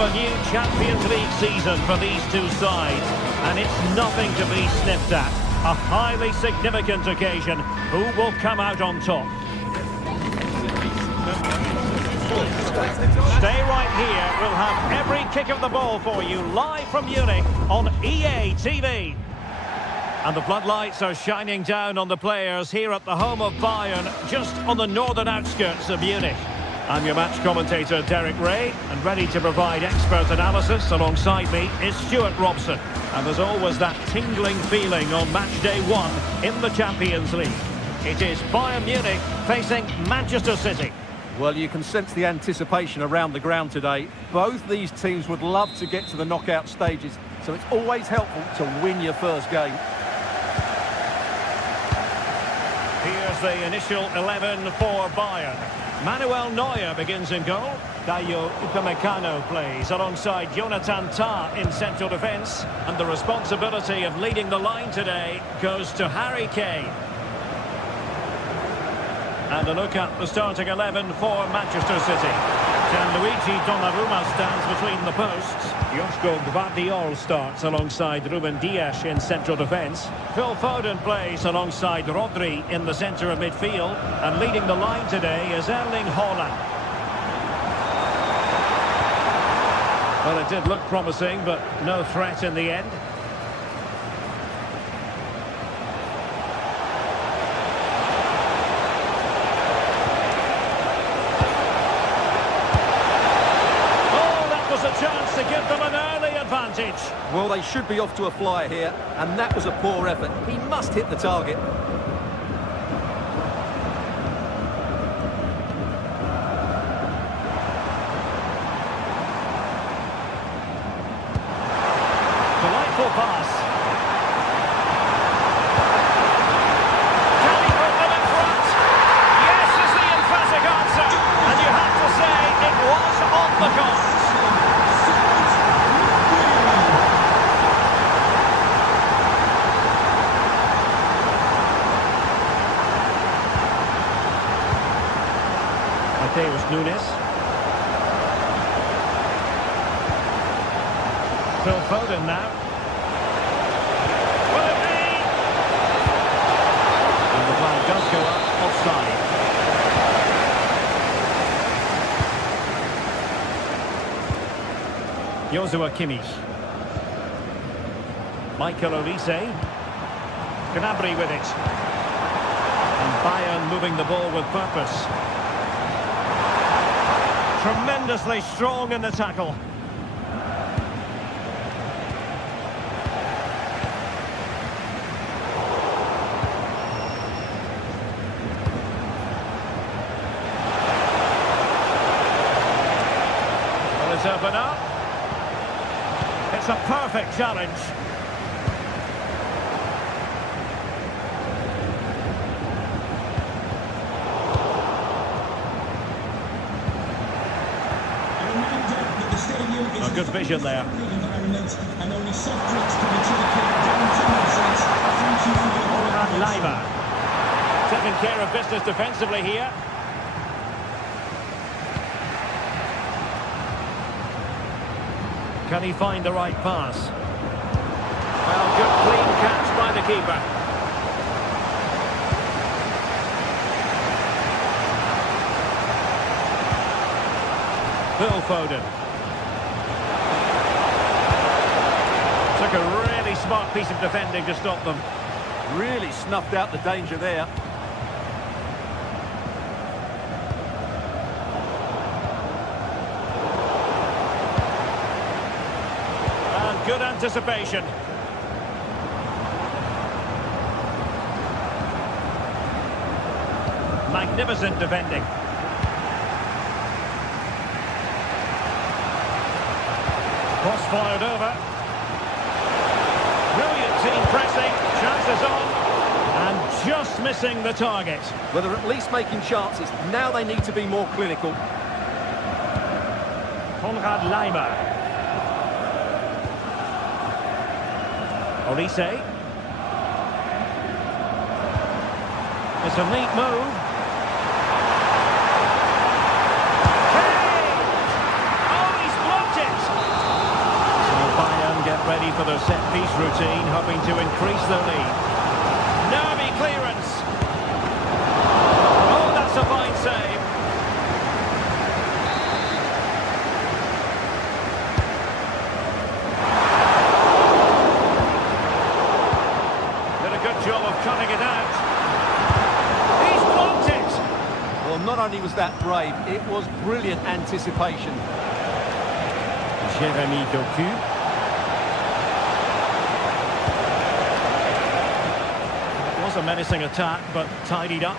of a new Champions League season for these two sides, and it's nothing to be sniffed at. A highly significant occasion. Who will come out on top? Stay right here. We'll have every kick of the ball for you live from Munich on EA TV. And the floodlights are shining down on the players here at the home of Bayern, just on the northern outskirts of Munich. I'm your match commentator, Derek Ray, and ready to provide expert analysis alongside me is Stuart Robson. And there's always that tingling feeling on match day one in the Champions League. It is Bayern Munich facing Manchester City. Well, you can sense the anticipation around the ground today. Both these teams would love to get to the knockout stages, so it's always helpful to win your first game. Here's the initial 11 for Bayern. Manuel Neuer begins in goal. Dayo Upamecano plays alongside Jonathan Tah in central defence. And the responsibility of leading the line today goes to Harry Kane. And a look at the starting 11 for Manchester City. Gianluigi Donnarumma stands between the posts. Joško Gvardiol starts alongside Ruben Dias in central defence. Phil Foden plays alongside Rodri in the centre of midfield. And leading the line today is Erling Haaland. Well, it did look promising, but no threat in the end. A chance to give them an early advantage. Well, they should be off to a flyer here, and that was a poor effort. He must hit the target. Delightful pass. Can he put them in front? Yes is the emphatic answer, and you have to say it was on the cards. Mateus Nunes. Phil Foden now. Will it be? And the flag does go up offside. Joshua Kimmich. Michael Olise. Gnabry with it. And Bayern moving the ball with purpose. Tremendously strong in the tackle. Will it open up? It's a perfect challenge. A good vision there. And Leiber taking care of business defensively here. Can he find the right pass? Well, good clean catch by the keeper. Phil Foden. Took a really smart piece of defending to stop them. Really snuffed out the danger there. And good anticipation. Magnificent defending. Cross fired over. Brilliant team pressing, chances on, and just missing the target. Well, they're at least making chances. Now they need to be more clinical. Konrad Leiber. Olise. It's a neat move. Hey! Oh, he's blocked it! ready for their set-piece routine, hoping to increase their lead. Nervy clearance. Oh, that's a fine save. Did a good job of cutting it out. He's blocked it. Well, not only was that brave, it was brilliant anticipation. Jérémy Doku. It was a menacing attack, but tidied up.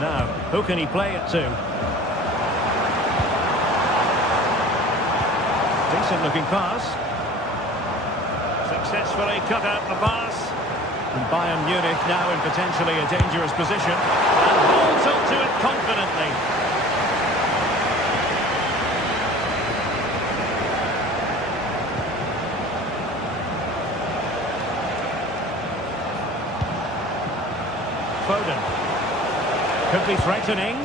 Now, who can he play it to? Decent looking pass. Successfully cut out the pass. And Bayern Munich now in potentially a dangerous position. And holds onto it confidently. Foden. Could be threatening.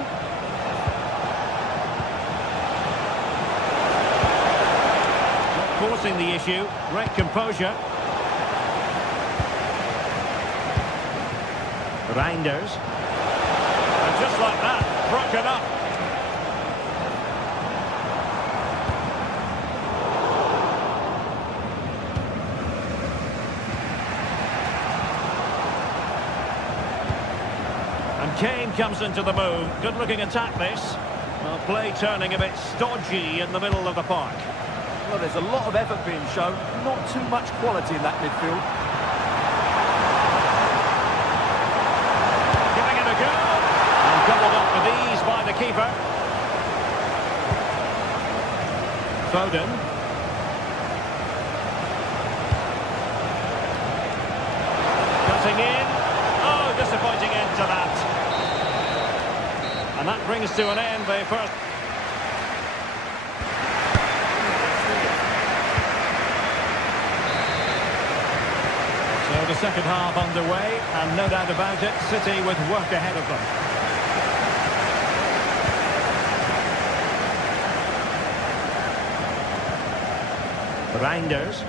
Not forcing the issue. Great composure. Reinders. And just like that, broken up. Kane comes into the move. Good-looking attack, this. Well, play turning a bit stodgy in the middle of the park. Well, there's a lot of effort being shown. Not too much quality in that midfield. Giving it a go. And doubled up with ease by the keeper. Foden. Cutting in. Oh, disappointing end to that. And that brings to an end the first. So the second half underway, and no doubt about it, City with work ahead of them. Reinders.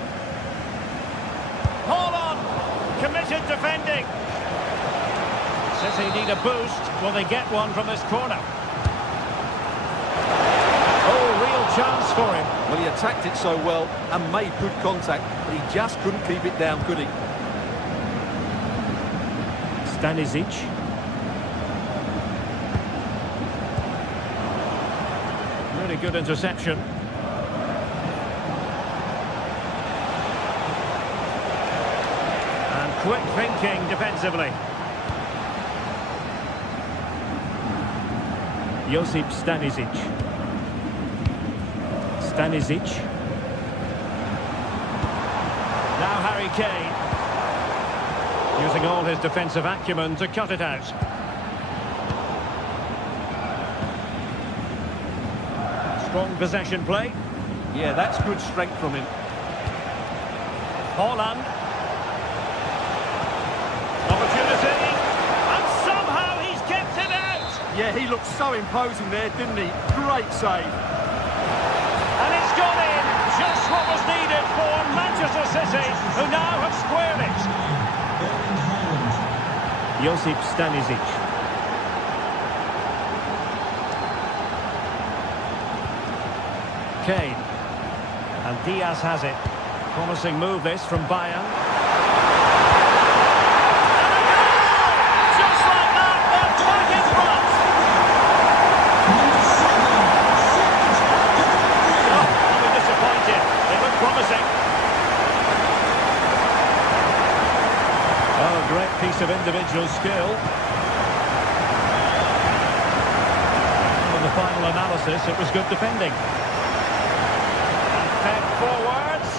Hold on! Committed defending. City need a boost. Will they get one from this corner? Oh, real chance for him. Well, he attacked it so well and made good contact, but he just couldn't keep it down, could he? Stanisic. Really good interception. And quick thinking defensively. Josip Stanisic. Stanisic. Now Harry Kane. Using all his defensive acumen to cut it out. Strong possession play. Yeah, that's good strength from him. Haaland. Opportunity. And somehow he's kept it out. Yeah, he looked so imposing there, didn't he? Great save. And it's gone in. Just what was needed for Manchester City, who now have squared it. Josip Stanisic. Kane. And Diaz has it. Promising move this from Bayern. Just like that, they're back in front. I'll be disappointed. They look promising. Oh, great piece of individual skill. In the final analysis, it was good defending. And fed forwards.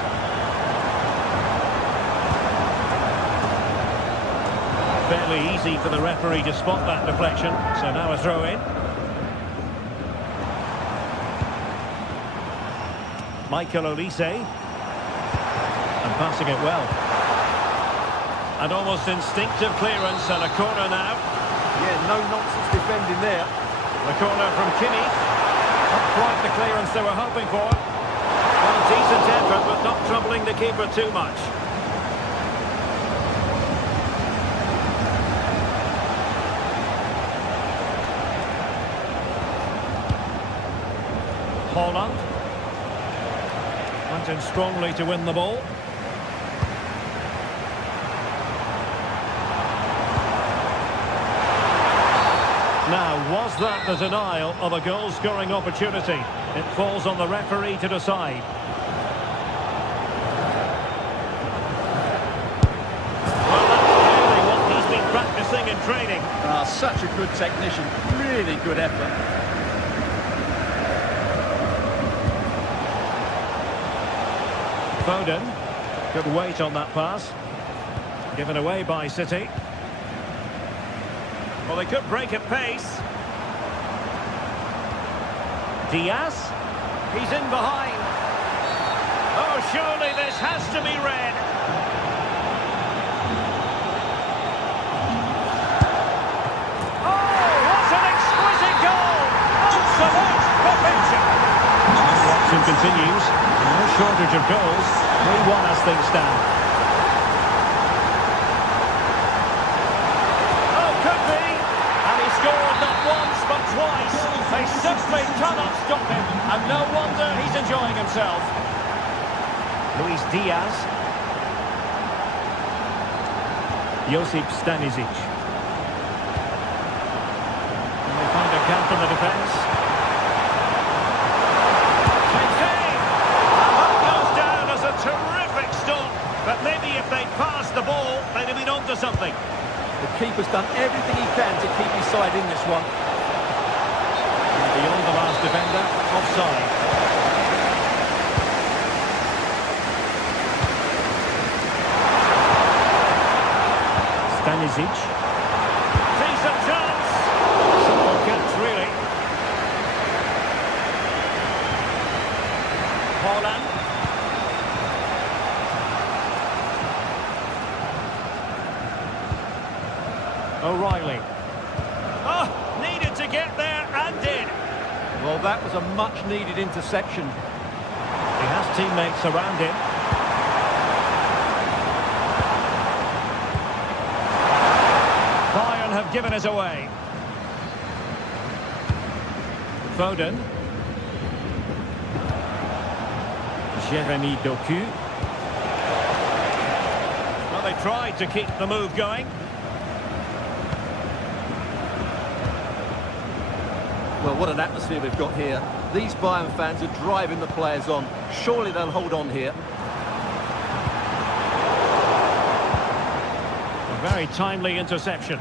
Fairly easy for the referee to spot that deflection. So now a throw in. Michael Olise. And passing it well. And almost instinctive clearance and a corner now. Yeah, no nonsense defending there. The corner from Kimmich. Not quite the clearance they were hoping for. Well, decent effort, but not troubling the keeper too much. Holland. Went in strongly to win the ball. Now, was that the denial of a goal-scoring opportunity? It falls on the referee to decide. Well, that's clearly what he's been practicing in training. Such a good technician, really good effort. Foden, good weight on that pass. Given away by City. Well, they could break at pace. Diaz. He's in behind. Oh, surely this has to be red. Oh, what an exquisite goal! Absolute perfection. The action continues. No shortage of goals. 3-1 as things stand. Twice. They simply cannot stop him, and no wonder he's enjoying himself. Luis Diaz. Josip Stanisic. And they find a gap in the defence. And that goes down as a terrific stop, but maybe if they'd passed the ball, they'd have been onto something. The keeper's done everything he can to keep his side in this one. Beyond the last defender, offside. Stanisic. Decent chance. Simple catch, really. Holland. O'Reilly. Oh, needed to get there and did. Well, that was a much-needed interception. He has teammates around him. Bayern have given us away. Foden. Jeremy Doku. Well, they tried to keep the move going. Well, what an atmosphere we've got here. These Bayern fans are driving the players on. Surely they'll hold on here. A very timely interception.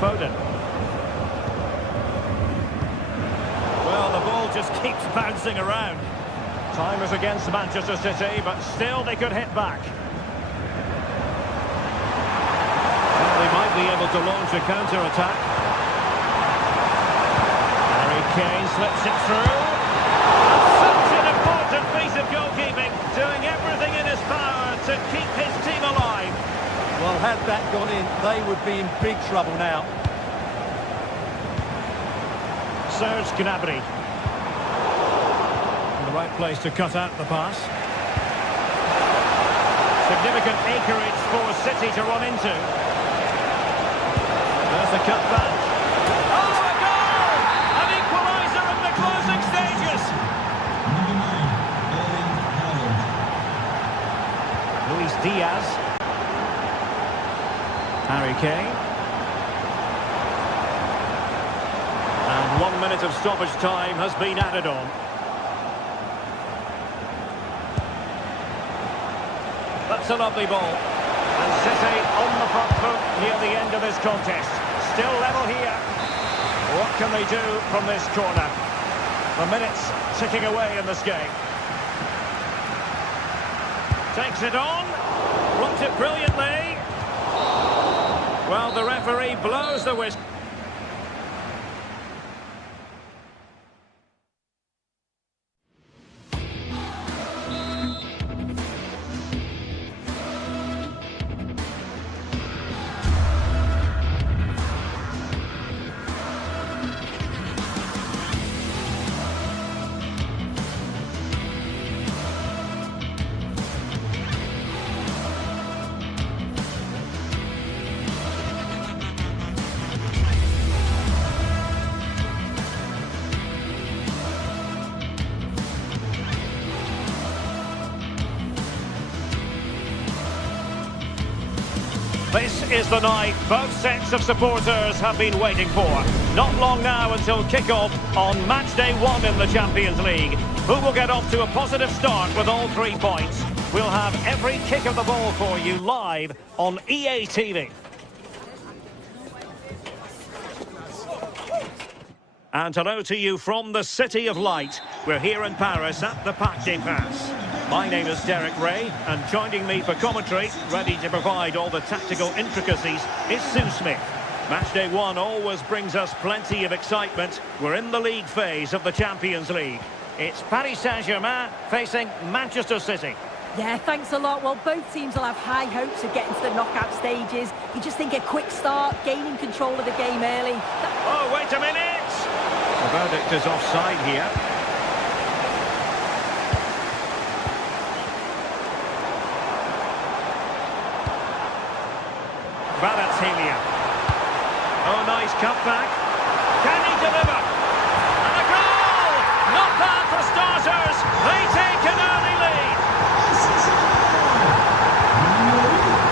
Foden. Well, the ball just keeps bouncing around. Time is against Manchester City, but still they could hit back. They might be able to launch a counter-attack. Harry Kane slips it through. Such an important piece of goalkeeping, doing everything in his power to keep his team alive. Well, had that gone in, they would be in big trouble now. Serge Gnabry. In the right place to cut out the pass. Significant acreage for City to run into. There's the cutback. Oh, a goal! An equaliser in the closing stages. Luis Diaz. Harry Kane. And 1 minute of stoppage time has been added on. That's a lovely ball. And City on the front foot near the end of this contest. Still level here. What can they do from this corner? The minutes ticking away in this game. Takes it on. Blocked it brilliantly. Well, the referee blows the whistle. This is the night both sets of supporters have been waiting for. Not long now until kick-off on match day 1 in the Champions League. Who will get off to a positive start with all 3 points? We'll have every kick of the ball for you live on EA TV. And hello to you from the City of Light. We're here in Paris at the Parc des Princes. My name is Derek Ray, and joining me for commentary, ready to provide all the tactical intricacies, is Sue Smith. Matchday 1 always brings us plenty of excitement. We're in the league phase of the Champions League. It's Paris Saint-Germain facing Manchester City. Yeah, thanks a lot. Well, both teams will have high hopes of getting to the knockout stages. You just think a quick start, gaining control of the game early. Oh, wait a minute! The verdict is offside here. Kvaratskhelia. Oh, nice cutback. Can he deliver? And a goal! Not bad for starters. They take an early lead.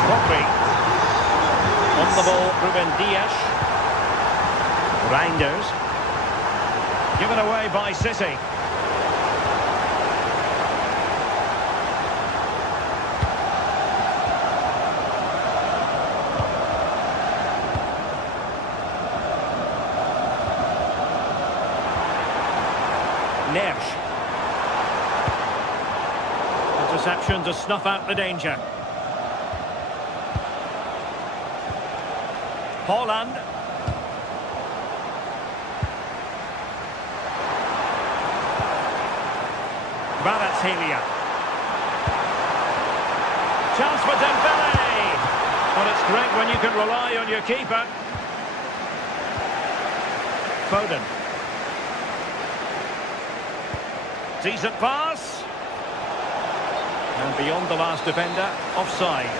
Coffee. On the ball, Ruben Dias. Reinders. Given away by City. Neves. Interception to snuff out the danger. Haaland. Kvaratskhelia. Chance for Dembele. Well, it's great when you can rely on your keeper. Foden. Decent pass. And beyond the last defender, offside.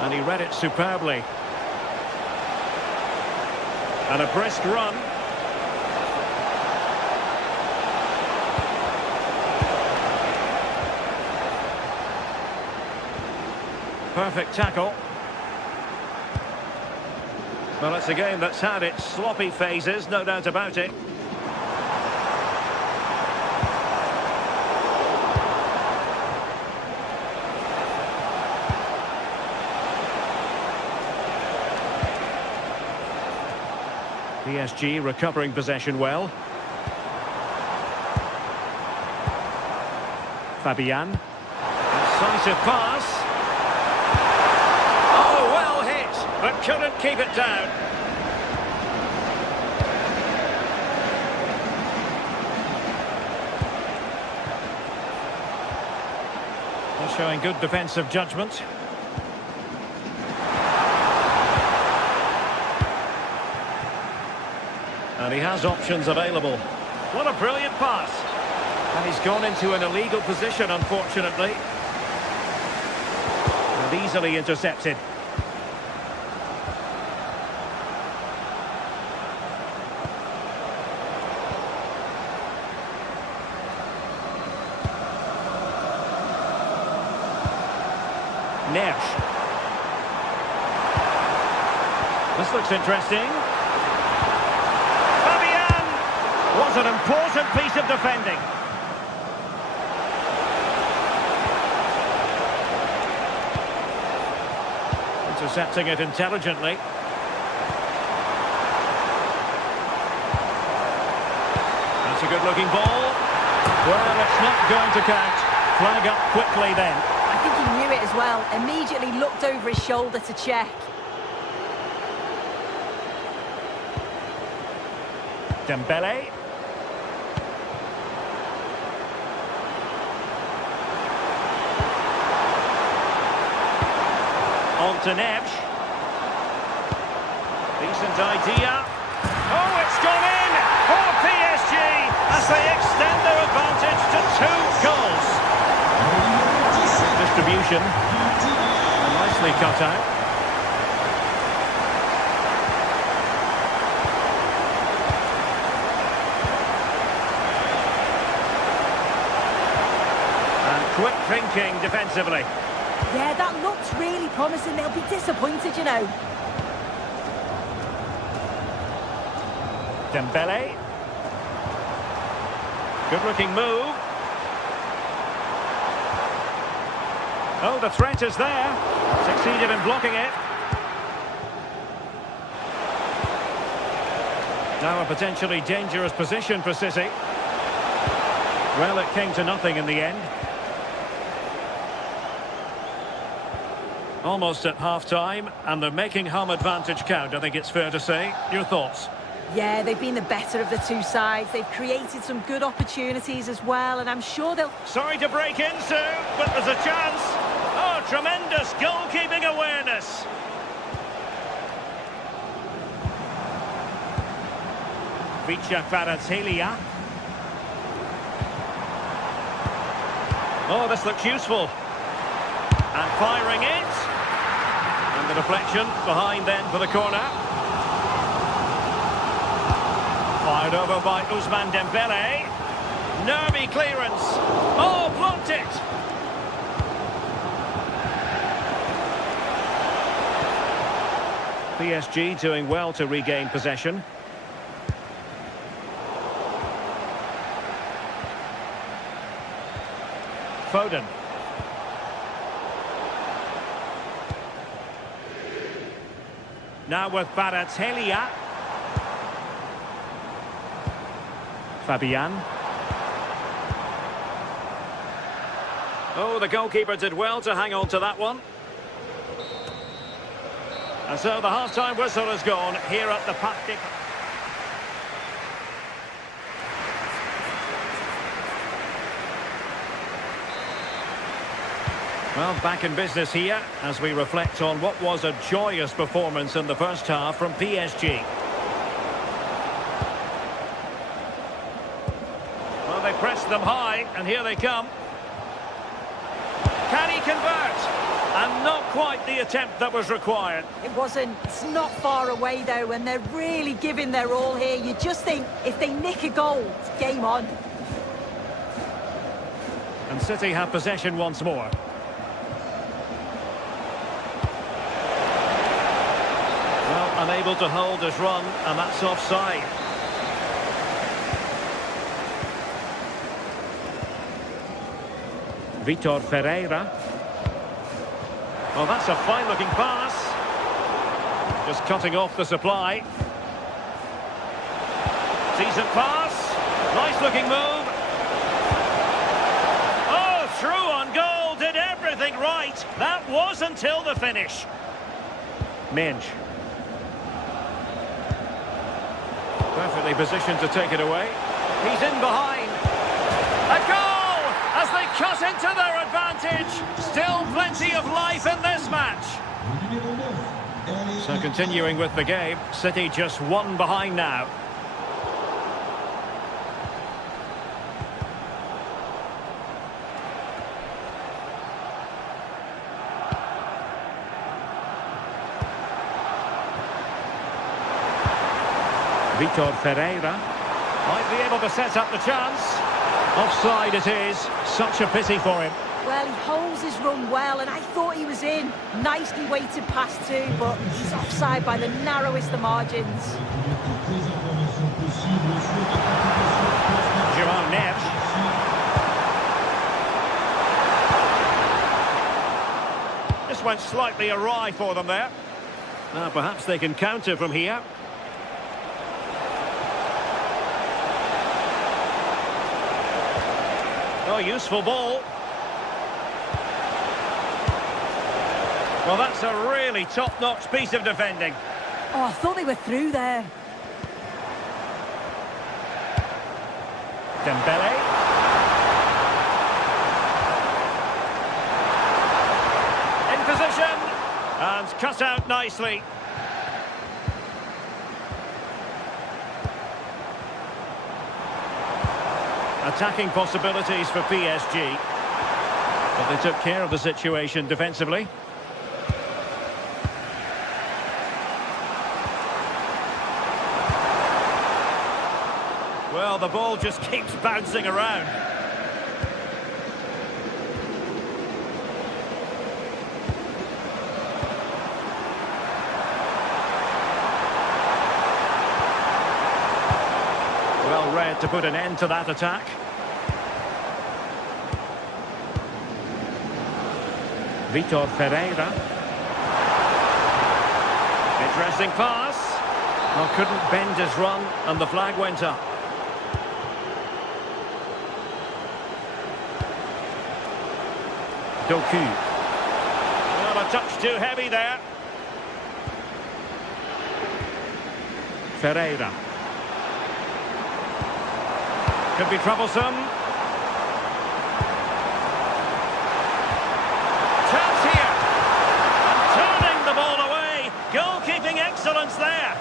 And he read it superbly. And a brisk run. Perfect tackle. Well, it's a game that's had its sloppy phases, no doubt about it. PSG recovering possession well. Fabian. Decisive pass. Oh, well hit, but couldn't keep it down. They're showing good defensive judgment. And he has options available. What a brilliant pass. And he's gone into an illegal position, unfortunately. And easily intercepted. Neves. This looks interesting. Was an important piece of defending. Intercepting it intelligently. That's a good-looking ball. Well, it's not going to count. Flag up quickly then. I think he knew it as well. Immediately looked over his shoulder to check. Dembele. On to Neves. Decent idea. Oh, it's gone in for PSG as they extend their advantage to 2 goals. Distribution. Nicely cut out. Quick thinking defensively. Yeah, that looks really promising. They'll be disappointed, you know. Dembele. Good-looking move. Oh, the threat is there. Succeeded in blocking it. Now a potentially dangerous position for City. Well, it came to nothing in the end. Almost at half-time, and they're making home advantage count, I think it's fair to say. Your thoughts? Yeah, they've been the better of the two sides. They've created some good opportunities as well, and I'm sure they'll... Sorry to break in, Sue, but there's a chance. Oh, tremendous goalkeeping awareness. Kvaratskhelia. Oh, this looks useful. And firing it. And the deflection behind then for the corner. Fired over by Ousmane Dembele. Nervy clearance. Oh, blocked it. PSG doing well to regain possession. Foden. Now with Kvaratskhelia. Fabian. Oh, the goalkeeper did well to hang on to that one. And so the half-time whistle has gone here at the Parc des... Well, back in business here as we reflect on what was a joyous performance in the first half from PSG. Well, they pressed them high, and here they come. Can he convert? And not quite the attempt that was required. It wasn't. It's not far away, though, and they're really giving their all here. You just think if they nick a goal, it's game on. And City have possession once more. Well, unable to hold his run, and that's offside. Vitor Ferreira. Oh, that's a fine-looking pass. Just cutting off the supply. Decent pass. Nice-looking move. Oh, through on goal. Did everything right. That was until the finish. Minge. Perfectly positioned to take it away. He's in behind. A goal as they cut into their advantage. Still plenty of life in this match. So continuing with the game, City just one behind now. Vitor Ferreira might be able to set up the chance. Offside it is. Such a pity for him. Well, he holds his run well, and I thought he was in. Nicely weighted pass too, but he's offside by the narrowest of margins. João Neves. This went slightly awry for them there. Now perhaps they can counter from here. Oh, useful ball. Well, that's a really top-notch piece of defending. Oh, I thought they were through there. Dembele. In position. And cut out nicely. Attacking possibilities for PSG. But they took care of the situation defensively. Well, the ball just keeps bouncing around. Well read to put an end to that attack. Vitor Pereira. Interesting pass. Well, couldn't bend his run, and the flag went up. Doku. Well, a touch too heavy there. Pereira. Could be troublesome. Chance here. And turning the ball away. Goalkeeping excellence there.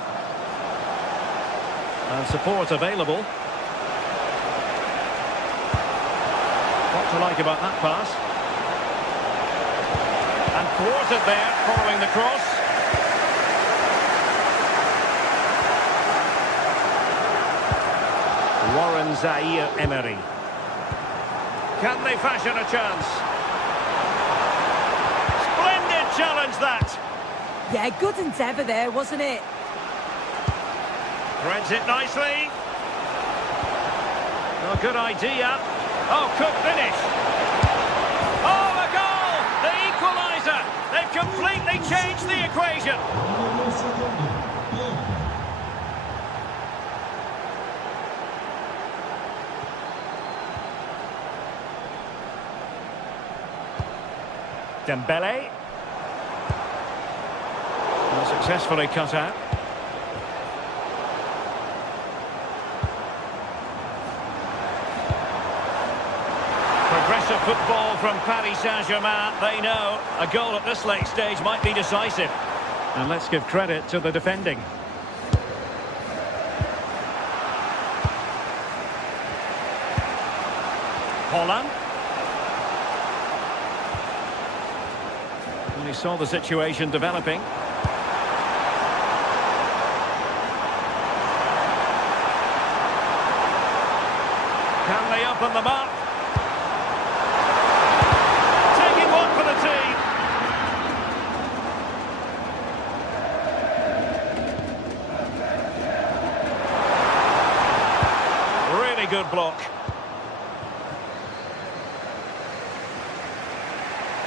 And support available. What to like about that pass? And thwarted there, following the cross. Warren Zaire-Emery. Can they fashion a chance? Splendid challenge, that! Yeah, good endeavour there, wasn't it? Threads it nicely. Oh, good idea. Oh, could finish. Oh, a goal! The equaliser! They've completely changed the equation. Dembele. Well, successfully cut out. Progressive football from Paris Saint-Germain. They know a goal at this late stage might be decisive. And let's give credit to the defending. Holland. And he saw the situation developing. Can they open them up? Taking one for the team. Really good block.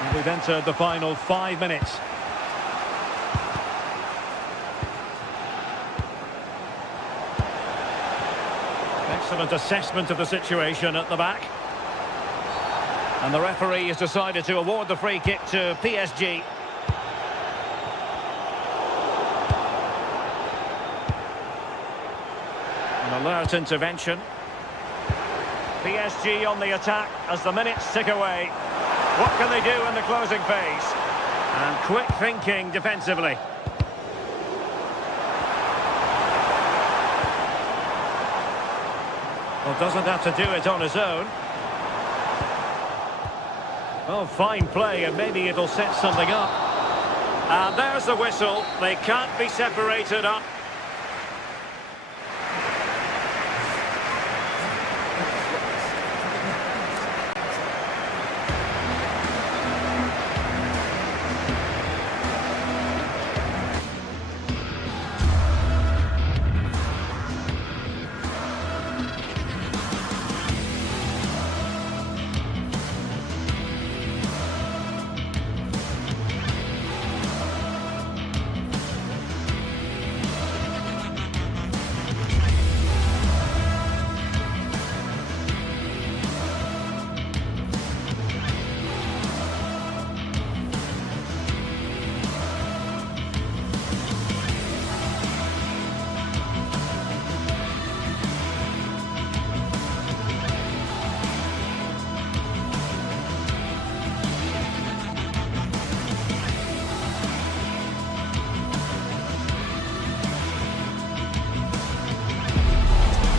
And we've entered the final 5 minutes. Excellent assessment of the situation at the back. And the referee has decided to award the free kick to PSG. An alert intervention. PSG on the attack as the minutes tick away. What can they do in the closing phase? And quick thinking defensively. Well, doesn't have to do it on his own. Oh, fine play, and maybe it'll set something up. And there's the whistle. They can't be separated up.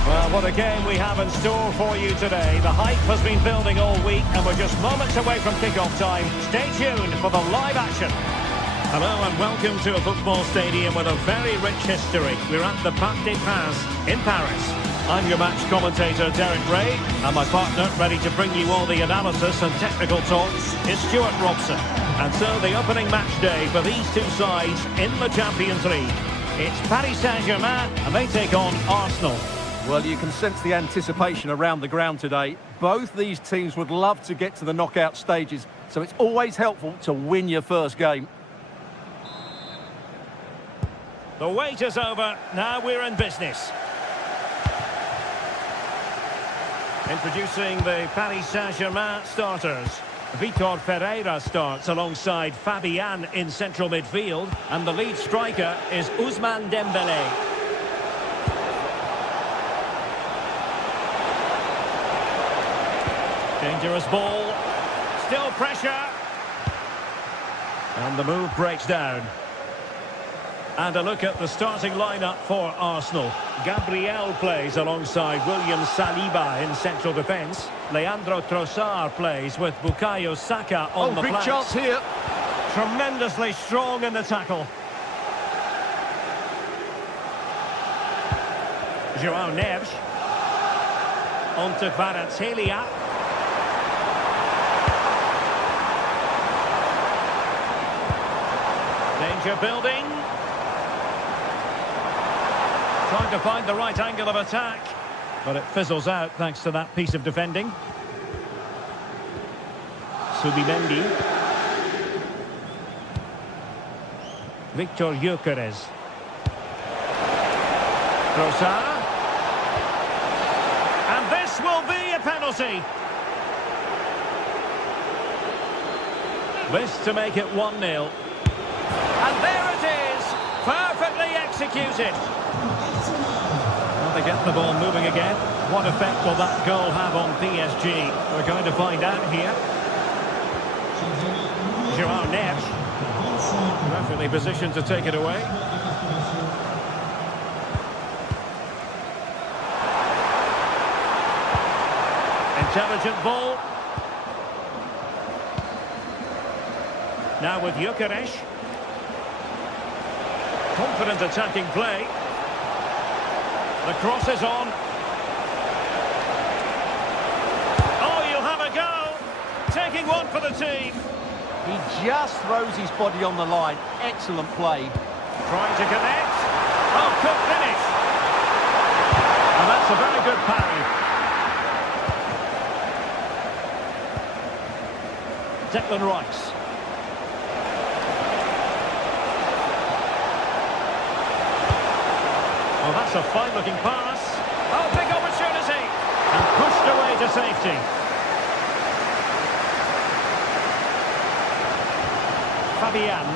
Well, what a game we have in store for you today. The hype has been building all week and we're just moments away from kick-off time. Stay tuned for the live action. Hello and welcome to a football stadium with a very rich history. We're at the Parc des Princes in Paris. I'm your match commentator, Derek Ray, and my partner, ready to bring you all the analysis and technical talks, is Stuart Robson. And so the opening match day for these two sides in the Champions League. It's Paris Saint-Germain and they take on Arsenal. Well, you can sense the anticipation around the ground today. Both these teams would love to get to the knockout stages, so it's always helpful to win your first game. The wait is over. Now we're in business. Introducing the Paris Saint-Germain starters. Vitor Ferreira starts alongside Fabian in central midfield, and the lead striker is Ousmane Dembélé. Dangerous ball. Still pressure. And the move breaks down. And a look at the starting lineup for Arsenal. Gabriel plays alongside William Saliba in central defence. Leandro Trossard plays with Bukayo Saka on the big flanks. chance here. Tremendously strong in the tackle. João Neves. On to Kvaratskhelia. Danger building. Trying to find the right angle of attack, but it fizzles out thanks to that piece of defending. Subimendi. Victor Gyökeres. Trossard. And this will be a penalty. This to make it 1-0. And there it is, perfectly executed. Well, they get the ball moving again. What effect will that goal have on PSG? We're going to find out here. João Neves. Perfectly positioned to take it away. Intelligent ball. Now with Gyökeres. Confident attacking play. The cross is on. Oh, you'll have a go. Taking one for the team. He just throws his body on the line. Excellent play. Trying to connect. Oh, good finish. And that's a very good parry. Declan Rice. Well, that's a fine-looking pass. Oh, big opportunity. And pushed away to safety. Fabian.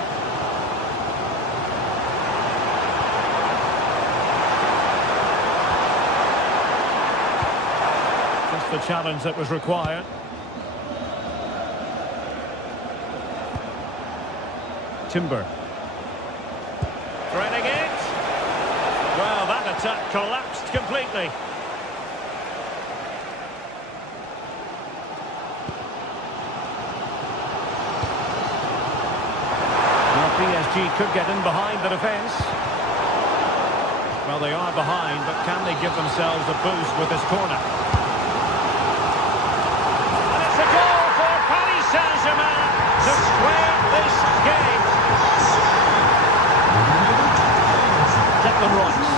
Just the challenge that was required. Timber. Threading it. Well, that attack collapsed completely. Now PSG could get in behind the defence. Well, they are behind, but can they give themselves a boost with this corner? And it's a goal for Paris Saint-Germain to square this game. Declan Rice.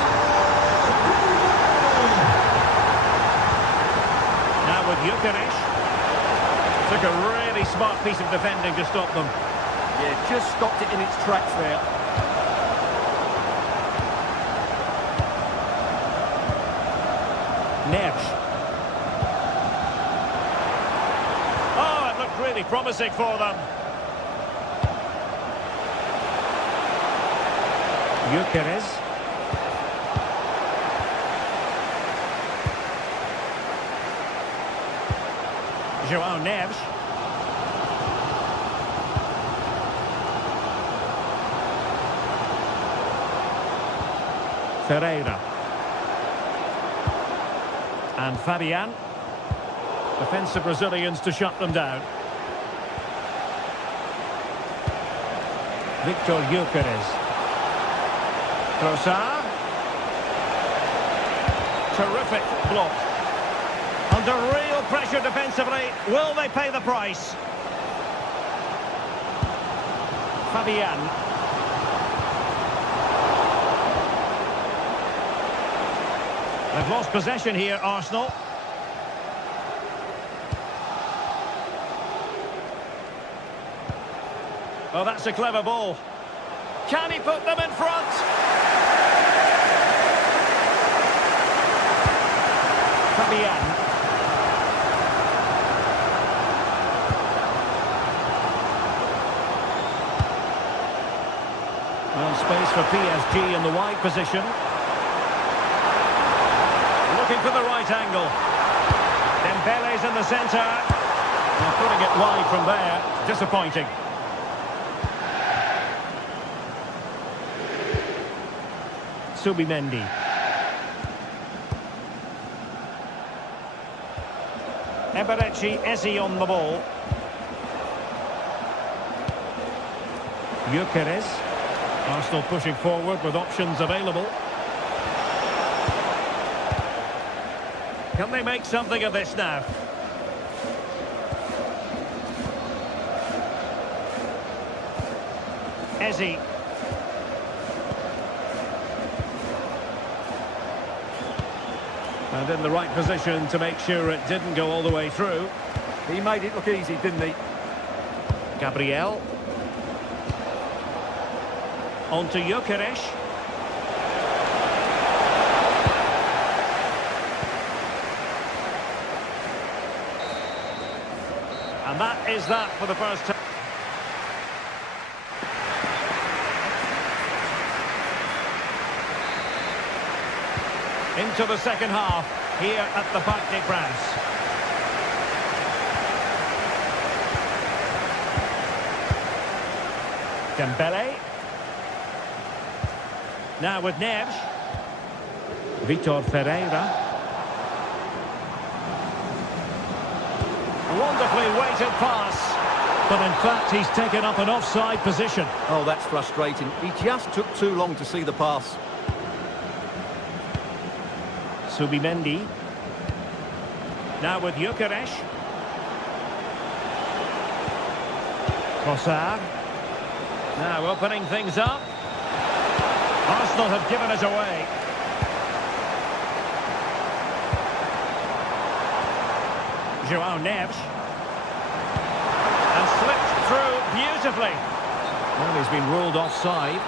Now with Gyökeres. Took a really smart piece of defending to stop them. Yeah, just stopped it in its tracks there. Neves. Oh, it looked really promising for them. Gyökeres. João Neves. Ferreira. And Fabian. Defensive Brazilians to shut them down. Victor Gyökeres. Trossard. Terrific block. Under real pressure defensively. Will they pay the price? Fabian. They've lost possession here, Arsenal. Oh, that's a clever ball. Can he put them in front? Fabian. Well, space for PSG in the wide position. Looking for the right angle. Dembele's in the centre. And putting it wide from there. Disappointing. Subimendi. Eberechi Eze on the ball. Gyökeres. Arsenal pushing forward with options available. Can they make something of this now? Eze. And in the right position to make sure it didn't go all the way through. He made it look easy, didn't he? Gabriel. On to Gyökeres. And that is that for the first time. Into the second half, here at the Parc des Princes. Dembele. Now with Neves. Vitor Ferreira. Wonderfully weighted pass. But in fact, he's taken up an offside position. Oh, that's frustrating. He just took too long to see the pass. Subimendi. Now with Gyökeres. Trossard. Now opening things up. Arsenal have given it away. Joao Neves. And slipped through beautifully. Well, he's been ruled offside.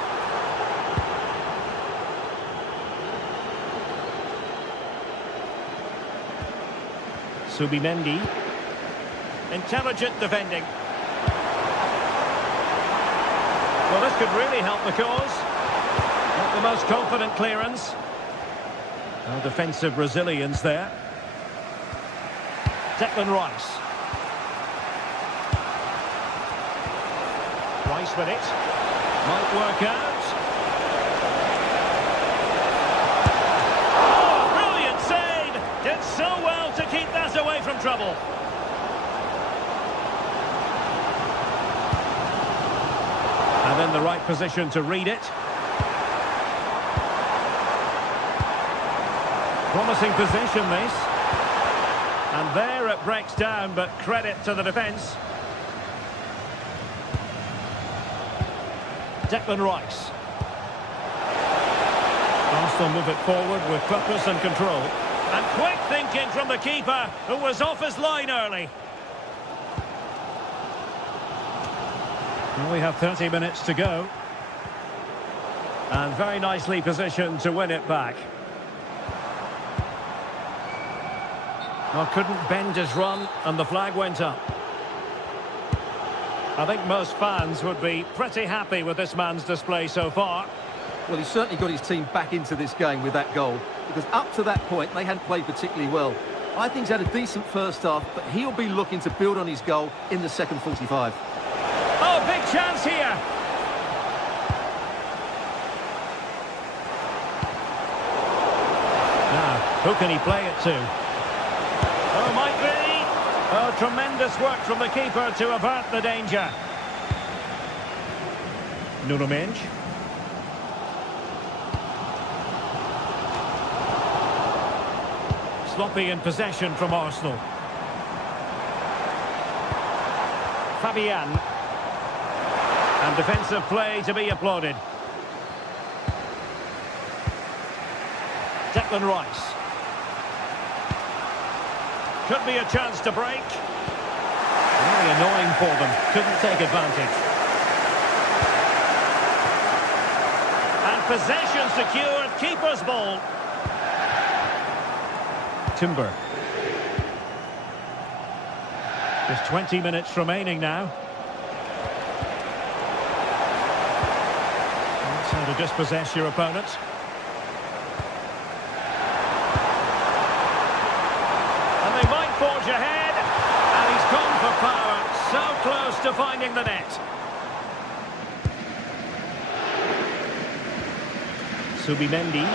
Subimendi. Intelligent defending. Well, this could really help the cause. Not the most confident clearance. No defensive resilience there. Declan Rice. Rice with it. Might work out. Oh, brilliant save! Did so well to keep that away from trouble. And in the right position to read it. Promising position, this. And there it breaks down, but credit to the defence. Declan Rice. Arsenal move it forward with purpose and control. And quick thinking from the keeper, who was off his line early. We have 30 minutes to go. And very nicely positioned to win it back. Well, couldn't bend his run, and the flag went up. I think most fans would be pretty happy with this man's display so far. Well, he's certainly got his team back into this game with that goal, because up to that point, they hadn't played particularly well. I think he's had a decent first half, but he'll be looking to build on his goal in the second 45. Oh, big chance here! Now, who can he play it to? Oh, might be. Oh, tremendous work from the keeper to avert the danger. Nuno Mendes. Sloppy in possession from Arsenal. Fabian. And defensive play to be applauded. Declan Rice. Could be a chance to break. Really annoying for them. Couldn't take advantage. And possession secured. Keeper's ball. Timber. Just 20 minutes remaining now. That's how to dispossess your opponent. And they might forge ahead. And he's gone for power. So close to finding the net. Subimendi.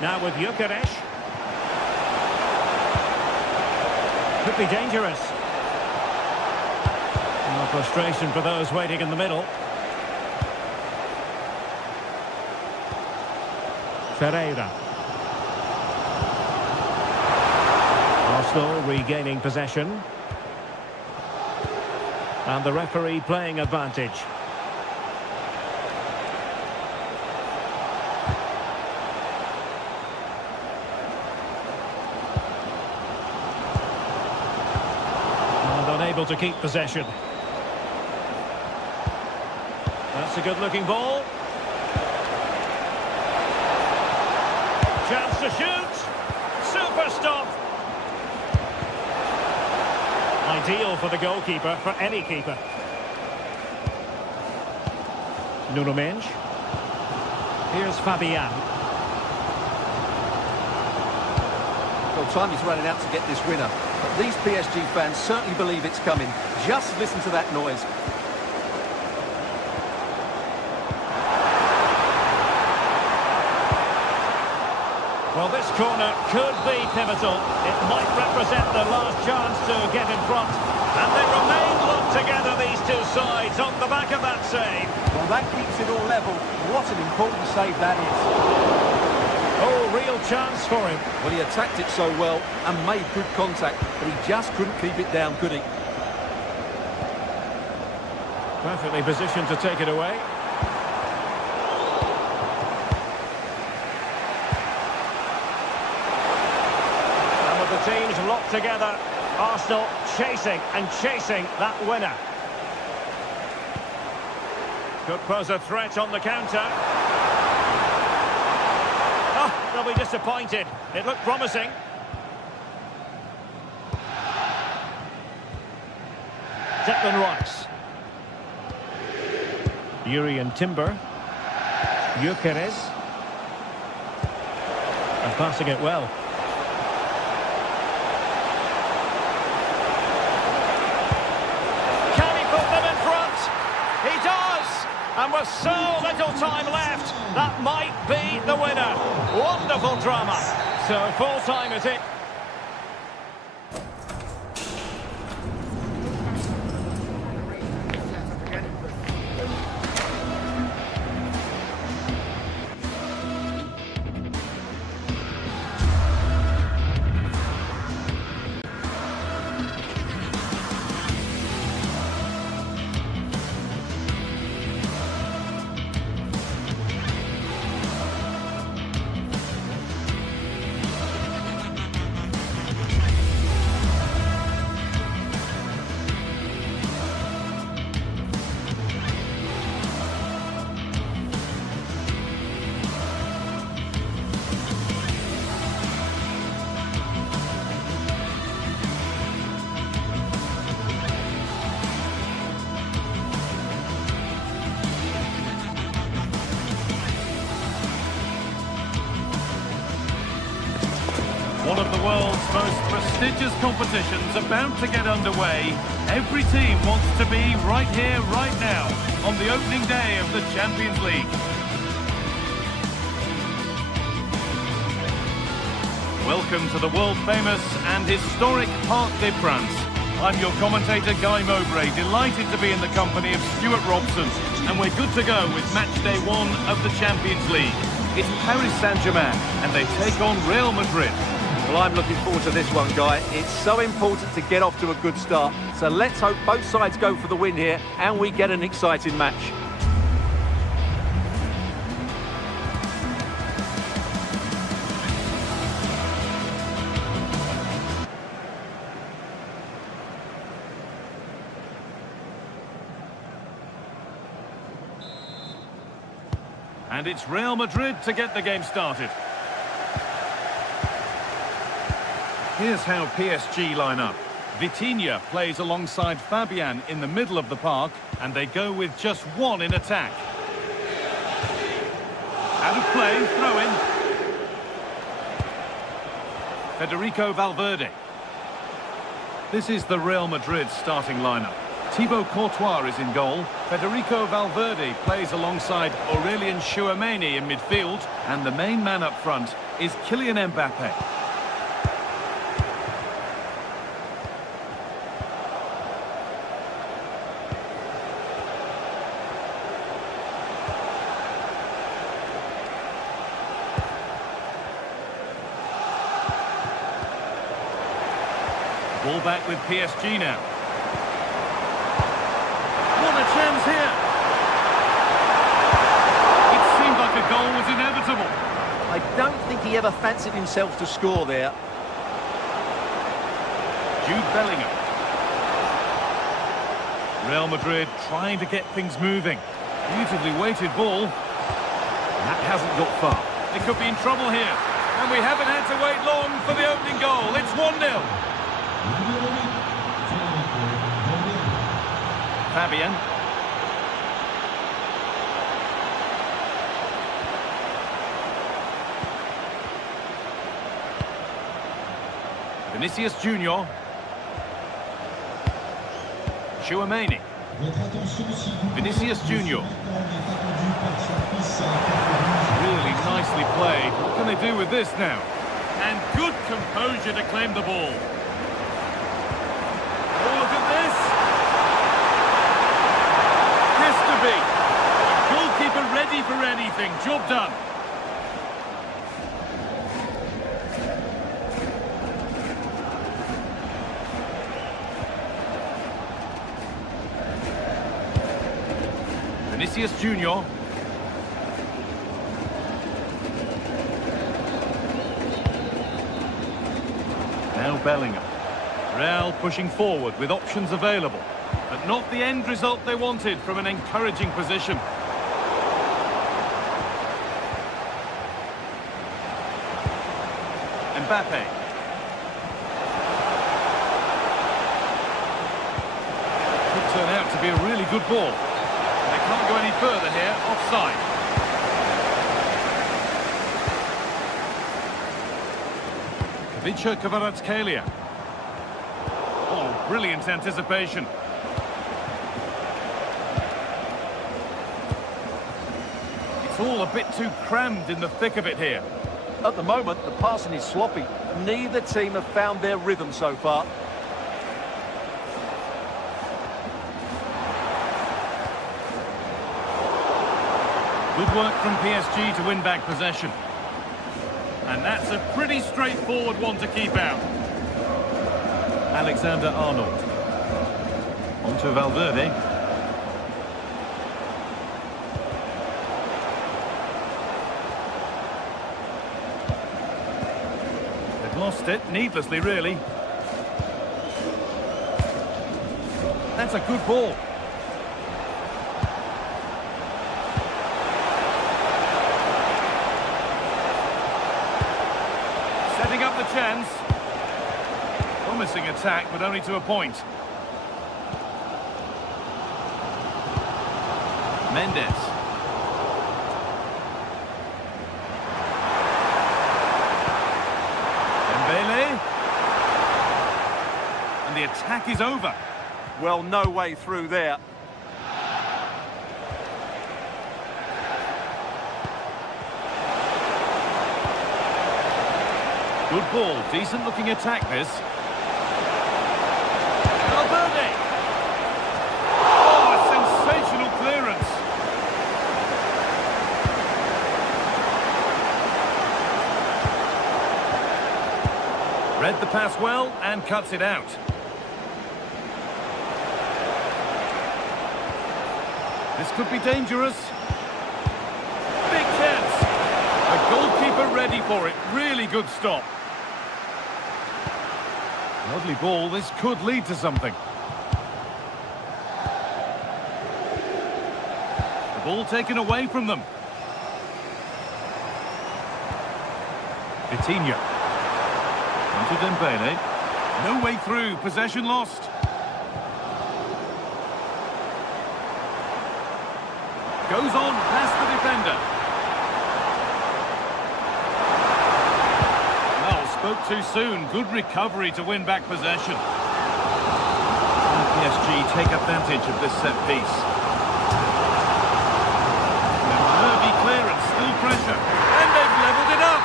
Now with Gyökeres. Could be dangerous. No frustration for those waiting in the middle. Ferreira. Arsenal regaining possession. And the referee playing advantage. Unable to keep possession. That's a good-looking ball. Chance to shoot. Super stop. Ideal for the goalkeeper, for any keeper. Nuno Mendes. Here's Fabian. Well, time is running out to get this winner. But these PSG fans certainly believe it's coming. Just listen to that noise. Well, this corner could be pivotal. It might represent the last chance to get in front. And they remain locked together, these two sides, on the back of that save. Well, that keeps it all level. What an important save that is. Oh, real chance for him. Well, he attacked it so well and made good contact, but he just couldn't keep it down, could he? Perfectly positioned to take it away. And with the teams locked together, Arsenal chasing and chasing that winner. Could pose a threat on the counter. Oh, they'll be disappointed. It looked promising. Declan Rice. Urian Timber. Gyökeres. And passing it well. Can he put them in front? He does! And with so little time left, that might be the winner. Wonderful drama. So full time is it. One of the world's most prestigious competitions about to get underway. Every team wants to be right here, right now, on the opening day of the Champions League. Welcome to the world-famous and historic Parc des Princes. I'm your commentator, Guy Mowbray, delighted to be in the company of Stuart Robson. And we're good to go with match day 1 of the Champions League. It's Paris Saint-Germain, and they take on Real Madrid. Well, I'm looking forward to this one, Guy. It's so important to get off to a good start. So let's hope both sides go for the win here and we get an exciting match. And it's Real Madrid to get the game started. Here's how PSG line up. Vitinha plays alongside Fabian in the middle of the park, and they go with just one in attack. Out of play, throw in. Federico Valverde. This is the Real Madrid starting lineup. Thibaut Courtois is in goal. Federico Valverde plays alongside Aurelien Tchouameni in midfield, and the main man up front is Kylian Mbappe. Ball back with PSG now. What a chance here! It seemed like a goal was inevitable. I don't think he ever fancied himself to score there. Jude Bellingham. Real Madrid trying to get things moving. Beautifully weighted ball. That hasn't got far. They could be in trouble here. And we haven't had to wait long for the opening goal. It's 1-0. Fabian. Vinicius Junior. Tchouameni. Vinicius Junior. Really nicely played. What can they do with this now? And good composure to claim the ball. Oh, look at this! Has to be. Goalkeeper ready for anything. Job done. Vinicius Junior. Now Bellingham. Real pushing forward with options available, but not the end result they wanted from an encouraging position. Mbappe. Could turn out to be a really good ball. They can't go any further here, offside. Ivica Kvaratskhelia. Oh, brilliant anticipation. It's all a bit too crammed in the thick of it here. At the moment, the passing is sloppy. Neither team have found their rhythm so far. Good work from PSG to win back possession. And that's a pretty straightforward one to keep out. Alexander-Arnold. On to Valverde. They've lost it, needlessly really. That's a good ball. Setting up the chance. Promising attack, but only to a point. Mendes. Dembele. And the attack is over. Well, no way through there. Good ball, decent looking attack this. Valverde! Oh, a sensational clearance. Read the pass well and cuts it out. This could be dangerous. Big chance. A goalkeeper ready for it. Really good stop. Lovely ball, this could lead to something. The ball taken away from them. Vitinha. Into Dembele. No way through. Possession lost. Goes on past the defender. Well, spoke too soon. Good recovery to win back possession. PSG take advantage of this set piece. Nervy clearance, still pressure. And they've levelled it up.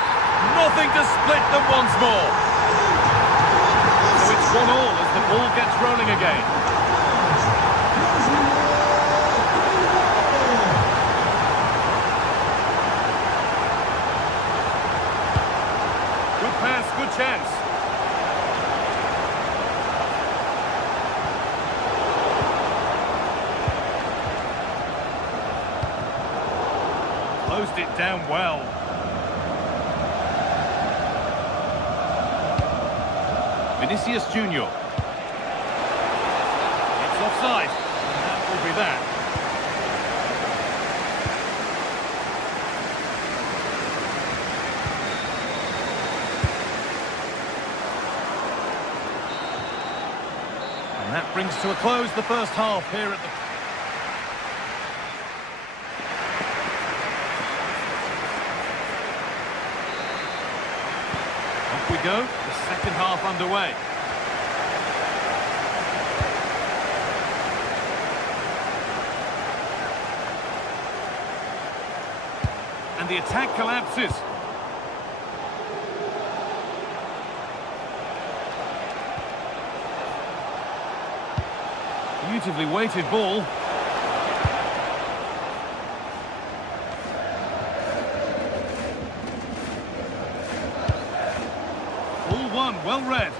Nothing to split them once more. So it's 1-1 as the ball gets rolling again. Good pass, good chance. Closed it down well. Vinicius Junior. It's offside. And that will be that. And that brings to a close the first half here at the... Off we go, the second half underway. And the attack collapses. Beautifully weighted ball. Ball one, well read.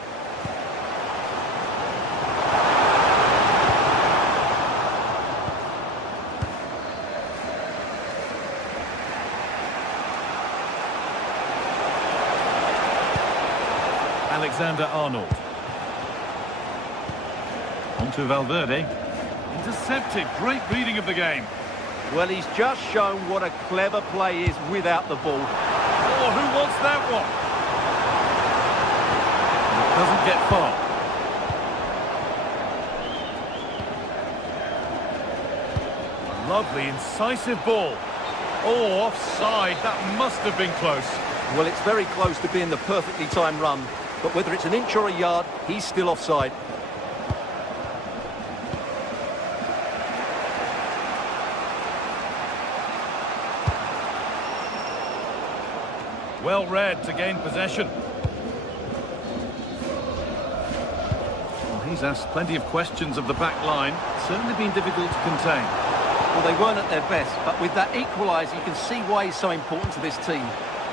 Alexander-Arnold. On to Valverde. Intercepted. Great reading of the game. Well, he's just shown what a clever play is without the ball. Oh, who wants that one? It doesn't get far. Lovely, incisive ball. Oh, offside. That must have been close. Well, it's very close to being the perfectly timed run, but whether it's an inch or a yard, he's still offside. Well read to gain possession. Well, he's asked plenty of questions of the back line. Certainly been difficult to contain. Well, they weren't at their best, but with that equaliser, you can see why he's so important to this team.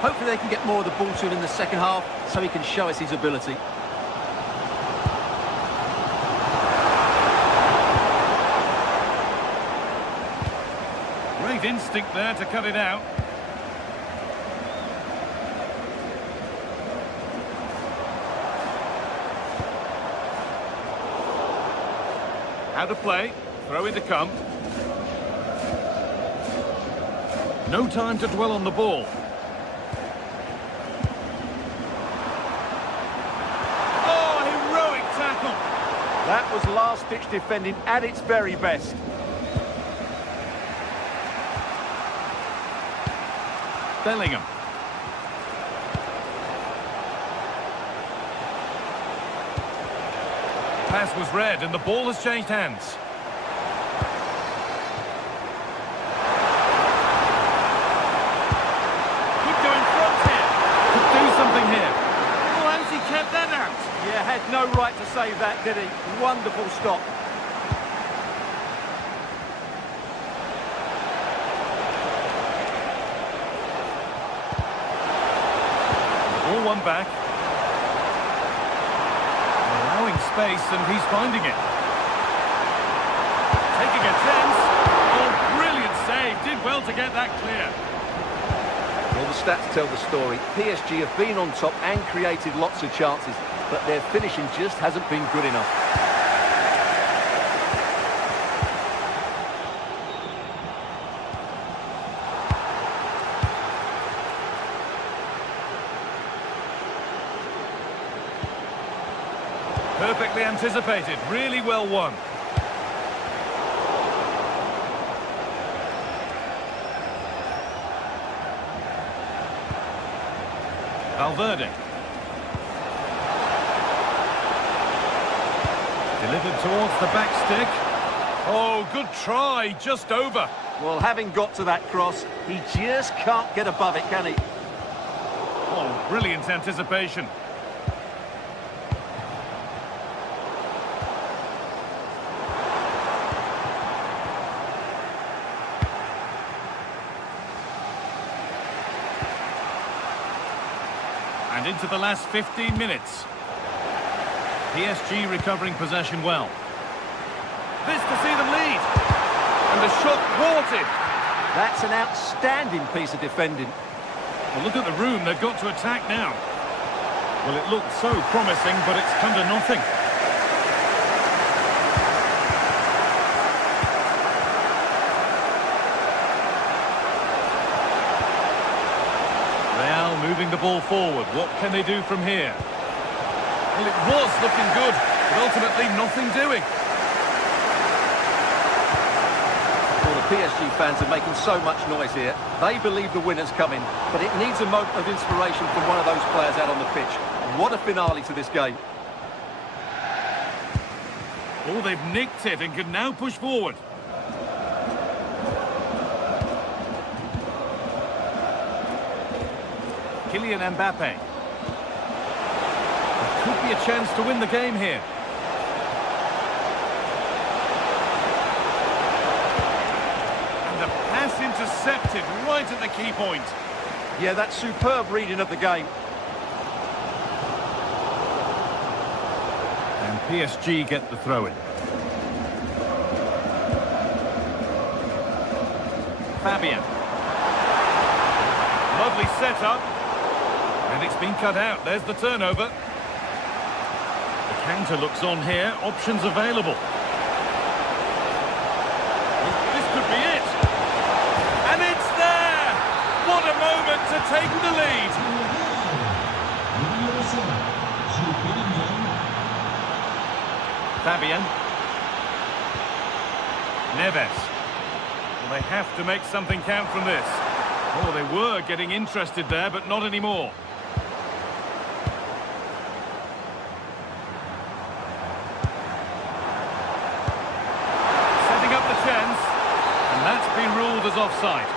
Hopefully they can get more of the ball to him in the second half, so he can show us his ability. Great instinct there to cut it out. How to play, throw in to come. No time to dwell on the ball. Oh, heroic tackle. That was last-ditch defending at its very best. Bellingham. Pass was read and the ball has changed hands. Could go in front here. Could do something here. Oh, how's he kept that out? Yeah, had no right to save that, did he? Wonderful stop. All one back. Allowing space and he's finding it. Taking a chance. Oh, brilliant save. Did well to get that clear. Well, the stats tell the story. PSG have been on top and created lots of chances, but their finishing just hasn't been good enough. Perfectly anticipated, really well won. Valverde. Delivered towards the back stick. Oh, good try, just over. Well, having got to that cross, he just can't get above it, can he? Oh, brilliant anticipation. And into the last 15 minutes. PSG recovering possession well. This to see them lead. And the shot thwarted. That's an outstanding piece of defending. Well, look at the room they've got to attack now. Well, it looked so promising, but it's come to nothing. Real moving the ball forward. What can they do from here? Well, it was looking good, but ultimately nothing doing. Well, the PSG fans are making so much noise here. They believe the winner's coming, but it needs a moment of inspiration from one of those players out on the pitch. What a finale to this game. Oh, they've nicked it and can now push forward. Kylian Mbappe. There could be a chance to win the game here. And the pass intercepted right at the key point. Yeah, that's superb reading of the game. And PSG get the throw-in. Fabian. Lovely setup. And it's been cut out. There's the turnover. The counter looks on here. Options available. This could be it. And it's there! What a moment to take the lead. Fabian. Neves. Well, they have to make something count from this. Oh, they were getting interested there, but not anymore. Setting up the chance, and that's been ruled as offside.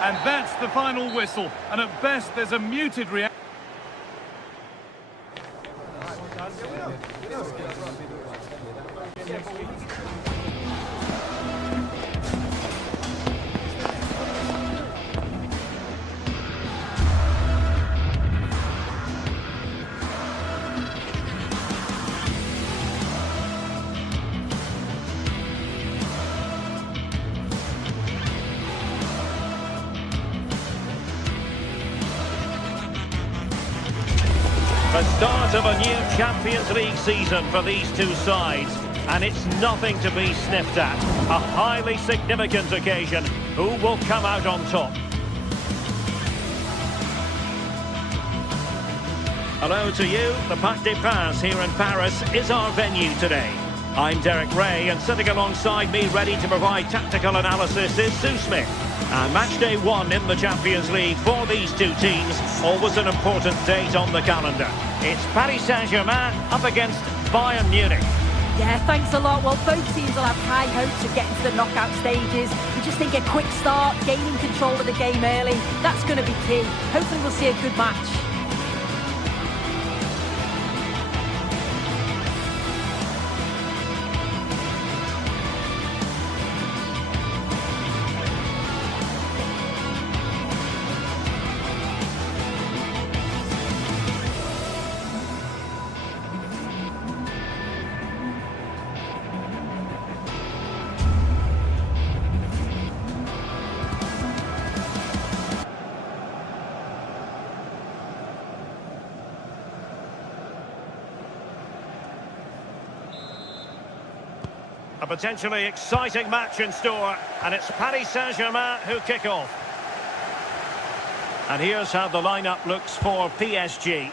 And that's the final whistle, and at best there's a muted reaction. The start of a new Champions League season for these two sides, and it's nothing to be sniffed at. A highly significant occasion. Who will come out on top? Hello to you. The Parc des Princes here in Paris is our venue today. I'm Derek Ray, and sitting alongside me ready to provide tactical analysis is Sue Smith. And match day one in the Champions League for these two teams, always an important date on the calendar. It's Paris Saint-Germain up against Bayern Munich. Yeah, thanks a lot. Well, both teams will have high hopes of getting to the knockout stages. You just think a quick start, gaining control of the game early, that's going to be key. Hopefully we'll see a good match. A potentially exciting match in store, and it's Paris Saint-Germain who kick off. And here's how the lineup looks for PSG.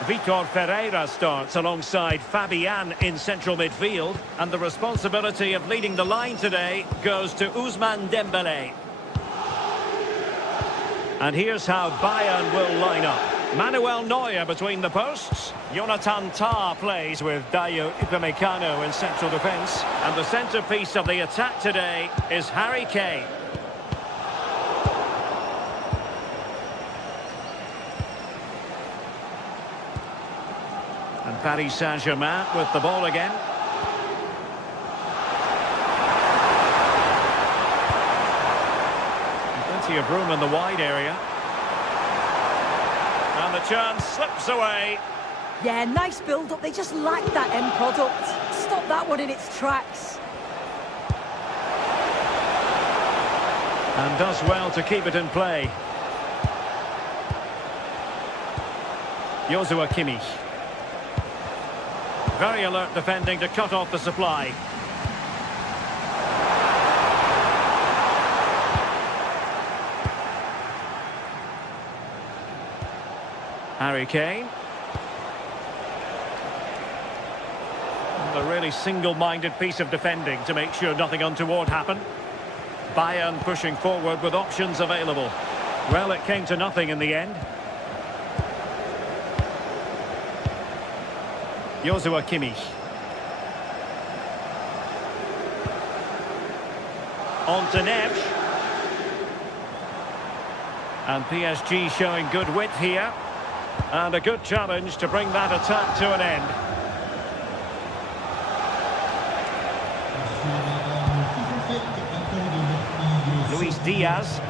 Vitor Ferreira starts alongside Fabian in central midfield. And the responsibility of leading the line today goes to Ousmane Dembélé. And here's how Bayern will line up. Manuel Neuer between the posts. Jonathan Tah plays with Dayo Upamecano in central defence. And the centrepiece of the attack today is Harry Kane. And Paris Saint-Germain with the ball again. Plenty of room in the wide area. And the chance slips away. Yeah, nice build-up. They just lack that end product. Stop that one in its tracks. And does well to keep it in play. Joshua Kimmich. Very alert defending to cut off the supply. Harry Kane. And a really single-minded piece of defending to make sure nothing untoward happened. Bayern pushing forward with options available. Well, it came to nothing in the end. Joshua Kimmich. On to Neves. And PSG showing good width here. And a good challenge to bring that attack to an end. Luis Diaz.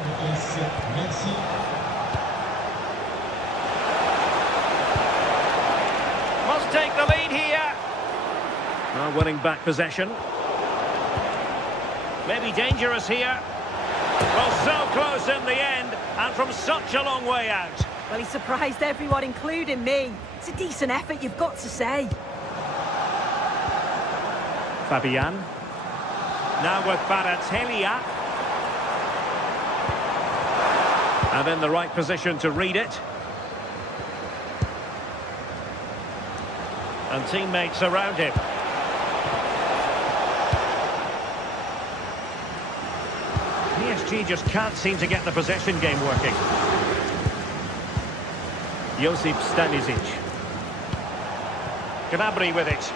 Must take the lead here. Now winning back possession. Maybe dangerous here. Well, so close in the end, and from such a long way out. Well, he surprised everyone, including me. It's a decent effort, you've got to say. Fabian. Now with Baratelia. And in the right position to read it. And teammates around him. PSG just can't seem to get the possession game working. Josip Stanisic. Gnabry with it.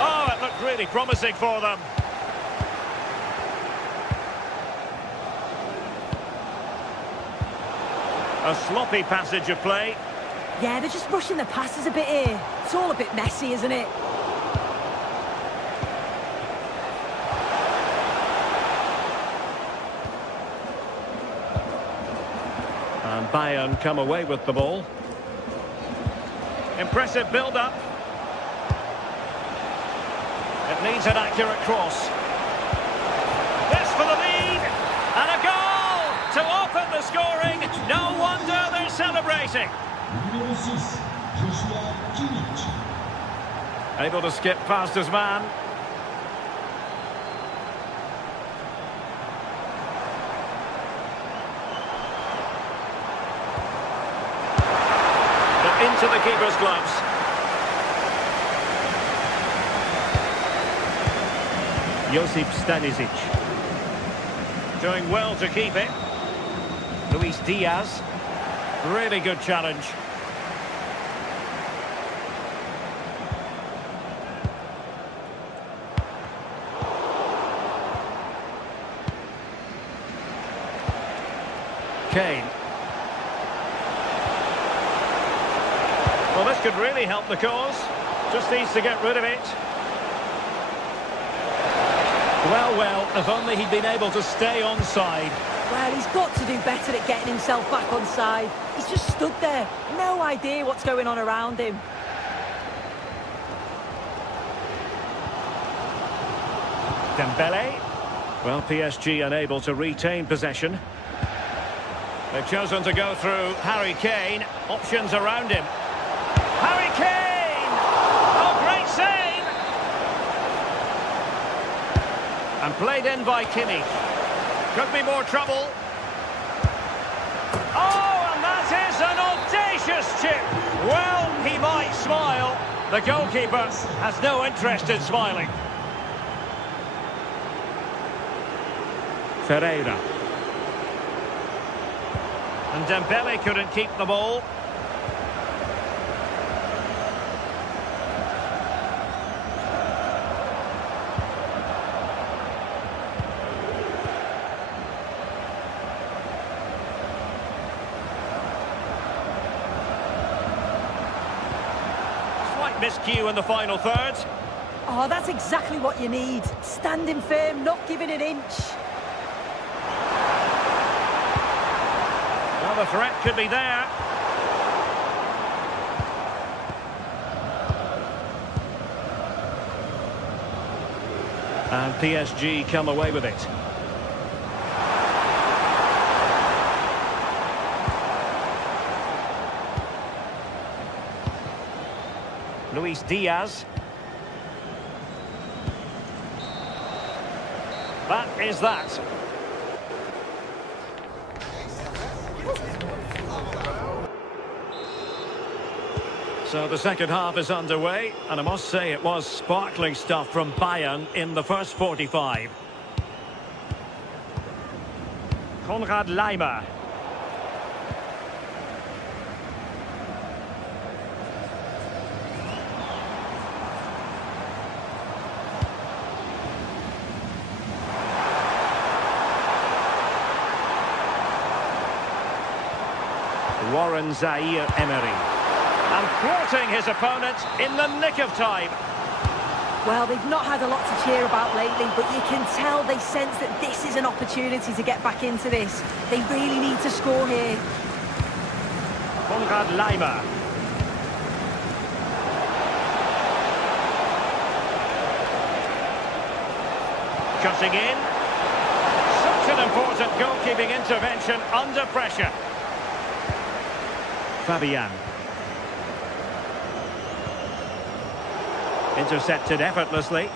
Oh, it looked really promising for them. A sloppy passage of play. Yeah, they're just rushing the passes a bit here. It's all a bit messy, isn't it? And Bayern come away with the ball. Impressive build-up. It needs an accurate cross. This for the lead. And a goal to open the scoring. No wonder they're celebrating. Able to skip past his man. But into the keeper's gloves. Josip Stanisic. Doing well to keep it. Luis Diaz. Really good challenge. Kane. Well, this could really help the cause. Just needs to get rid of it. Well, if only he'd been able to stay onside. Well, he's got to do better at getting himself back onside. He's just stood there. No idea what's going on around him. Dembélé. Well, PSG unable to retain possession. They've chosen to go through Harry Kane. Options around him. Harry Kane! Oh, great save! And played in by Kimmich. Could be more trouble. Oh, and that is an audacious chip. Well, he might smile. The goalkeeper has no interest in smiling. Ferreira. And Dembele couldn't keep the ball. Slight miscue in the final third. Oh, that's exactly what you need. Standing firm, not giving an inch. Well, the threat could be there. And PSG come away with it. Luis Diaz. That is that. So the second half is underway, and I must say it was sparkling stuff from Bayern in the first 45. Konrad Laimer. Warren Zaire-Emery. And thwarting his opponent in the nick of time. Well, they've not had a lot to cheer about lately, but you can tell they sense that this is an opportunity to get back into this. They really need to score here. Konrad Laimer. Cutting in. Such an important goalkeeping intervention under pressure. Fabian. Intercepted effortlessly.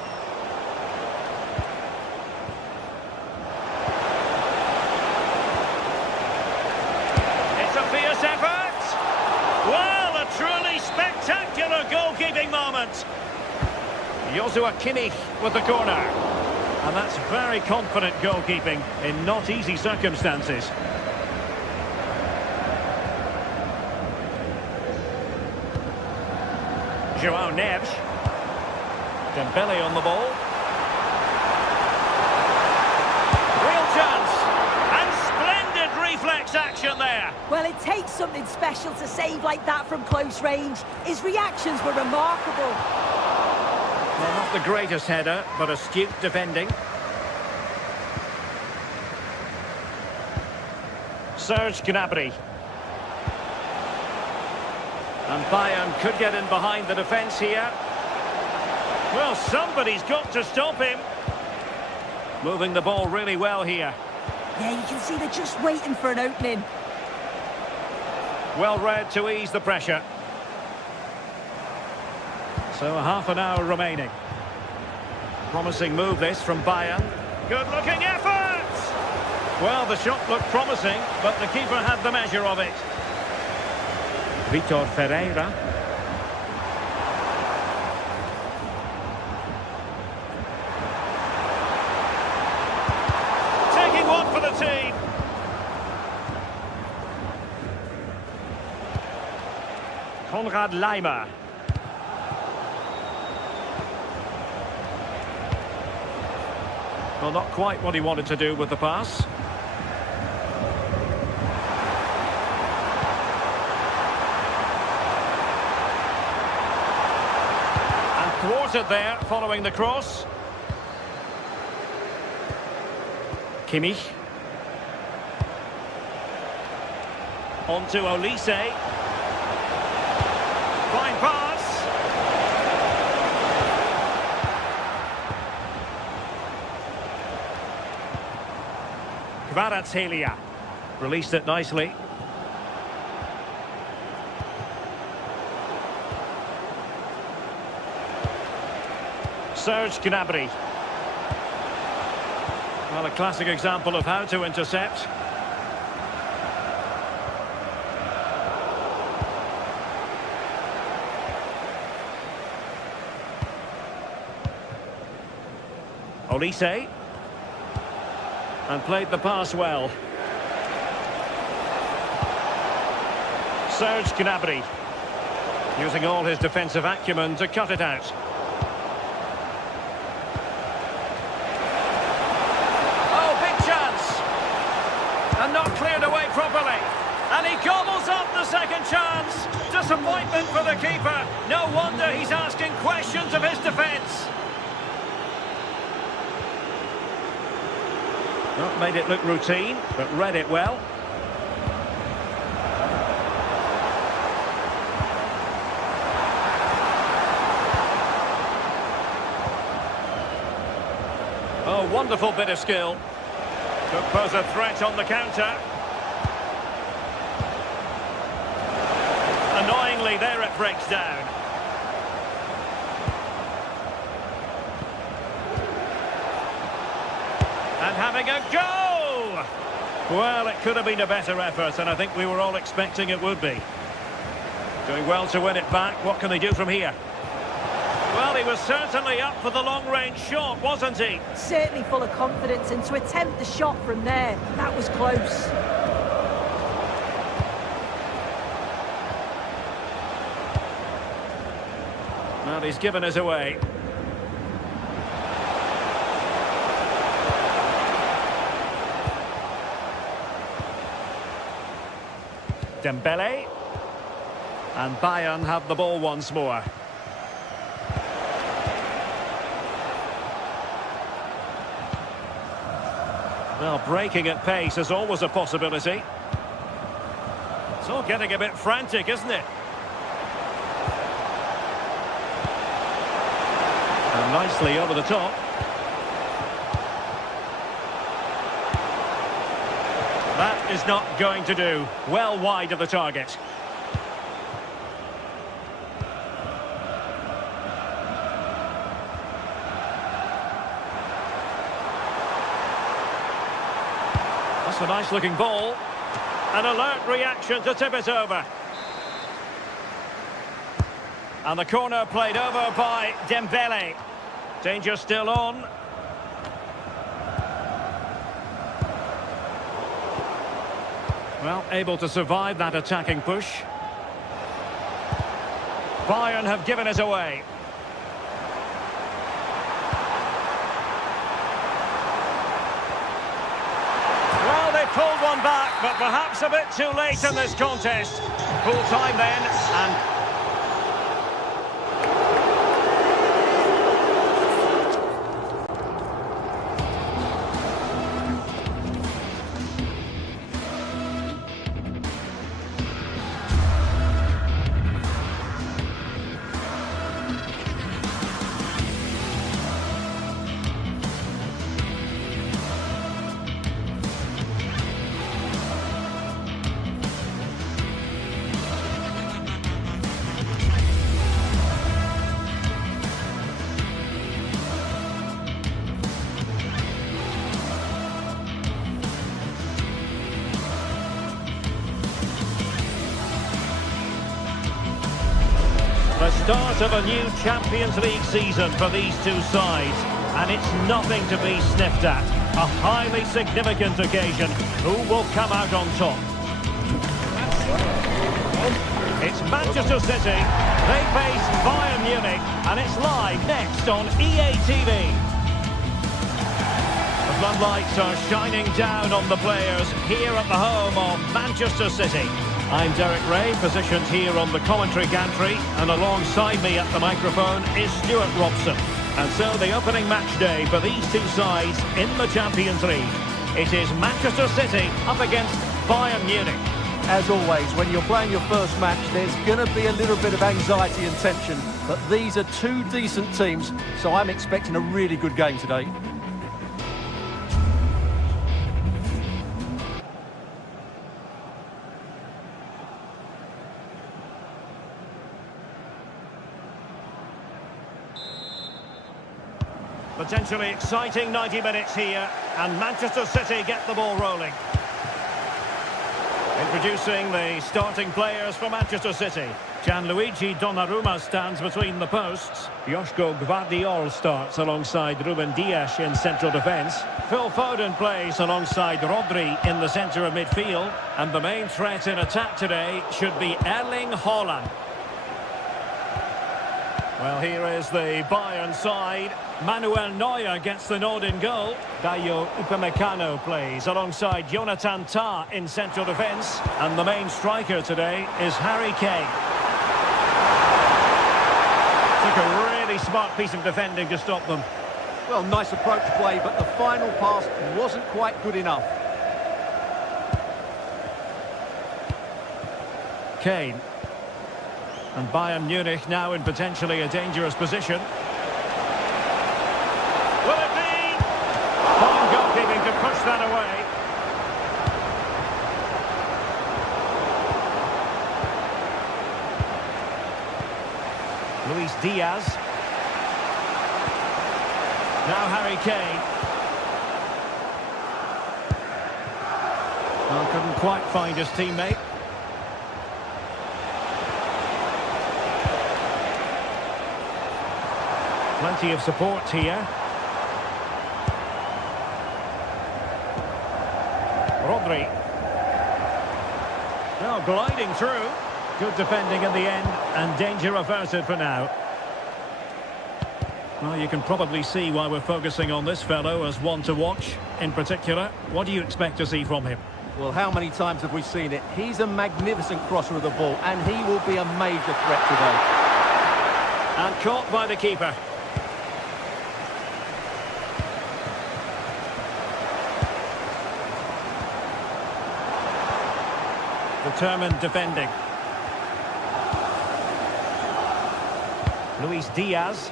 It's a fierce effort. Well, a truly spectacular goalkeeping moment. Joshua Kimmich with the corner. And that's very confident goalkeeping in not easy circumstances. João Neves. Dembele on the ball. Real chance. And splendid reflex action there. Well, it takes something special to save like that from close range. His reactions were remarkable. Well, not the greatest header, but astute defending. Serge Gnabry. And Bayern could get in behind the defence here. Well, somebody's got to stop him. Moving the ball really well here. Yeah, you can see they're just waiting for an opening. Well read to ease the pressure. So half an hour remaining. Promising move this from Bayern. Good looking effort! Well, the shot looked promising, but the keeper had the measure of it. Vitor Ferreira. Taking one for the team. Konrad Laimer. Well, not quite what he wanted to do with the pass. Thwarted there, following the cross. Kimmich. On to Olise. Fine pass. Kvaratskhelia. Released it nicely. Serge Gnabry. Well, a classic example of how to intercept. Olise. And played the pass well. Serge Gnabry. Using all his defensive acumen to cut it out. Oh, big chance! And not cleared away properly. And he gobbles up the second chance. Disappointment for the keeper. No wonder he's asking questions of his defence. Not made it look routine, but read it well. Oh, wonderful bit of skill. Could pose a threat on the counter. Annoyingly, there it breaks down. And having a go! Well, it could have been a better effort, and I think we were all expecting it would be. Doing well to win it back. What can they do from here? Well, he was certainly up for the long-range shot, wasn't he? Certainly full of confidence, and to attempt the shot from there, that was close. Well, he's given us away. Dembele. And Bayern have the ball once more. Well, breaking at pace is always a possibility. It's all getting a bit frantic, isn't it? And nicely over the top. That is not going to do. Well wide of the target. That's a nice-looking ball. An alert reaction to tip it over. And the corner played over by Dembele. Danger still on. Well, able to survive that attacking push. Bayern have given it away. Well, they pulled one back, but perhaps a bit too late in this contest. Full time then, and... The start of a new Champions League season for these two sides, and it's nothing to be sniffed at. A highly significant occasion. Who will come out on top? It's Manchester City. They face Bayern Munich, and it's live next on EA TV. The floodlights are shining down on the players here at the home of Manchester City. I'm Derek Ray, positioned here on the commentary gantry, and alongside me at the microphone is Stuart Robson. And so the opening match day for these two sides in the Champions League. It is Manchester City up against Bayern Munich. As always, when you're playing your first match, there's going to be a little bit of anxiety and tension. But these are two decent teams, so I'm expecting a really good game today. Potentially exciting 90 minutes here, and Manchester City get the ball rolling. Introducing the starting players for Manchester City. Gianluigi Donnarumma stands between the posts. Joško Gvardiol starts alongside Ruben Dias in central defence. Phil Foden plays alongside Rodri in the centre of midfield. And the main threat in attack today should be Erling Haaland. Well, here is the Bayern side. Manuel Neuer gets the nod in goal. Dayo Upamecano plays alongside Jonathan Tah in central defence. And the main striker today is Harry Kane. Took a really smart piece of defending to stop them. Well, nice approach play, but the final pass wasn't quite good enough. Kane. And Bayern Munich now in potentially a dangerous position. Will it be? Fine goalkeeping to push that away. Luis Diaz. Now Harry Kane. Well, couldn't quite find his teammate. Plenty of support here. Rodri. Now gliding through. Good defending in the end, and danger averted for now. Well, you can probably see why we're focusing on this fellow as one to watch. In particular, what do you expect to see from him? Well, how many times have we seen it? He's a magnificent crosser of the ball, and he will be a major threat today. And caught by the keeper. Determined defending. Luis Diaz.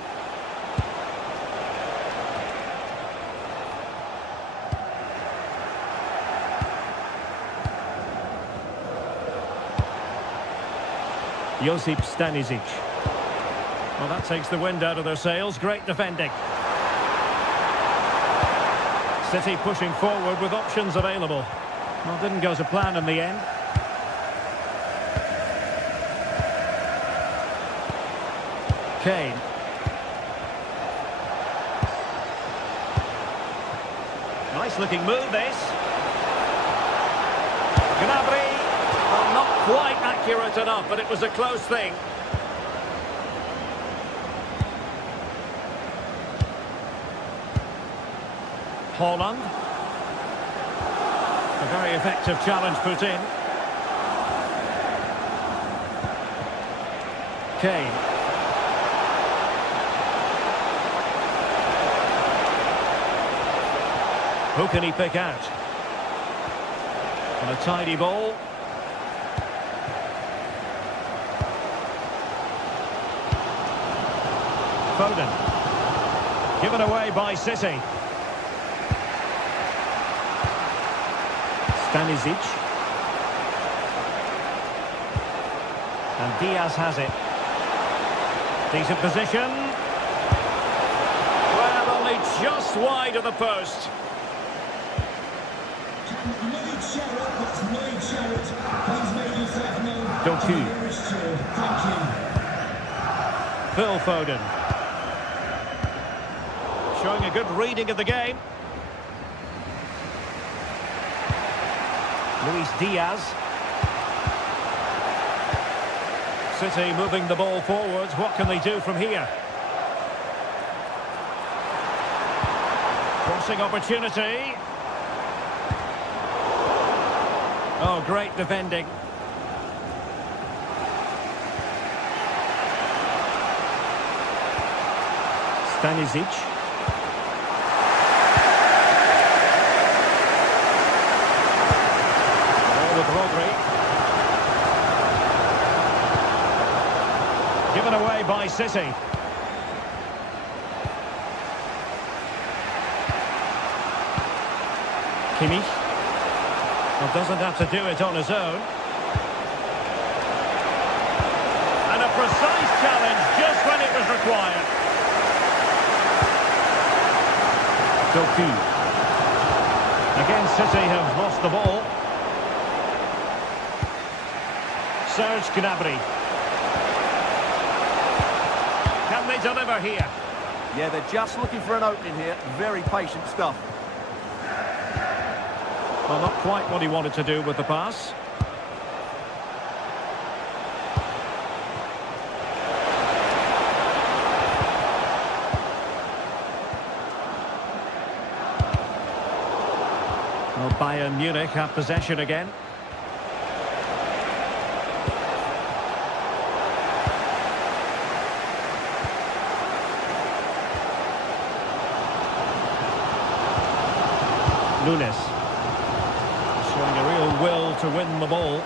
Josip Stanisic. Well, that takes the wind out of their sails. Great defending. City pushing forward with options available. Well, didn't go to plan in the end. Kane. Nice looking move this. Gnabry. Well, not quite accurate enough, but it was a close thing. Haaland. A very effective challenge put in. Kane. Who can he pick out? And a tidy ball. Foden. Given away by City. Stanisic. And Diaz has it. Decent position. Well, only just wide of the post. Doku. Phil Foden. Showing a good reading of the game. Luis Diaz. City moving the ball forwards. What can they do from here? Crossing opportunity. Oh, great defending. Stanisic. Ball with Rodri. Given away by City. Kimmich. Well, doesn't have to do it on his own. And a precise challenge just when it was required. Doku. Again, City have lost the ball. Serge Gnabry. they deliver here? Yeah, they're just looking for an opening here. Very patient stuff. Well, not quite what he wanted to do with the pass. Well, Bayern Munich have possession again. Nunes. Showing a real will to win the ball.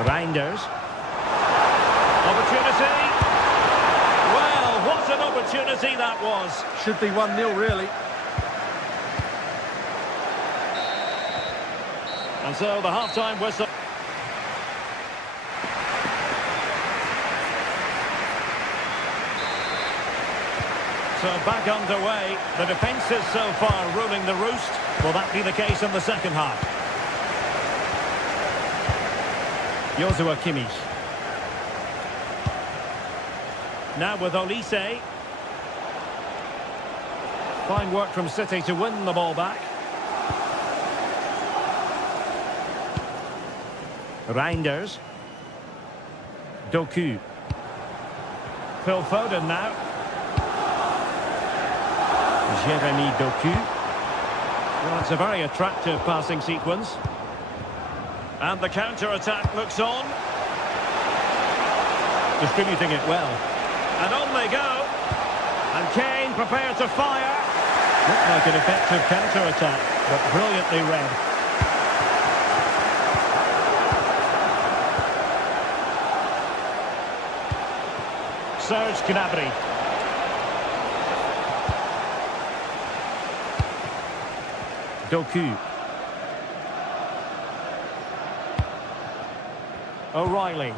Reinders. Opportunity. Well, what an opportunity that was. Should be 1-0, really. And so the half-time whistle. So back underway. The defence is so far ruling the roost. Will that be the case in the second half? Joshua Kimmich. Now with Olise. Fine work from City to win the ball back. Reinders. Doku. Phil Foden now. Jeremy Doku. Well, it's a very attractive passing sequence. And the counter-attack looks on. Distributing it well. And on they go. And Kane prepared to fire. Looked like an effective counter-attack, but brilliantly read. Serge Gnabry. Doku. O'Reilly.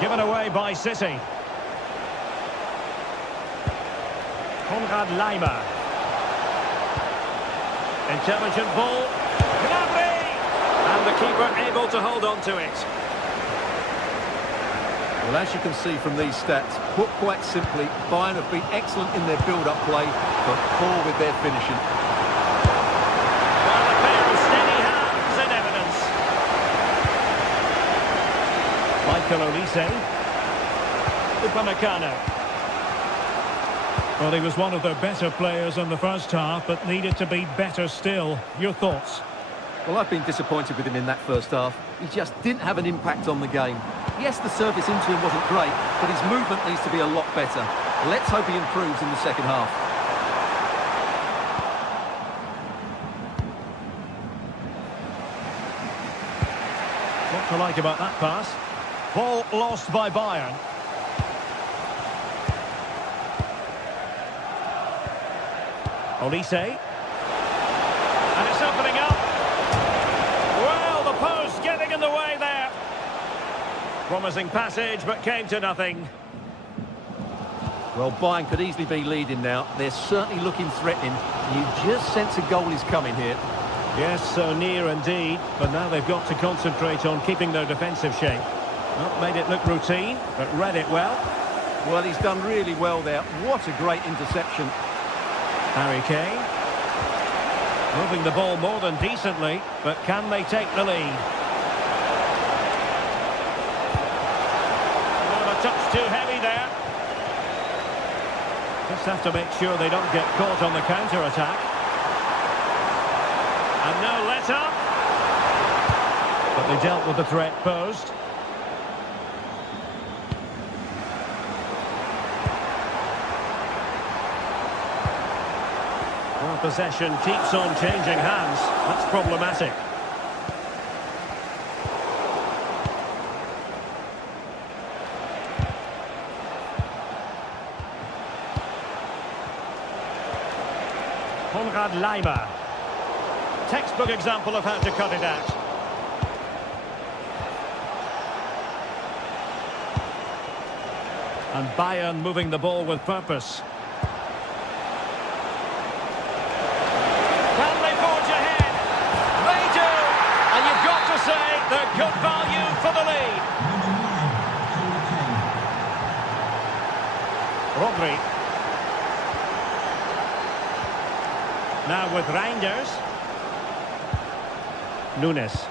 Given away by City. Konrad Laimer. Intelligent ball. Gnabry! And the keeper able to hold on to it. Well, as you can see from these stats, put quite simply, Bayern have been excellent in their build-up play, but poor with their finishing. Well, a pair of steady hands in evidence. Michael Olise. Upamecano. Well, he was one of their better players in the first half, but needed to be better still. Your thoughts? Well, I've been disappointed with him in that first half. He just didn't have an impact on the game. Yes, the service into him wasn't great, but his movement needs to be a lot better. Let's hope he improves in the second half. What to like about that pass? Ball lost by Bayern. Olise. And it's opening up. Well, the post getting in the way there. Promising passage, but came to nothing. Well, Bayern could easily be leading now. They're certainly looking threatening. You just sense a goal is coming here. Yes, so near indeed. But now they've got to concentrate on keeping their defensive shape. Not made it look routine, but read it well. Well, he's done really well there. What a great interception. Harry Kane. Moving the ball more than decently, but can they take the lead? Oh, a touch too heavy there. Just have to make sure they don't get caught on the counter-attack. And no let-up. But they dealt with the threat posed. Well, possession keeps on changing hands. That's problematic. Konrad Laimer. Textbook example of how to cut it out. And Bayern moving the ball with purpose. Can they forge ahead? They for the lead. Rodri. Now with Reinders. Nunes.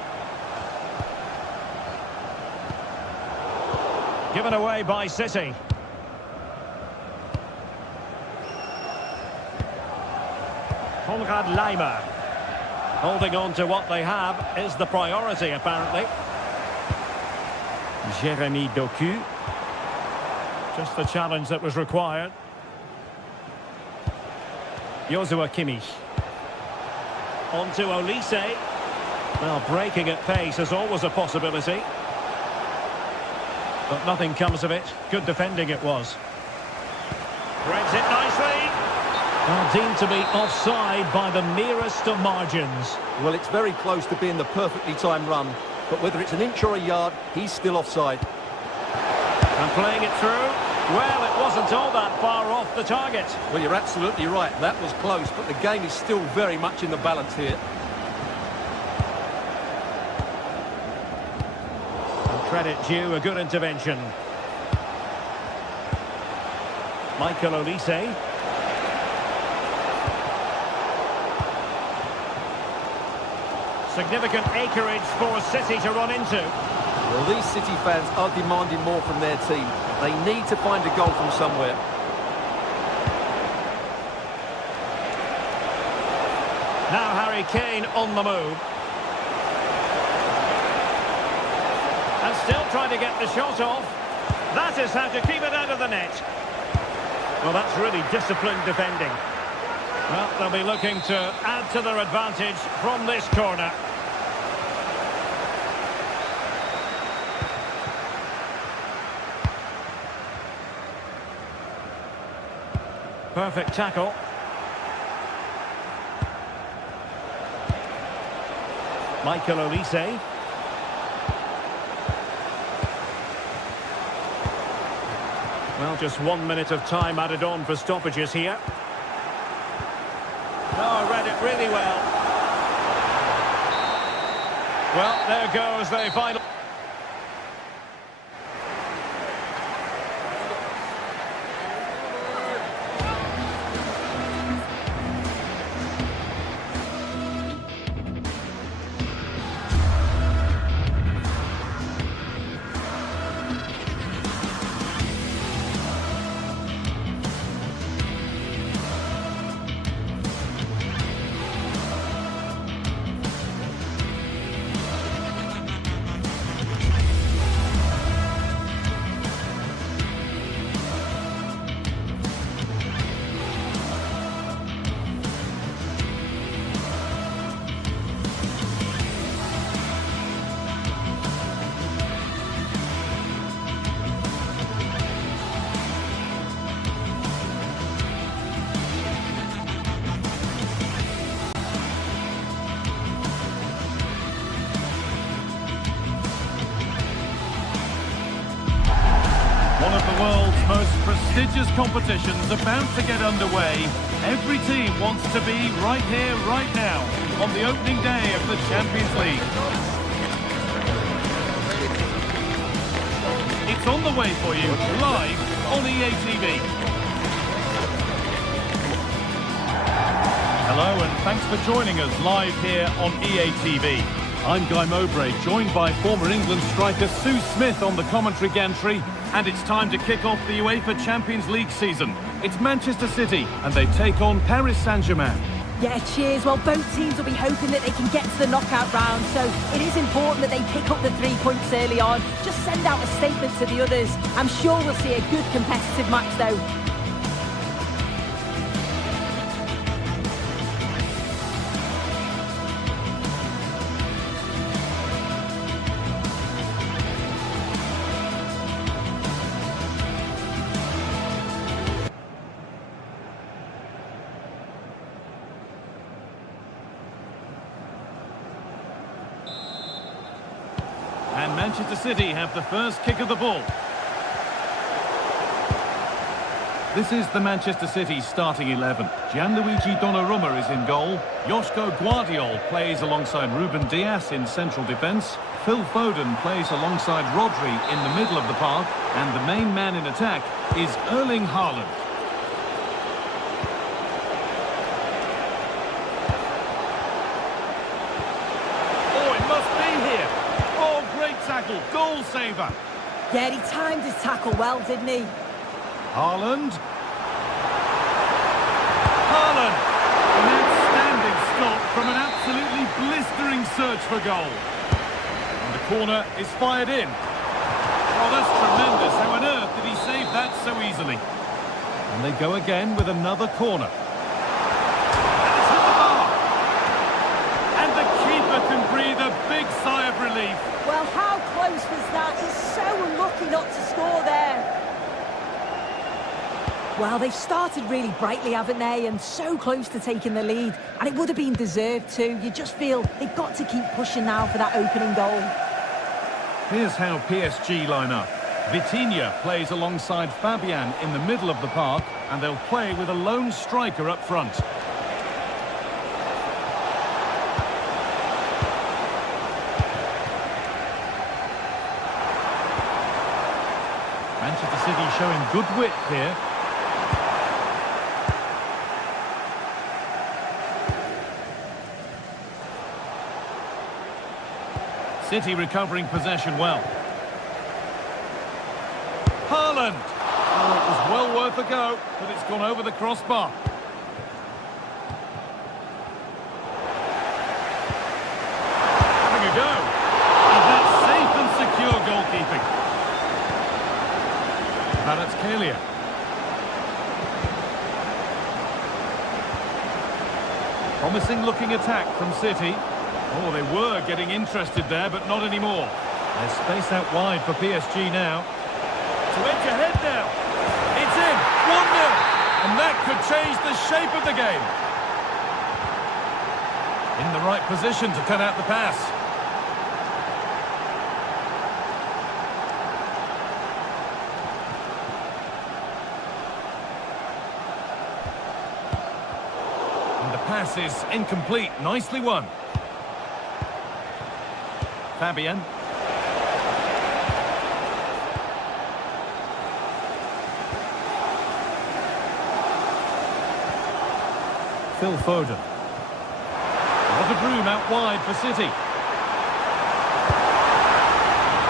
Given away by City. Konrad Laimer. Holding on to what they have is the priority, apparently. Jeremy Doku. Just the challenge that was required. Joshua Kimmich. On to Olise. Well, breaking at pace is always a possibility. But nothing comes of it. Good defending it was. Threads it nicely. Well, deemed to be offside by the merest of margins. Well, it's very close to being the perfectly timed run. But whether it's an inch or a yard, he's still offside. And playing it through. Well, it wasn't all that far off the target. Well, you're absolutely right. That was close, but the game is still very much in the balance here. And credit due, a good intervention. Michael Olise. Significant acreage for City to run into. Well, these City fans are demanding more from their team. They need to find a goal from somewhere. Now Harry Kane on the move. And still trying to get the shot off. That is how to keep it out of the net. Well, that's really disciplined defending. Well, they'll be looking to add to their advantage from this corner. Perfect tackle. Michael Olise. Well, just 1 minute of time added on for stoppages here. Oh, read it really well. Well, there goes the final. One of the world's most prestigious competitions about to get underway. Every team wants to be right here, right now, on the opening day of the Champions League. It's on the way for you, live on EA TV. Hello and thanks for joining us live here on EA TV. I'm Guy Mowbray, joined by former England striker Sue Smith on the commentary gantry. And it's time to kick off the UEFA Champions League season. It's Manchester City, and they take on Paris Saint-Germain. Yeah, cheers. Well, both teams will be hoping that they can get to the knockout round, so it is important that they pick up the 3 points early on. Just send out a statement to the others. I'm sure we'll see a good competitive match, though. And Manchester City have the first kick of the ball. This is the Manchester City starting 11. Gianluigi Donnarumma is in goal. Joško Guardiol plays alongside Ruben Dias in central defence. Phil Foden plays alongside Rodri in the middle of the park, and the main man in attack is Erling Haaland. Oh, it must be here. Oh, great tackle, goal saver. Yeah, he timed his tackle well, didn't he? Haaland. Haaland! An outstanding stop from an absolutely blistering search for goal. And the corner is fired in. Oh, that's tremendous. How on earth did he save that so easily? And they go again with another corner. And it's hit the bar. And the keeper can breathe a big sigh of relief. Well, how close was that? He's so unlucky not to score there. Well, they've started really brightly, haven't they? And so close to taking the lead. And it would have been deserved too. You just feel they've got to keep pushing now for that opening goal. Here's how PSG line up. Vitinha plays alongside Fabian in the middle of the park, and they'll play with a lone striker up front. Manchester City showing good width here. City recovering possession well. Haaland! Oh, it was well worth a go, but it's gone over the crossbar. Having a go. And that's safe and secure goalkeeping. Kvaratskhelia. Promising looking attack from City. Oh, they were getting interested there, but not anymore. There's space out wide for PSG now. To edge ahead now. It's in. 1-0. And that could change the shape of the game. In the right position to cut out the pass. And the pass is incomplete. Nicely won. Fabian. Phil Foden. A lot of room out wide for City.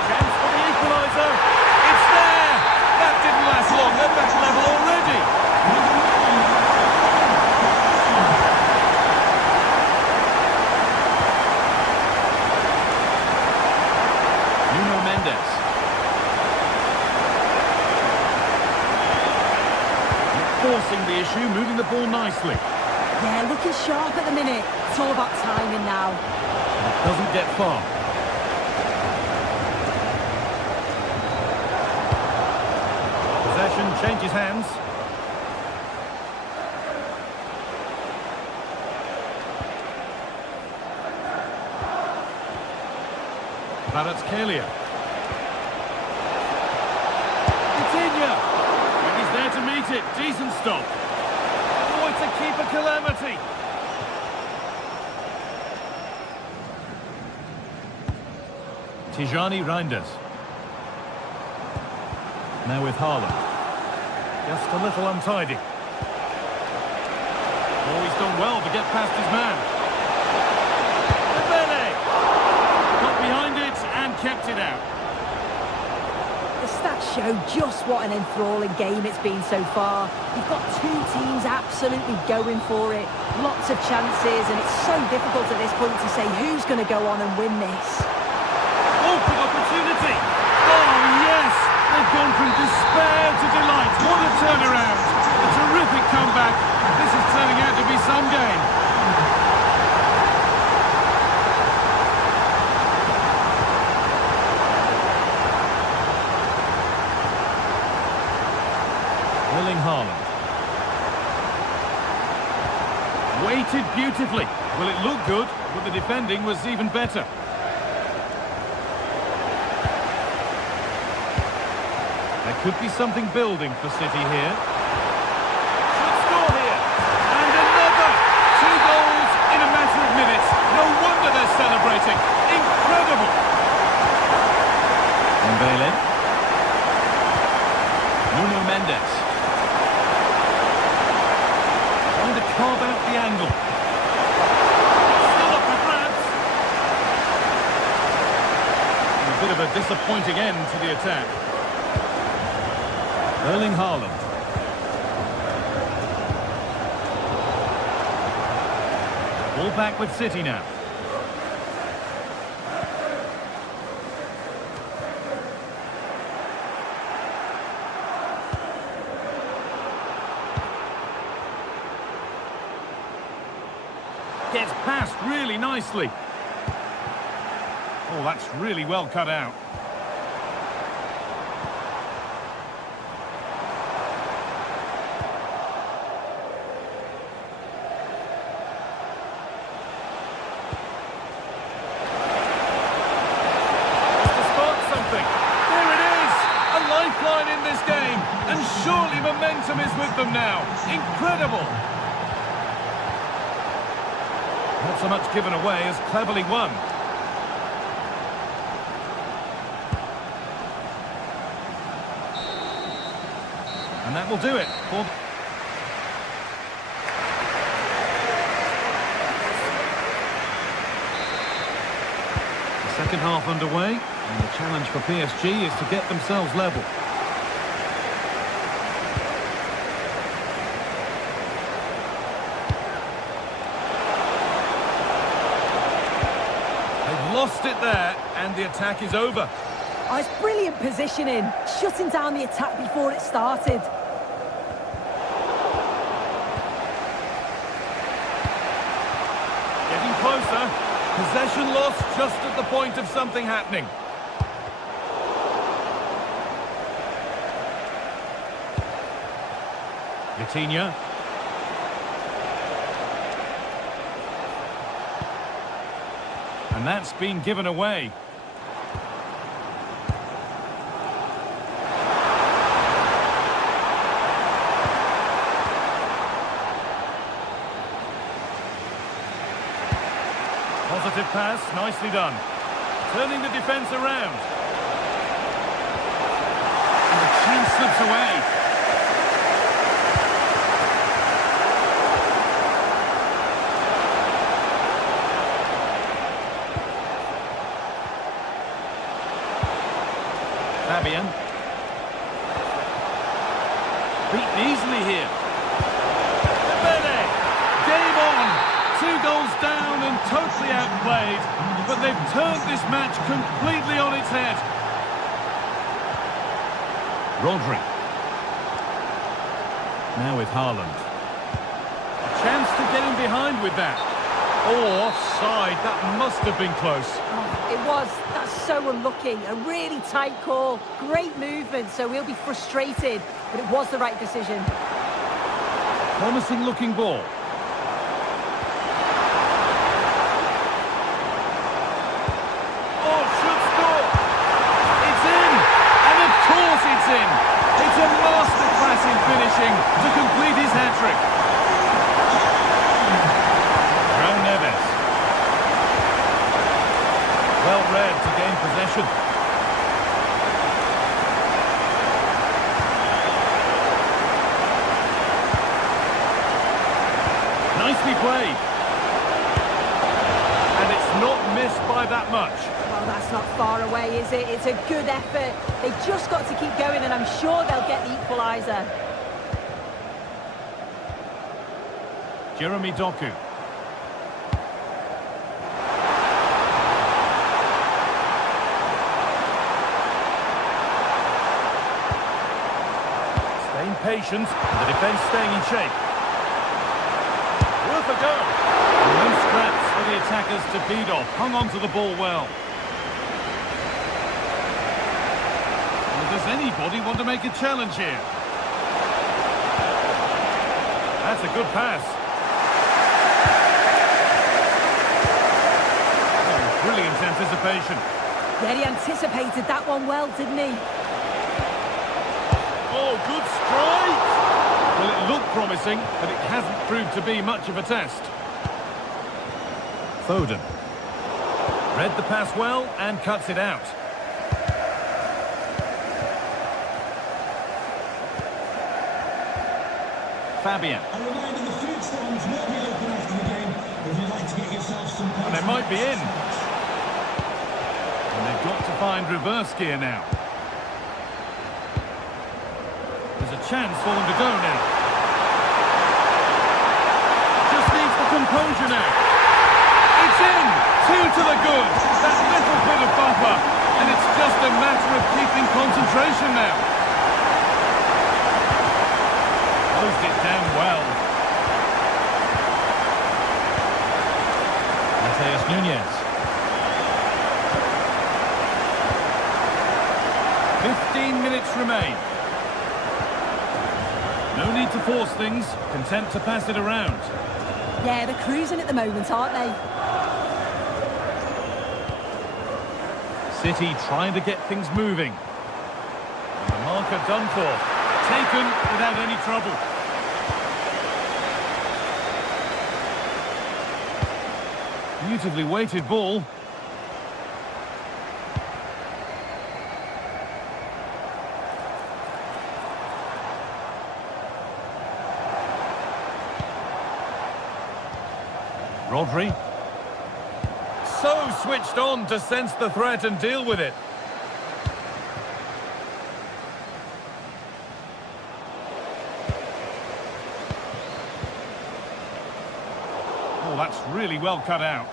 Chance for the equaliser. It's there! That didn't last long. They're back level already. Forcing the issue, moving the ball nicely. Yeah, looking sharp at the minute. It's all about timing now. It doesn't get far. Possession changes hands. Kvaratskhelia. Vitinha. He's there to meet it. Decent stop. Oh, it's a keeper calamity. Tijani Reinders. Now with Haaland. Just a little untidy. Oh, he's done well to get past his man. Dembele. Got behind it and kept it out. The stats show just what an enthralling game it's been so far. You've got two teams absolutely going for it. Lots of chances, and it's so difficult at this point to say who's going to go on and win this. Open opportunity. Oh, yes. They've gone from despair to delight. What a turnaround. A terrific comeback. This is turning out to be some game. Erling Haaland. Weighted beautifully. Well, it looked good, but the defending was even better. There could be something building for City here. Should score here. And another! 2 goals in a matter of minutes. No wonder they're celebrating. Incredible! Mendes. Trying to carve out the angle. Still up for grabs. And a bit of a disappointing end to the attack. Erling Haaland. Ball back with City now. Gets past really nicely. Oh, that's really well cut out. In this game, and surely momentum is with them now. Incredible. Not so much given away as cleverly won. And that will do it for the second half underway, and the challenge for PSG is to get themselves level. Lost it there, and the attack is over. Oh, it's brilliant positioning, shutting down the attack before it started. Getting closer. Possession lost just at the point of something happening. Vitinha. And that's been given away. Positive pass, nicely done. Turning the defence around. And the chance slips away. Fabian. Beaten easily here. Bene! Game on! 2 goals down and totally outplayed, but they've turned this match completely on its head. Rodri. Now with Haaland. A chance to get in behind with that. Oh, offside. That must have been close. Oh, it was. That's so unlucky. A really tight call. Great movement, so we'll be frustrated, but it was the right decision. Promising looking ball. Oh, should score. It's in. And of course it's in. It's a masterclass in finishing to complete his hat-trick. Well read to gain possession. Nicely played. And it's not missed by that much. Well, that's not far away, is it? It's a good effort. They've just got to keep going, and I'm sure they'll get the equaliser. Jeremy Doku. Patience, the defence staying in shape. Worth a go. No scraps for the attackers to beat off. Hung on to the ball well. Does anybody want to make a challenge here? That's a good pass. Oh, brilliant anticipation. Yeah, he anticipated that one well, didn't he? Oh, good strike! Well, it looked promising, but it hasn't proved to be much of a test. Foden. Read the pass well and cuts it out. Fabian. A reminder the food stands will be open after the game if you'd like to get yourself some... And they might be in. And they've got to find reverse gear now. There's a chance for them to go now. Just needs the composure now. It's in! 2 to the good. That little bit of buffer. And it's just a matter of keeping concentration now. Closed it down well. Mateus Nunes. 15 minutes remain. No need to force things. Content to pass it around. Yeah, they're cruising at the moment, aren't they? City trying to get things moving. And the marker done for. Taken without any trouble. Beautifully weighted ball. Rodri. So switched on to sense the threat and deal with it. Oh, that's really well cut out.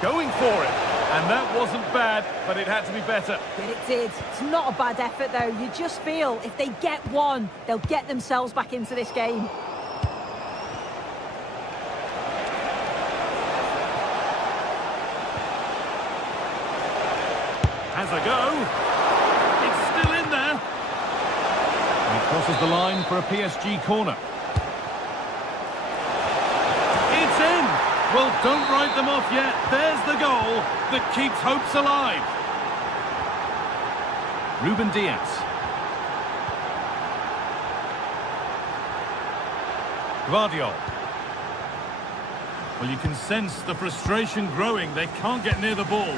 Going for it, and that wasn't bad, but it had to be better. But it did. It's not a bad effort, though. You just feel if they get one, they'll get themselves back into this game. Has a go. It's still in there. And it crosses the line for a PSG corner. It's in. Well, don't write them off yet. There's the goal that keeps hopes alive. Ruben Diaz. Gvardiol. Well, you can sense the frustration growing. They can't get near the ball.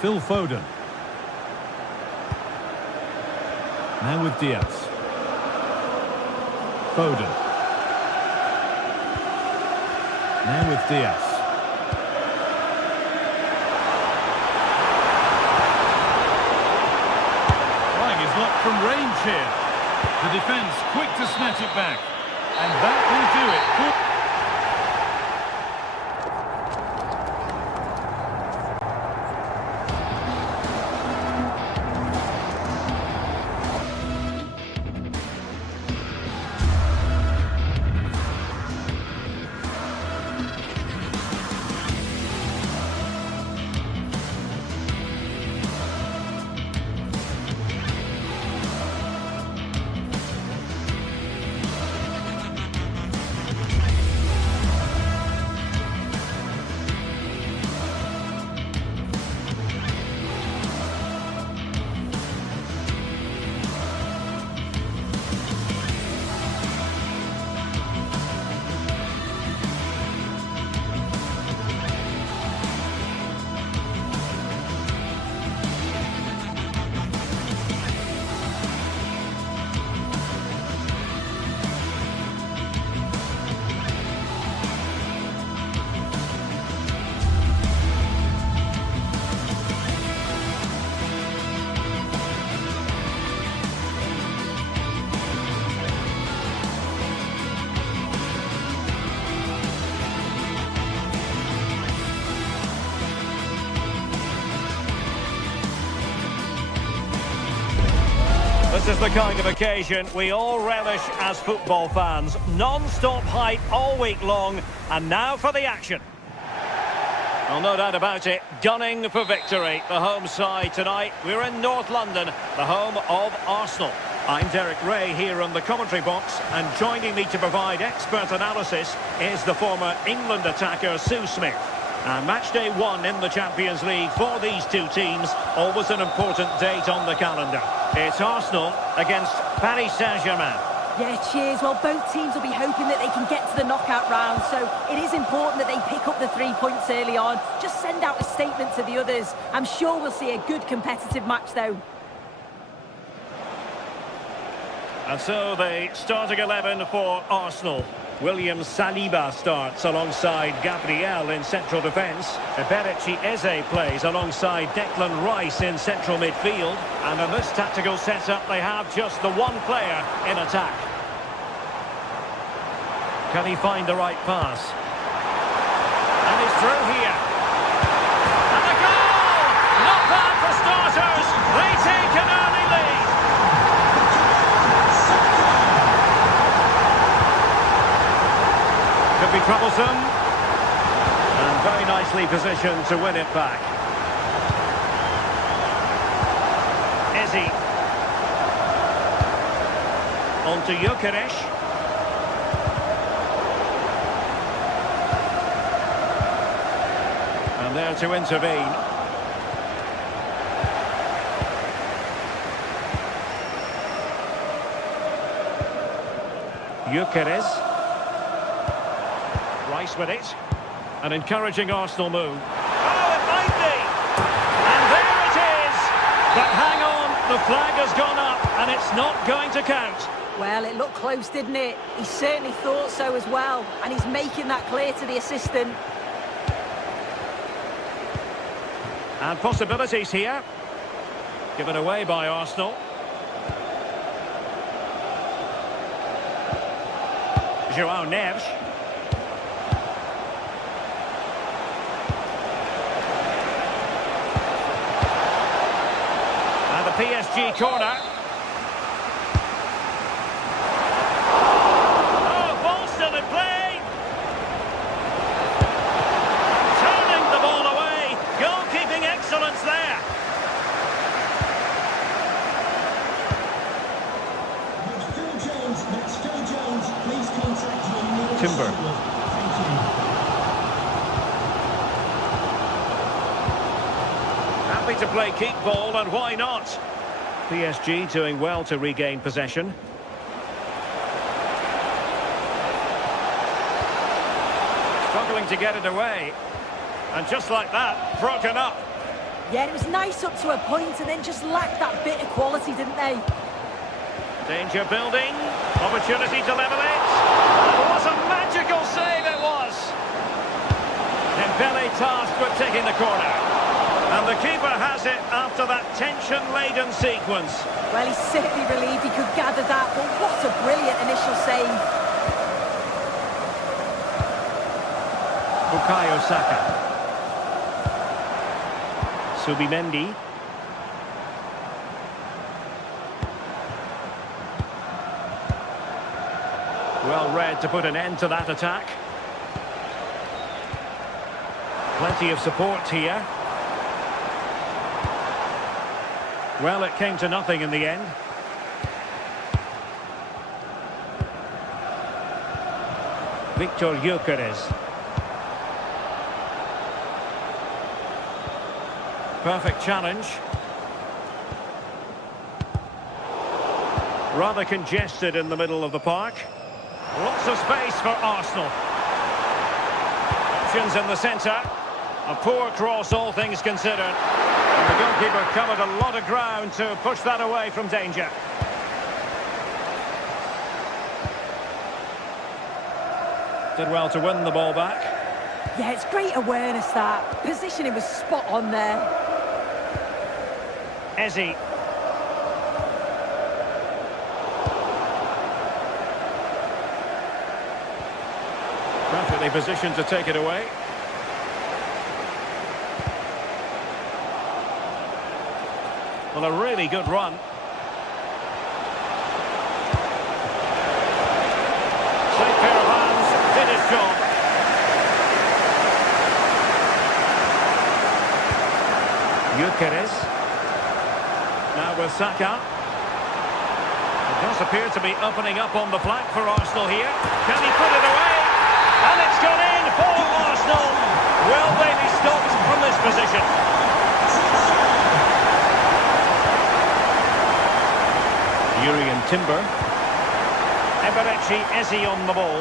Phil Foden. Now with Diaz. Foden. Now with Diaz. Flying his luck from range here. The defence quick to snatch it back. And that will do it. This is the kind of occasion we all relish as football fans. Non-stop hype all week long, and now for the action. Well, no doubt about it, gunning for victory. The home side tonight, we're in North London, the home of Arsenal. I'm Derek Ray here on the commentary box, and joining me to provide expert analysis is the former England attacker Sue Smith. And match day 1 in the Champions League for these two teams, always an important date on the calendar. It's Arsenal against Paris Saint-Germain. Yeah, cheers. Well, both teams will be hoping that they can get to the knockout round, so it is important that they pick up the 3 points early on. Just send out a statement to the others. I'm sure we'll see a good competitive match, though. And so the starting 11 for Arsenal. William Saliba starts alongside Gabriel in central defence. Eberechi Eze plays alongside Declan Rice in central midfield. And in this tactical setup, they have just the one player in attack. Can he find the right pass? And he's through here. And the goal! Not bad for starters. They take an early lead. Could be troublesome. And very nicely positioned to win it back. Eze. On to Gyökeres. And there to intervene. Gyökeres. Rice with it. An encouraging Arsenal move. Oh, it might be! And there it is! But hang on, the flag has gone up and it's not going to count. Well, it looked close, didn't it? He certainly thought so as well, and he's making that clear to the assistant. And possibilities here. Given away by Arsenal. João Neves. And the PSG corner. Oh, ball still in play. Turning the ball away. Goalkeeping excellence there. That's Phil Jones. That's Phil Jones. Please contact your Timber. Thank you. Happy to play keep ball, and why not? PSG doing well to regain possession. Struggling to get it away. And just like that, broken up. Yeah, it was nice up to a point and then just lacked that bit of quality, didn't they? Danger building. Opportunity to level it. What a magical save it was. Dembele tasked with taking the corner. And the keeper has it after that tension-laden sequence. Well, he's certainly relieved he could gather that, but what a brilliant initial save. Bukayo Saka. Subimendi. Well read to put an end to that attack. Plenty of support here. Well, it came to nothing in the end. Victor Gyökeres. Perfect challenge. Rather congested in the middle of the park. Lots of space for Arsenal. Options in the centre. A poor cross, all things considered. And the goalkeeper covered a lot of ground to push that away from danger. Did well to win the ball back. Yeah, it's great awareness, that. Positioning was spot on there. Eze. Perfectly positioned to take it away. Well, a really good run. Safe pair of hands, did his job. Gyökeres. Now with Saka. It does appear to be opening up on the flank for Arsenal here. Can he put it away? And it's gone in for Arsenal. Will they be stopped from this position? Timber. Eze on the ball.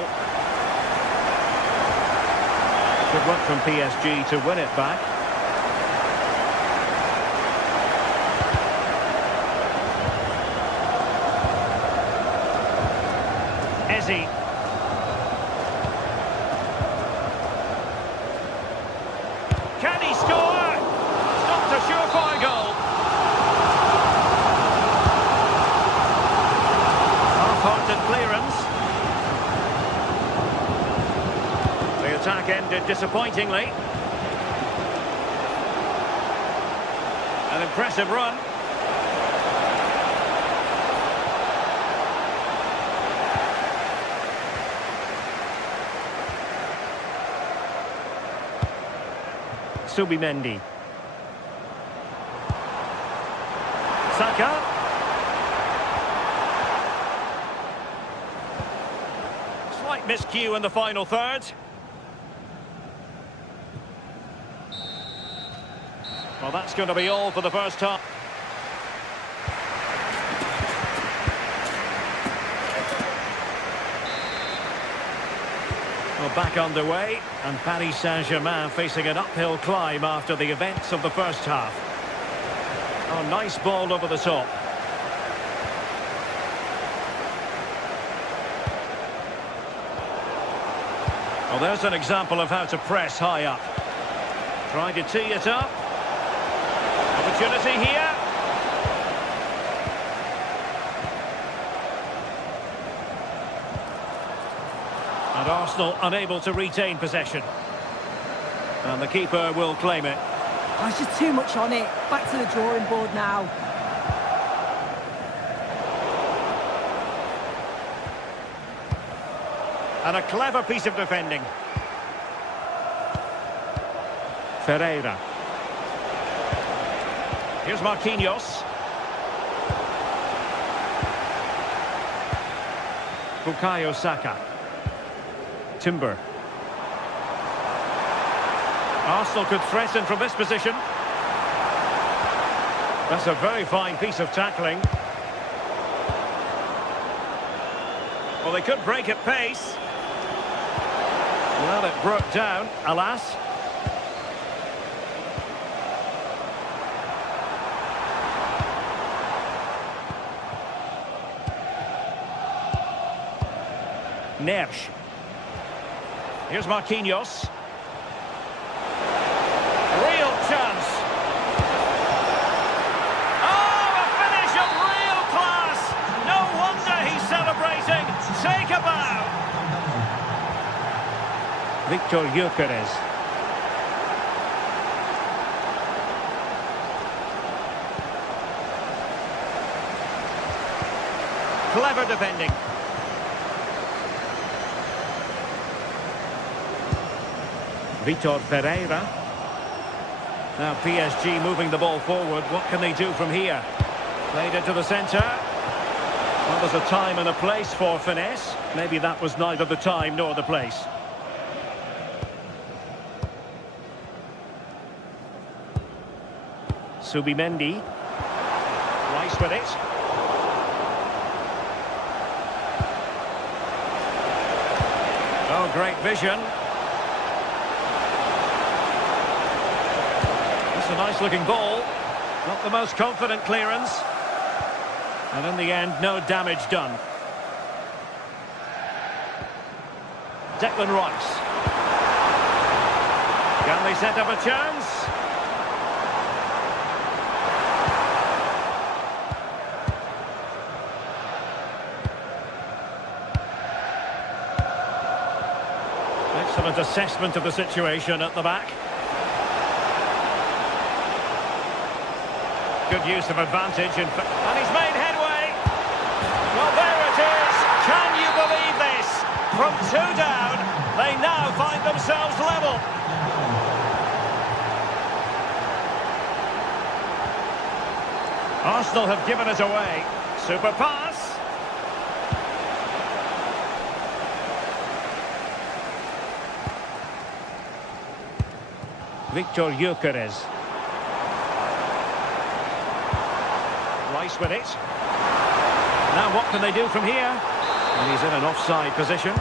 Good work from PSG to win it back. Eze. Can he score? It's not a surefire goal. Half-hearted clearance. The attack ended disappointingly. An impressive run. Subimendi. Saka. Slight miscue in the final third. Well, that's going to be all for the first half. Well, back underway, and Paris Saint-Germain facing an uphill climb after the events of the first half. Oh, nice ball over the top. Well, there's an example of how to press high up. Trying to tee it up. Opportunity here. And Arsenal unable to retain possession. And the keeper will claim it. Oh, it's just too much on it. Back to the drawing board now. And a clever piece of defending. Ferreira. Here's Marquinhos. Bukayo Saka. Timber. Arsenal could threaten from this position. That's a very fine piece of tackling. Well, they could break at pace. Well, it broke down, alas. Nersch. Here's Marquinhos. Real chance. Oh, a finish of real class. No wonder he's celebrating. Take a bow. Victor Gyökeres. Clever defending. Vitor Ferreira. Now PSG moving the ball forward. What can they do from here? Played it to the centre. Well, there's a time and a place for finesse. Maybe that was neither the time nor the place. Subimendi. Rice with it. Oh, great vision. It's a nice-looking ball. Not the most confident clearance. And in the end, no damage done. Declan Rice. Can they set up a chance? Excellent assessment of the situation at the back. Good use of advantage, and he's made headway. Well, there it is. Can you believe this? From 2 down, they now find themselves level. Arsenal have given it away. Super pass. Victor Gyökeres. Rice with it. Now what can they do from here? And he's in an offside position.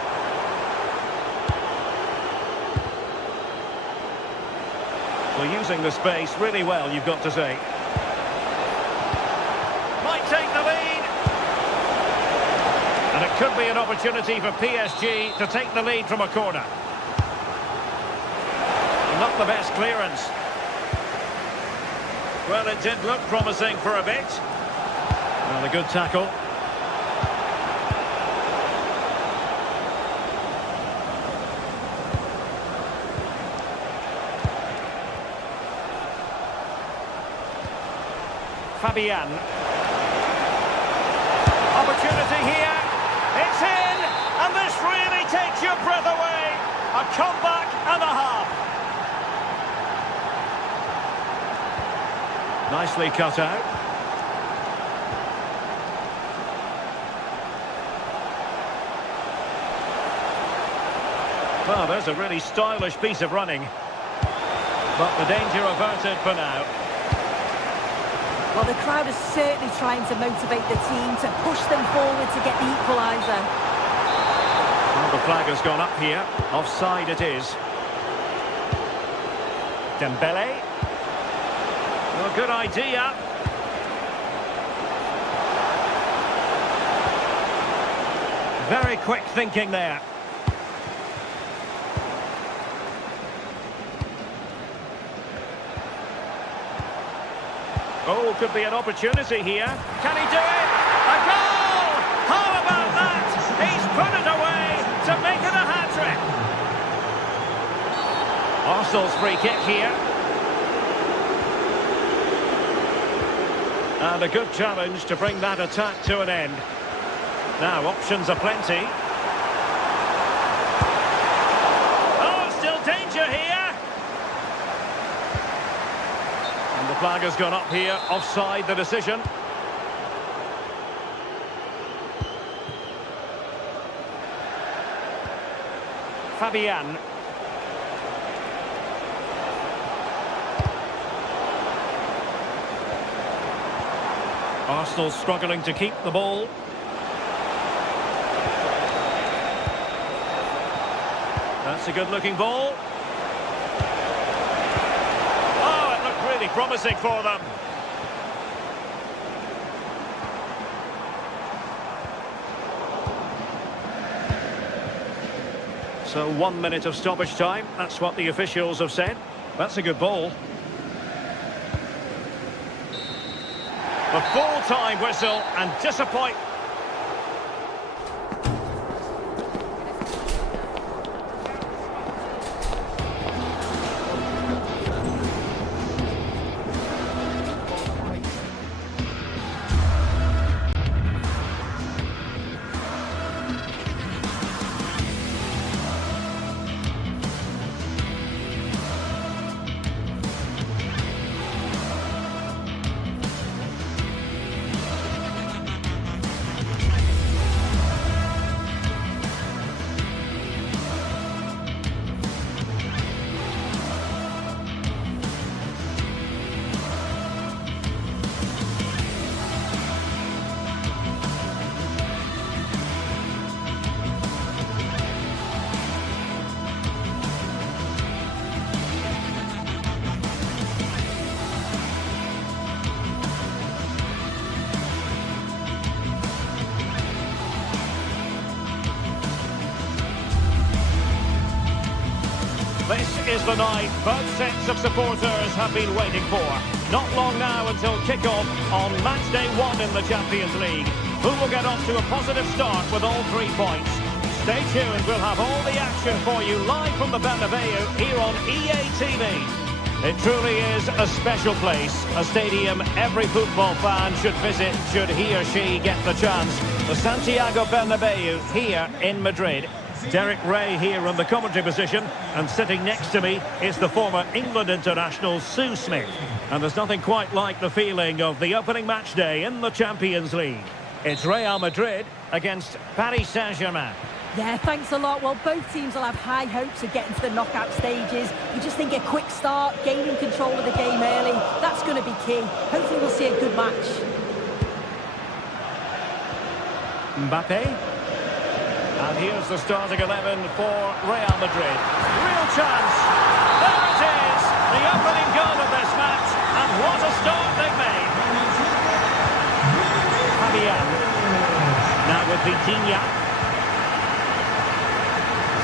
Well, using the space really well, you've got to say. Might take the lead. And it could be an opportunity for PSG to take the lead from a corner. Not the best clearance. Well, it did look promising for a bit. And a good tackle. Fabian. Opportunity here. It's in, and this really takes your breath away. A comeback and a half. Nicely cut out. Well, there's a really stylish piece of running. But the danger averted for now. Well, the crowd is certainly trying to motivate the team to push them forward to get the equaliser. Well, the flag has gone up here. Offside it is. Dembele. Well, good idea. Very quick thinking there. Oh, could be an opportunity here. Can he do it? A goal! How about that? He's put it away to make it a hat-trick. Arsenal's free kick here. And a good challenge to bring that attack to an end. Now, options are plenty. Oh, still danger here. And the flag has gone up here. Offside the decision. Fabian. Arsenal struggling to keep the ball. That's a good-looking ball. Oh, it looked really promising for them. So 1 minute of stoppage time. That's what the officials have said. That's a good ball. The full-time whistle and disappoint. This is the night both sets of supporters have been waiting for. Not long now until kick-off on match day 1 in the Champions League. Who will get off to a positive start with all 3 points? Stay tuned, we'll have all the action for you live from the Bernabeu here on EA TV. It truly is a special place, a stadium every football fan should visit should he or she get the chance. The Santiago Bernabeu here in Madrid. Derek Ray here in the commentary position, and sitting next to me is the former England international Sue Smith. And there's nothing quite like the feeling of the opening match day in the Champions League. It's Real Madrid against Paris Saint-Germain. Yeah, thanks a lot. Well, both teams will have high hopes of getting to the knockout stages. You just think a quick start, gaining control of the game early, that's going to be key. Hopefully we'll see a good match. Mbappe. And here's the starting 11 for Real Madrid. Real chance. There it is. The opening goal of this match. And what a start they've made. Fabian. Now with Vitinha.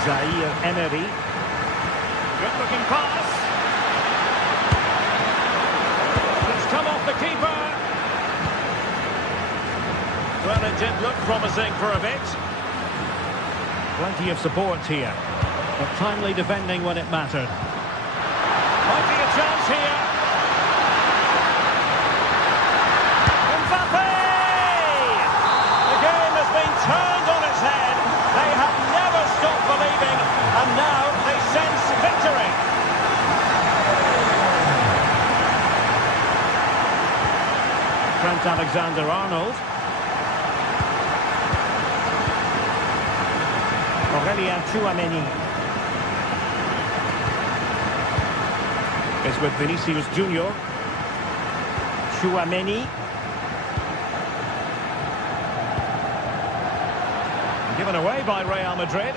Zaire Emery. Good looking pass. It's come off the keeper. Well, it did look promising for a bit. Plenty of support here, but timely defending when it mattered. Might be a chance here. Mbappe! The game has been turned on its head. They have never stopped believing, and now they sense victory. Trent Alexander-Arnold. Chouameni is with Vinicius Junior. Chouameni. Given away by Real Madrid.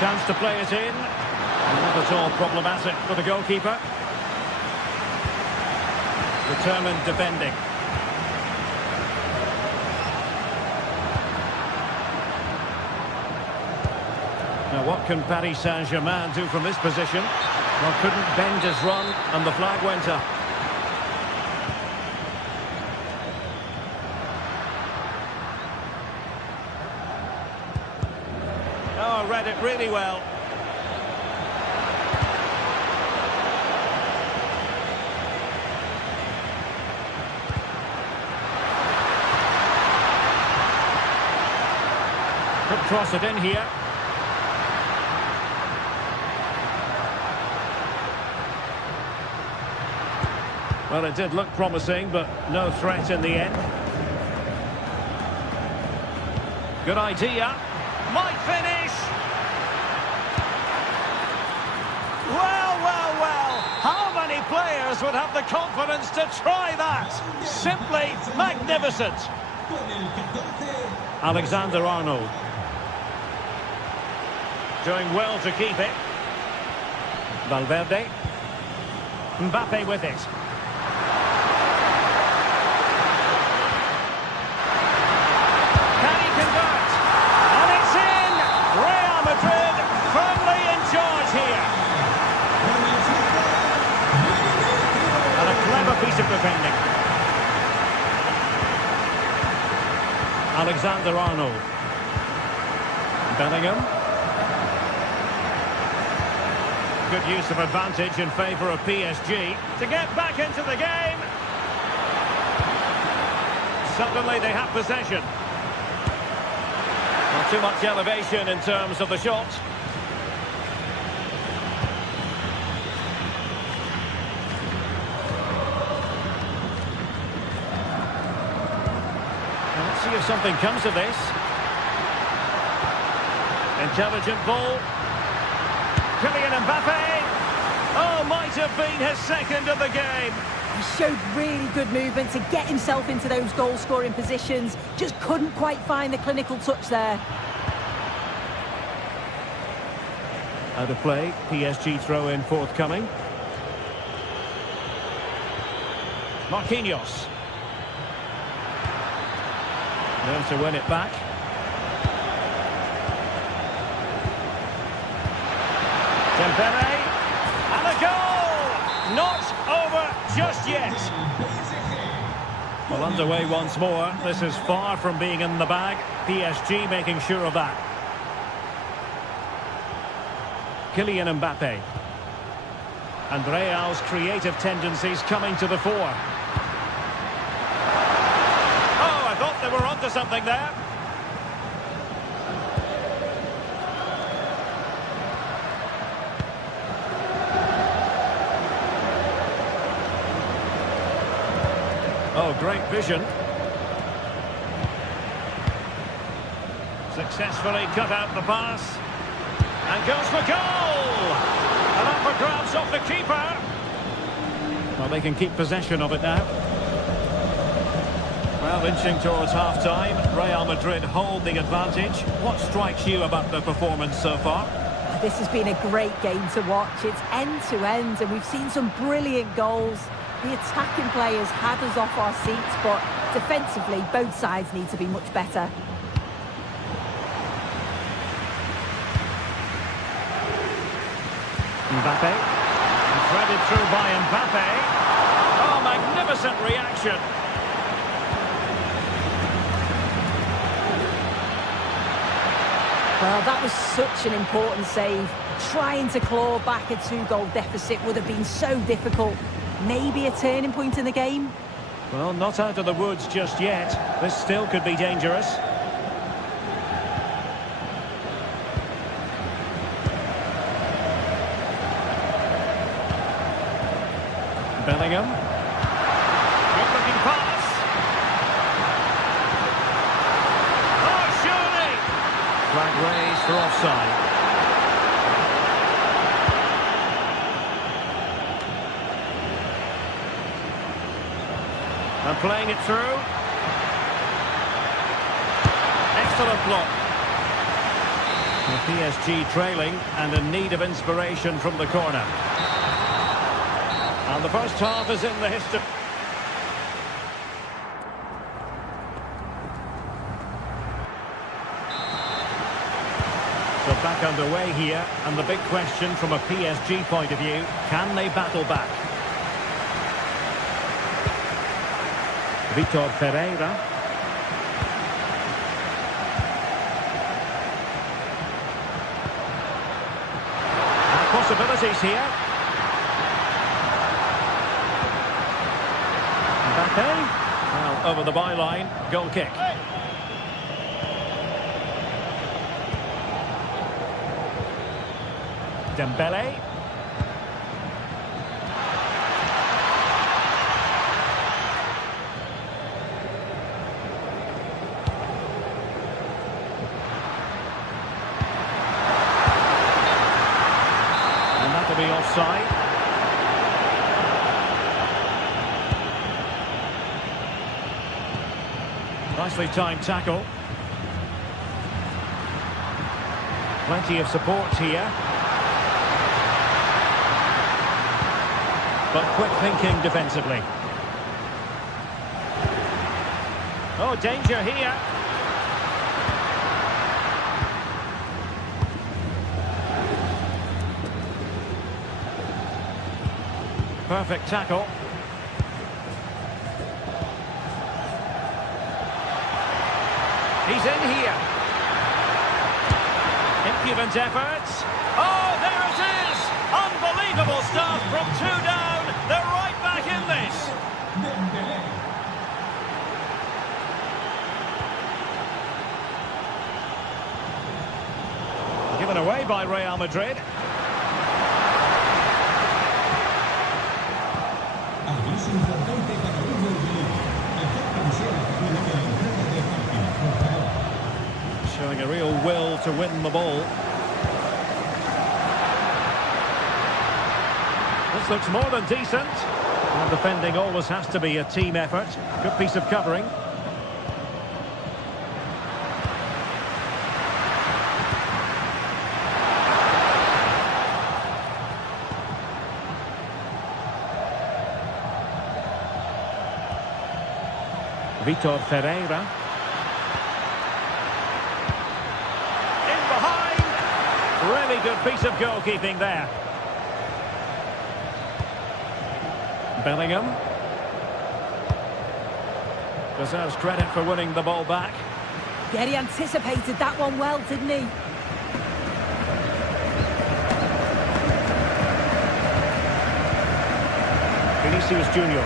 Chance to play it in. Not at all problematic for the goalkeeper. Determined defending. Now, what can Paris Saint-Germain do from this position? Well, couldn't bend his run, and the flag went up. Oh, read it really well. Could cross it in here. Well, it did look promising, but no threat in the end. Good idea. Might finish. Well, well, well. How many players would have the confidence to try that? Simply magnificent. Alexander-Arnold. Doing well to keep it. Valverde. Mbappe with it. Piece of defending. Alexander-Arnold. Bellingham. Good use of advantage in favour of PSG to get back into the game. Suddenly they have possession. Not too much elevation in terms of the shot. See if something comes of this. Intelligent ball. Kylian Mbappe. Oh, might have been his second of the game. He showed really good movement to get himself into those goal-scoring positions. Just couldn't quite find the clinical touch there. Out of play. PSG throw-in forthcoming. Marquinhos. Learns to win it back. Dembele. And a goal! Not over just yet. Well, underway once more. This is far from being in the bag. PSG making sure of that. Kylian Mbappe. And Real's creative tendencies coming to the fore. They were onto something there. Oh, great vision. Successfully cut out the pass. And goes for goal! And up for grabs off the keeper. Well, they can keep possession of it now. Well, inching towards half-time, Real Madrid hold the advantage. What strikes you about the performance so far? This has been a great game to watch. It's end-to-end, and we've seen some brilliant goals. The attacking players had us off our seats, but defensively, both sides need to be much better. Mbappe, threaded through by Mbappe. Oh, magnificent reaction. Well, that was such an important save. Trying to claw back a 2-goal deficit would have been so difficult. Maybe a turning point in the game? Well, not out of the woods just yet. This still could be dangerous. Bellingham. Good-looking pass. Oh, surely! Flag raised for offside. And playing it through. Excellent block. The PSG trailing and in need of inspiration from the corner. And the first half is in the history. So back underway here, and the big question from a PSG point of view, can they battle back? Vitor Pereira. And possibilities here. Mbappe. Well, over the byline, goal kick. Dembele. And that'll be offside. Nicely timed tackle. Plenty of support here. But quick thinking defensively. Oh, danger here. Perfect tackle. He's in here. Impudent efforts. Oh, there it is! Unbelievable stuff from 2 down. They're right back in this. Given away by Real Madrid. Showing a real will to win the ball. This looks more than decent. And defending always has to be a team effort. Good piece of covering. Vitor Pereira. In behind. Really good piece of goalkeeping there. Bellingham. Deserves credit for winning the ball back. Yeah, he anticipated that one well, didn't he? Vinicius Junior.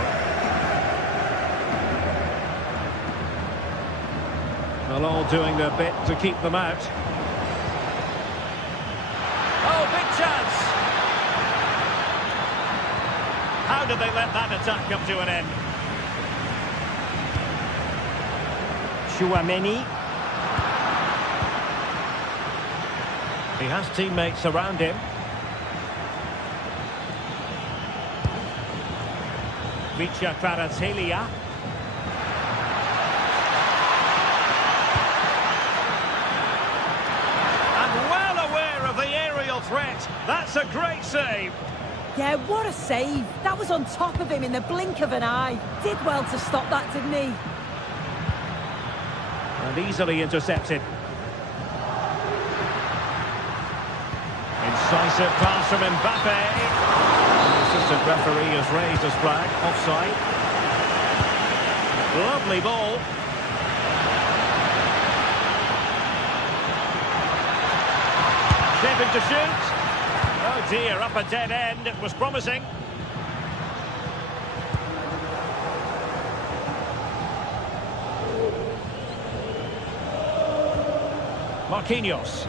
Well, all doing their bit to keep them out. Oh, big chance! How did they let that attack come to an end? Chouameni. He has teammates around him. Vicha Kvaratskhelia. That's a great save. Yeah, what a save. That was on top of him in the blink of an eye. Did well to stop that, didn't he? And easily intercepted. Incisive pass from Mbappe. The assistant referee has raised his flag. Offside. Lovely ball. Shaping to shoot. Oh dear, up a dead end. It was promising. Marquinhos.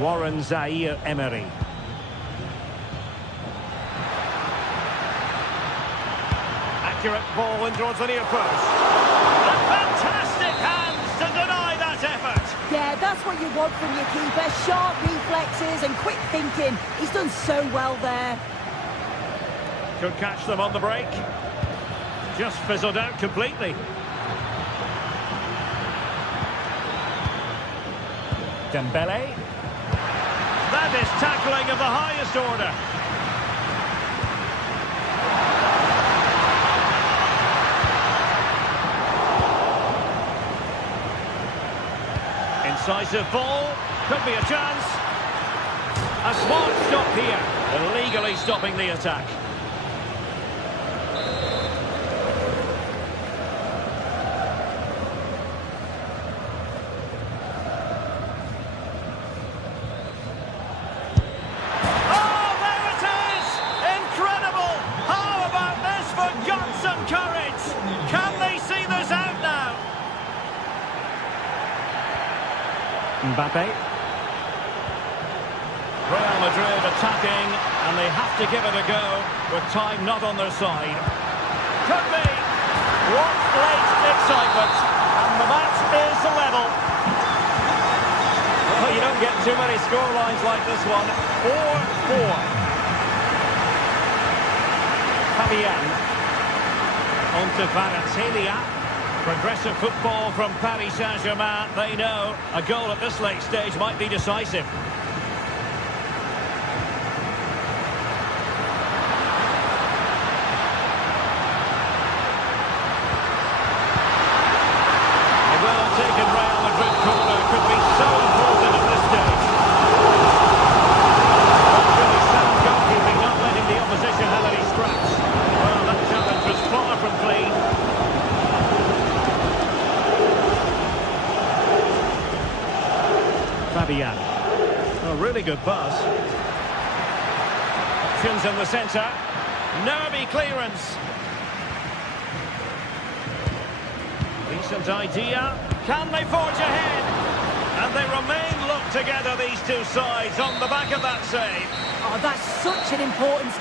Warren Zaire-Emery. Accurate ball in towards the near post. And fantastic hands to deny that effort. Yeah, that's what you want from your keeper. Sharp reflexes and quick thinking. He's done so well there. Could catch them on the break. Just fizzled out completely. Dembele. That is tackling of the highest order. Incisive ball. Could be a chance. A smart stop here. Illegally stopping the attack. Mbappe. Real Madrid attacking, and they have to give it a go with time not on their side. Could be. What late excitement, and the match is level. Well, you don't get too many scorelines like this one. 4-4. Fabian. On to Kvaratskhelia. Progressive football from Paris Saint-Germain. They know a goal at this late stage might be decisive. A well-taken Real Madrid corner could be so important at this stage. That's really sound goalkeeping, not letting the opposition have any scraps. Well, that challenge was far from clean. Fabian. Oh, really good pass. Options in the centre. Nervy clearance. Decent idea. Can they forge ahead? And they remain locked together, these two sides, on the back of that save. Oh, that's such an important...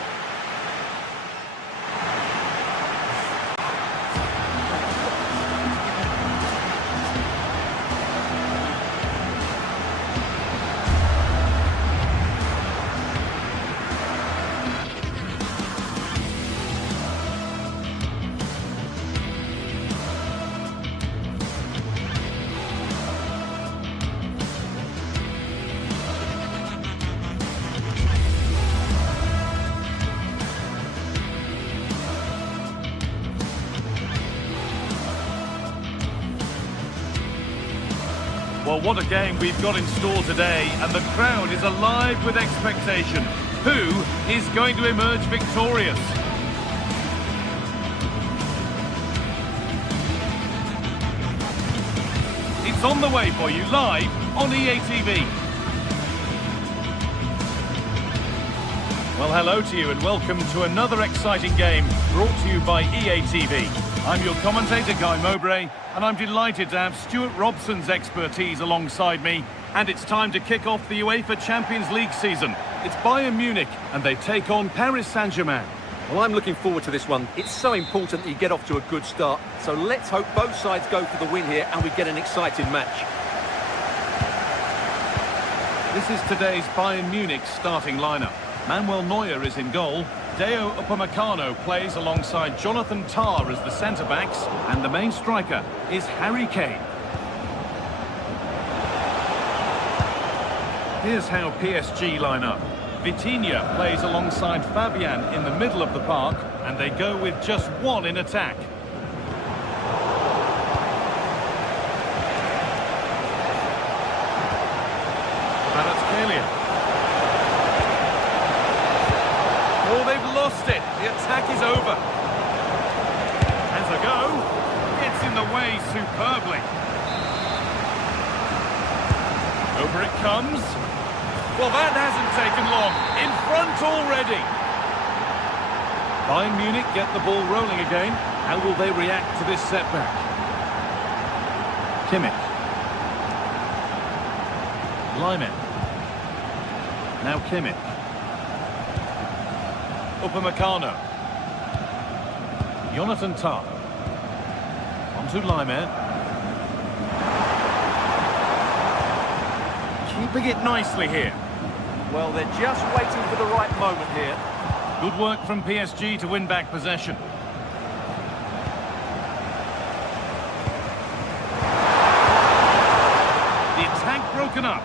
Well, what a game we've got in store today, and the crowd is alive with expectation. Who is going to emerge victorious? It's on the way for you live on EA TV. Well, hello to you and welcome to another exciting game brought to you by EA TV. I'm your commentator, Guy Mowbray, and I'm delighted to have Stuart Robson's expertise alongside me. And it's time to kick off the UEFA Champions League season. It's Bayern Munich, and they take on Paris Saint-Germain. Well, I'm looking forward to this one. It's so important that you get off to a good start. So let's hope both sides go for the win here and we get an exciting match. This is today's Bayern Munich starting lineup. Manuel Neuer is in goal. Deo Upamecano plays alongside Jonathan Tah as the centre-backs, and the main striker is Harry Kane. Here's how PSG line up. Vitinha plays alongside Fabian in the middle of the park, and they go with just one in attack. Oh, they've lost it. The attack is over. Has a go. Gets in the way superbly. Over it comes. Well, that hasn't taken long. In front already. Bayern Munich get the ball rolling again. How will they react to this setback? Kimmich. Lyman. Now Kimmich. Upamecano. Jonathan Tah. Onto Lyman. Keeping it nicely here. Well, they're just waiting for the right moment here. Good work from PSG to win back possession. The attack broken up.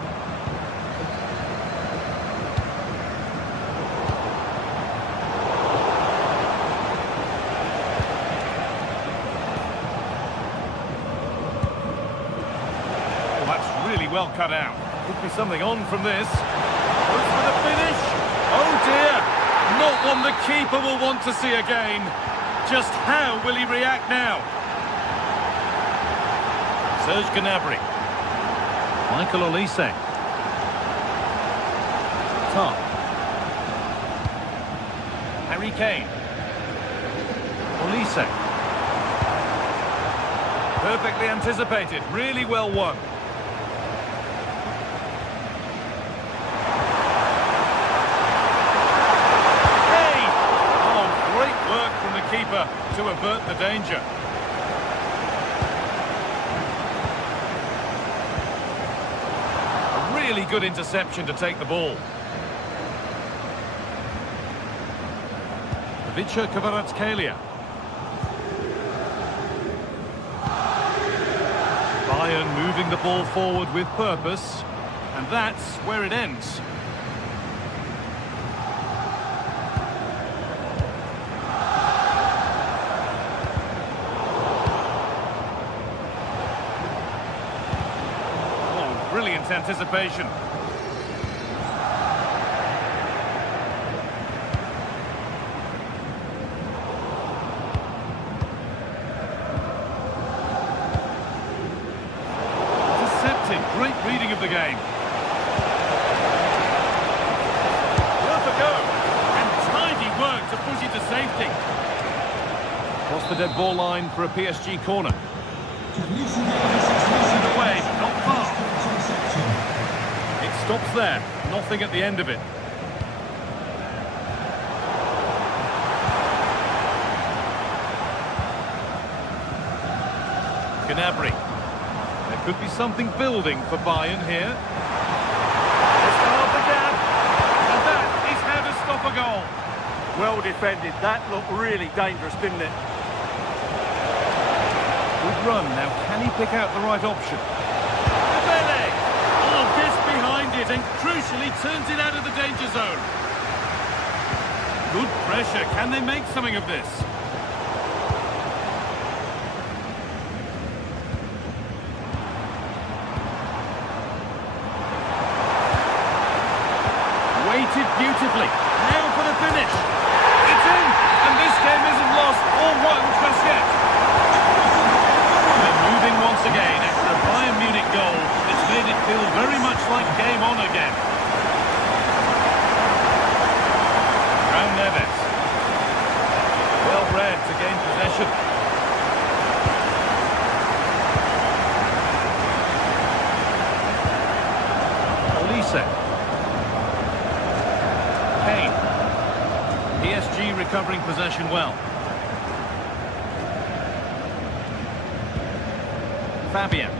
Oh, that's really well cut out. Could be something on from this. Goes for the finish. Oh dear. Not one the keeper will want to see again. Just how will he react now? Serge Gnabry. Michael Olise. Tah. Harry Kane. Olise. Perfectly anticipated. Really well won. Keeper to avert the danger. A really good interception to take the ball. Vicha Kvaratskhelia. Bayern moving the ball forward with purpose, and that's where it ends. Brilliant anticipation. Intercepted. Great reading of the game. Worth a go. And tidy work to push it to safety. Cross the dead ball line for a PSG corner. Away, not far. It stops there, nothing at the end of it. Gnabry. There could be something building for Bayern here. Let's go off the gap. And that is how to stop a goal. Well defended. That looked really dangerous, didn't it? Good run. Now, can he pick out the right option? And crucially turns it out of the danger zone. Good pressure. Can they make something of this? Weighted beautifully. Now for the finish. It's in, and this game isn't lost or won just yet. They're moving once again after a Bayern Munich goal. It's made it feel very much like game on again. Raul Neves. Well read to gain possession. Olise. Kane. PSG recovering possession well. Fabian.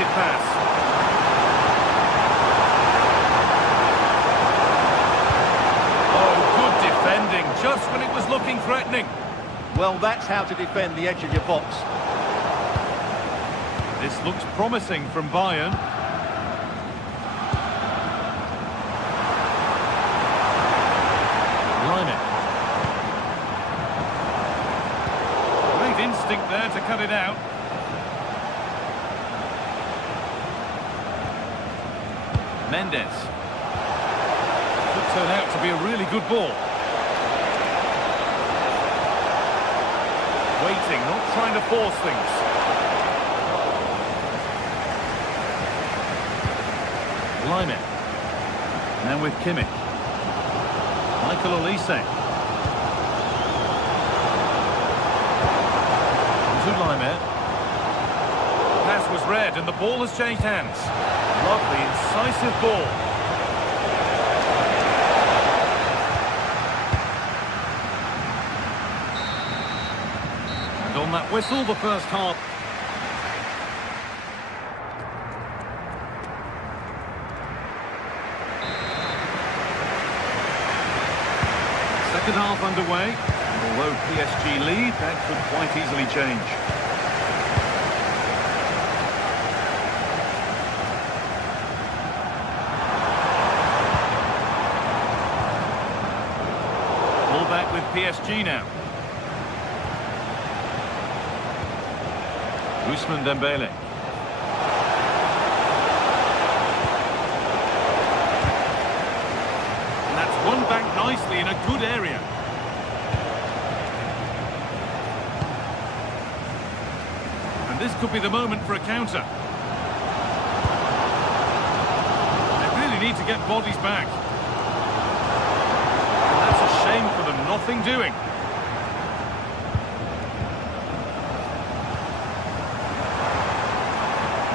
Pass. Oh, good defending, just when it was looking threatening. Well, that's how to defend the edge of your box. This looks promising from Bayern. Line. Great instinct there to cut it out. Mendes. Could turn out to be a really good ball. Waiting, not trying to force things. Lyman. Now with Kimmich. Michael Olise. To Lyman. Pass was read and the ball has changed hands. Lovely, incisive ball. And on that whistle, the first half. Second half underway. And although PSG lead, that could quite easily change. Back with PSG now. Ousmane Dembele. And that's won back nicely in a good area. And this could be the moment for a counter. They really need to get bodies back. Shame for them, nothing doing.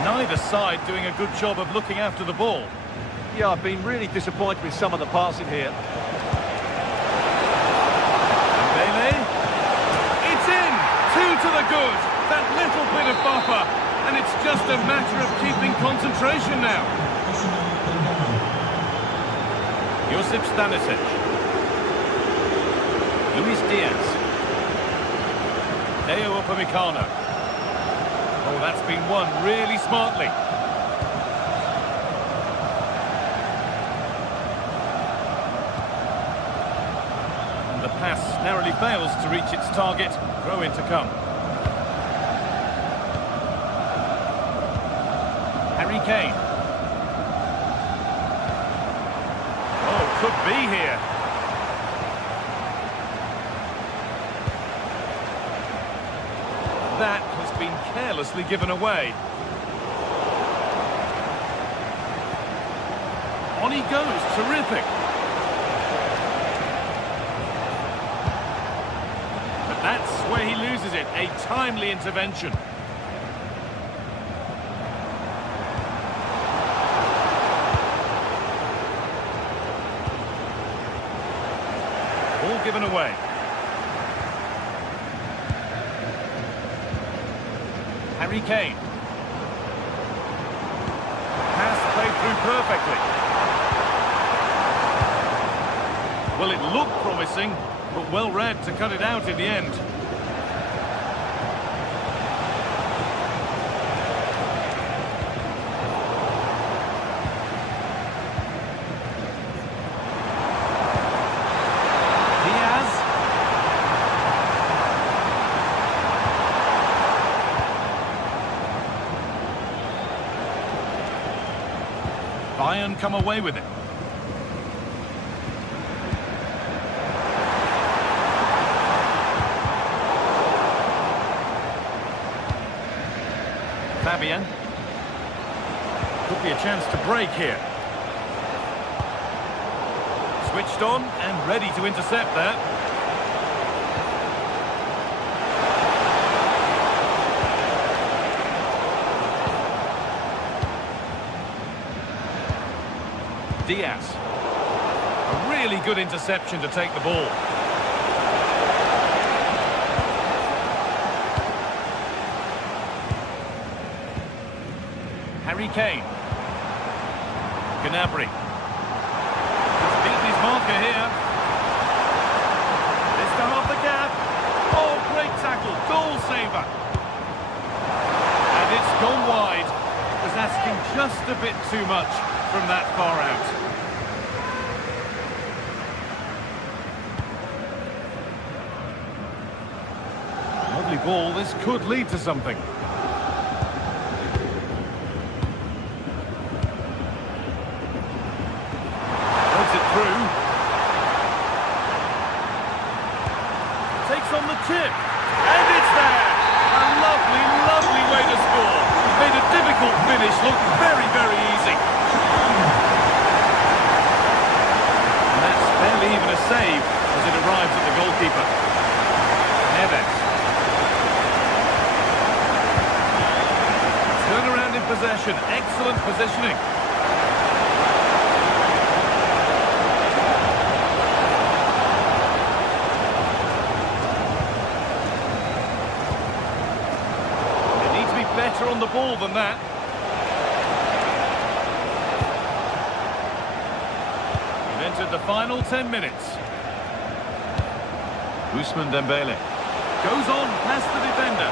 Neither side doing a good job of looking after the ball. Yeah, I've been really disappointed with some of the passing here. Bailey. It's in! 2 to the good. That little bit of buffer. And it's just a matter of keeping concentration now. Josip Stanisic. Luis Diaz. Deo Upamecano. Oh, that's been won really smartly. And the pass narrowly fails to reach its target. Throw in to come. Harry Kane. Oh, could be here. That has been carelessly given away. On he goes, terrific. But that's where he loses it, a timely intervention. Ball given away. Harry Kane. Pass played through perfectly. Well, it looked promising, but well read to cut it out in the end. Bayern come away with it. Fabian. Could be a chance to break here. Switched on and ready to intercept that. Diaz. A really good interception to take the ball. Harry Kane. Gnabry. He's beaten his marker here. This to half the gap. Oh, great tackle, goal saver. And it's gone wide. Was asking just a bit too much from that far out. Lovely ball, this could lead to something. Puts it through. Takes on the tip. And it's there! A lovely, lovely way to score. Made a difficult finish look very, very easy. And that's barely even a save as it arrives at the goalkeeper. Neves. Turn around in possession. Excellent positioning. Better on the ball than that. We've entered the final 10 minutes. Ousmane Dembele goes on past the defender.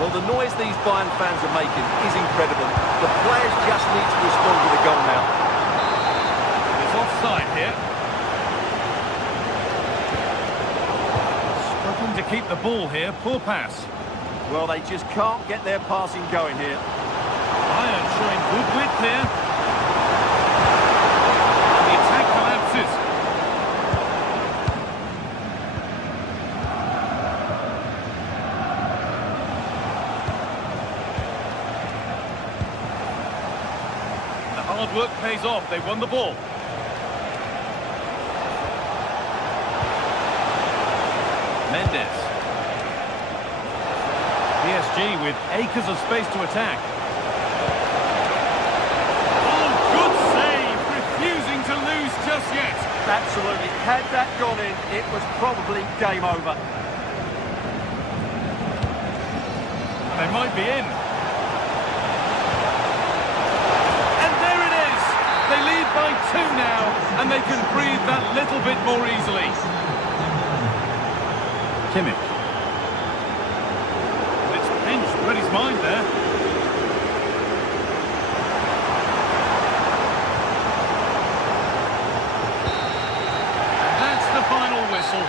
Well, the noise these Bayern fans are making is incredible. The players just need to respond with a goal now. It's offside here. To keep the ball here, poor pass. Well, they just can't get their passing going here. Bayern showing good width here. And the attack collapses. The hard work pays off, they won the ball. Mendes. PSG with acres of space to attack. Oh, good save! Refusing to lose just yet. Absolutely. Had that gone in, it was probably game over. They might be in. And there it is! They lead by 2 now, and they can breathe that little bit more easily. Kimmich. It's pinched, read his mind there. And that's the final whistle.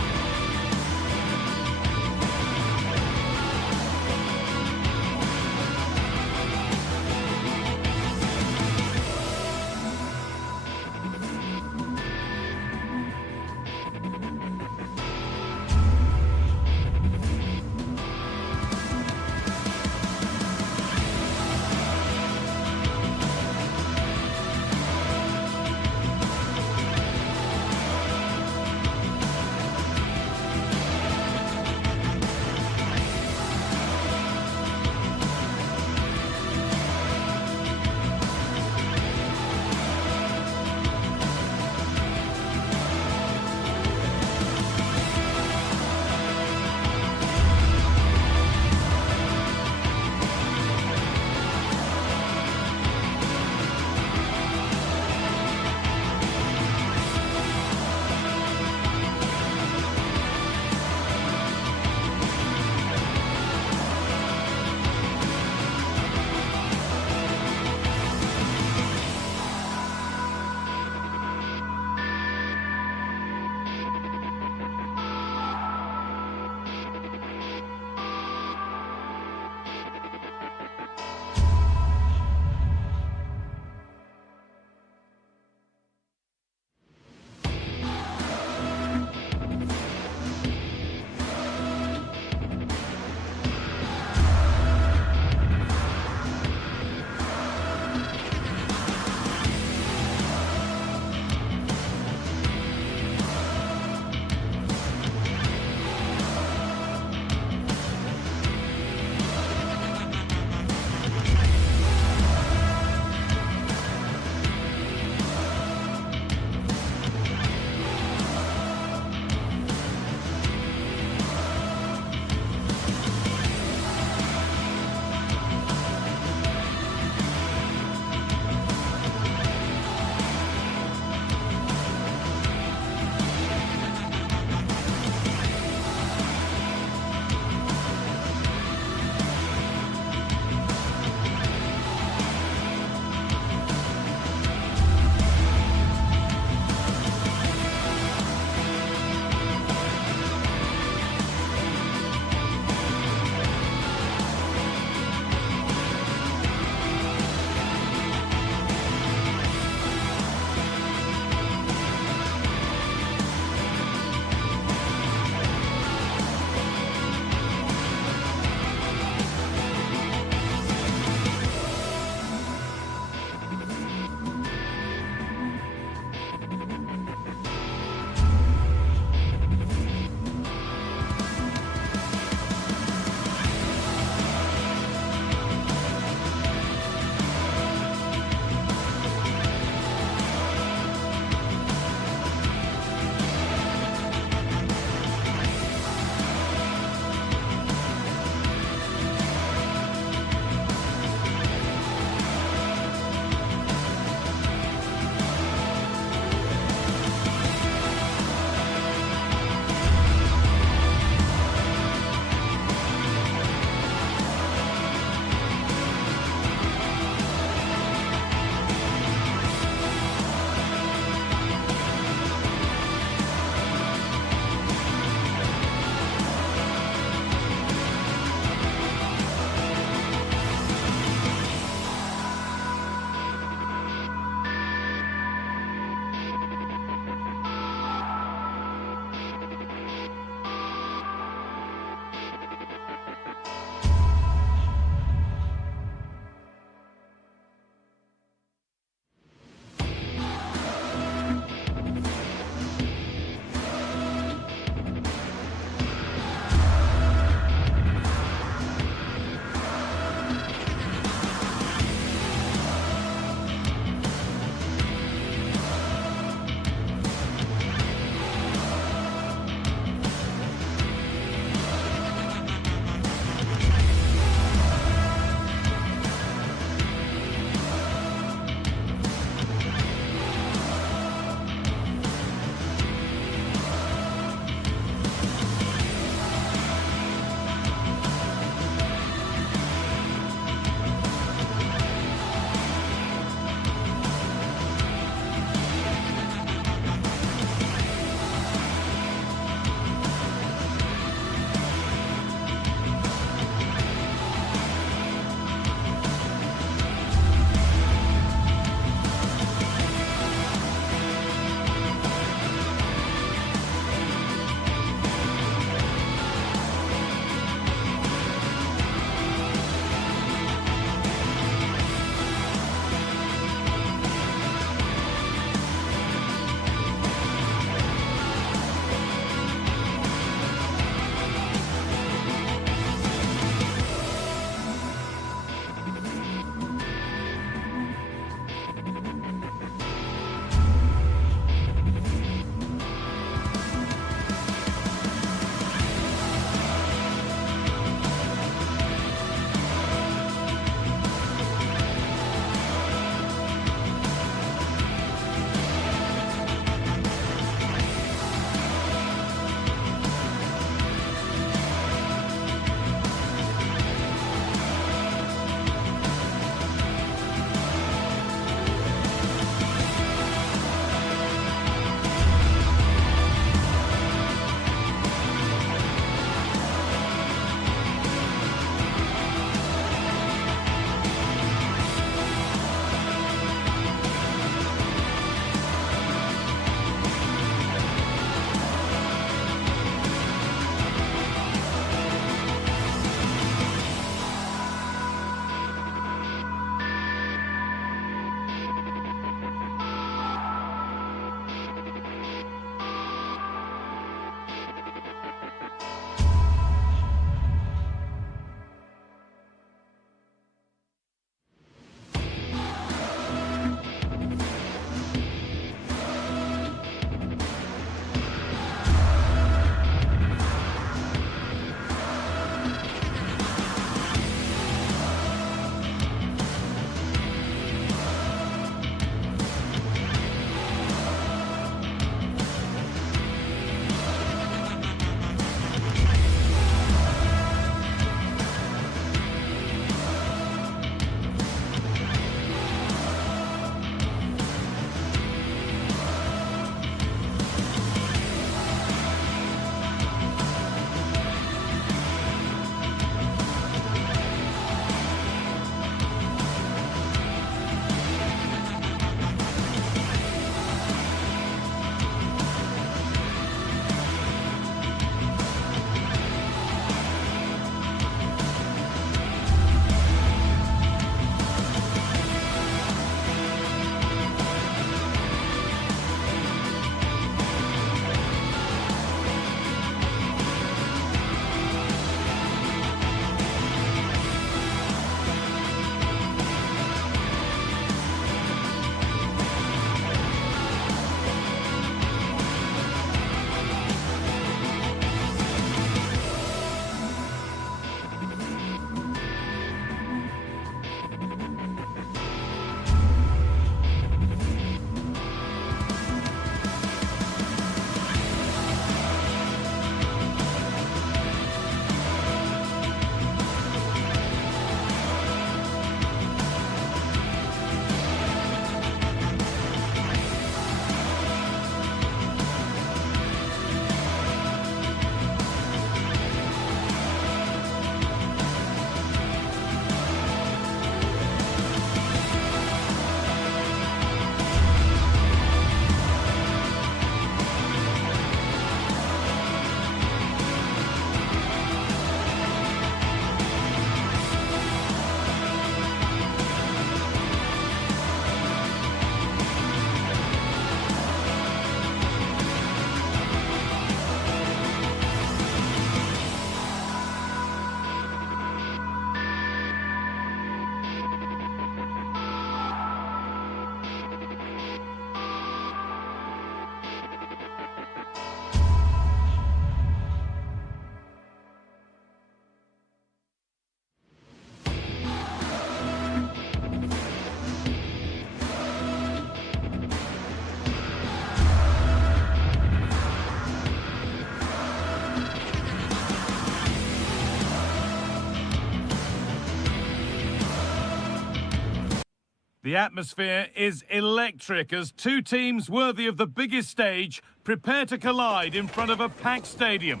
The atmosphere is electric as two teams worthy of the biggest stage prepare to collide in front of a packed stadium.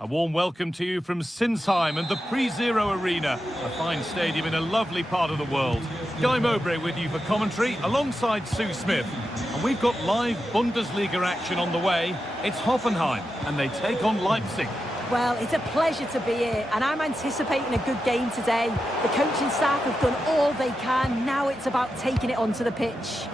A warm welcome to you from Sinsheim and the Pre-Zero Arena, a fine stadium in a lovely part of the world. Guy Mowbray with you for commentary alongside Sue Smith. And we've got live Bundesliga action on the way. It's Hoffenheim and they take on Leipzig. Well, it's a pleasure to be here and I'm anticipating a good game today. The coaching staff have done all they can. Now it's about taking it onto the pitch.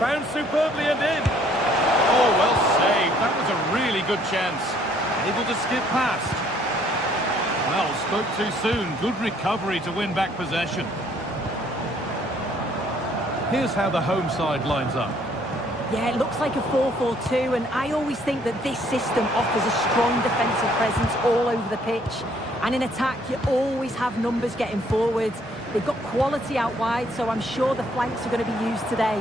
Found superbly and in. Oh, well saved. That was a really good chance. Able to skip past. Well, spoke too soon. Good recovery to win back possession. Here's how the home side lines up. Yeah, it looks like a 4-4-2, and I always think that this system offers a strong defensive presence all over the pitch. And in attack, you always have numbers getting forward. They've got quality out wide, so I'm sure the flanks are going to be used today.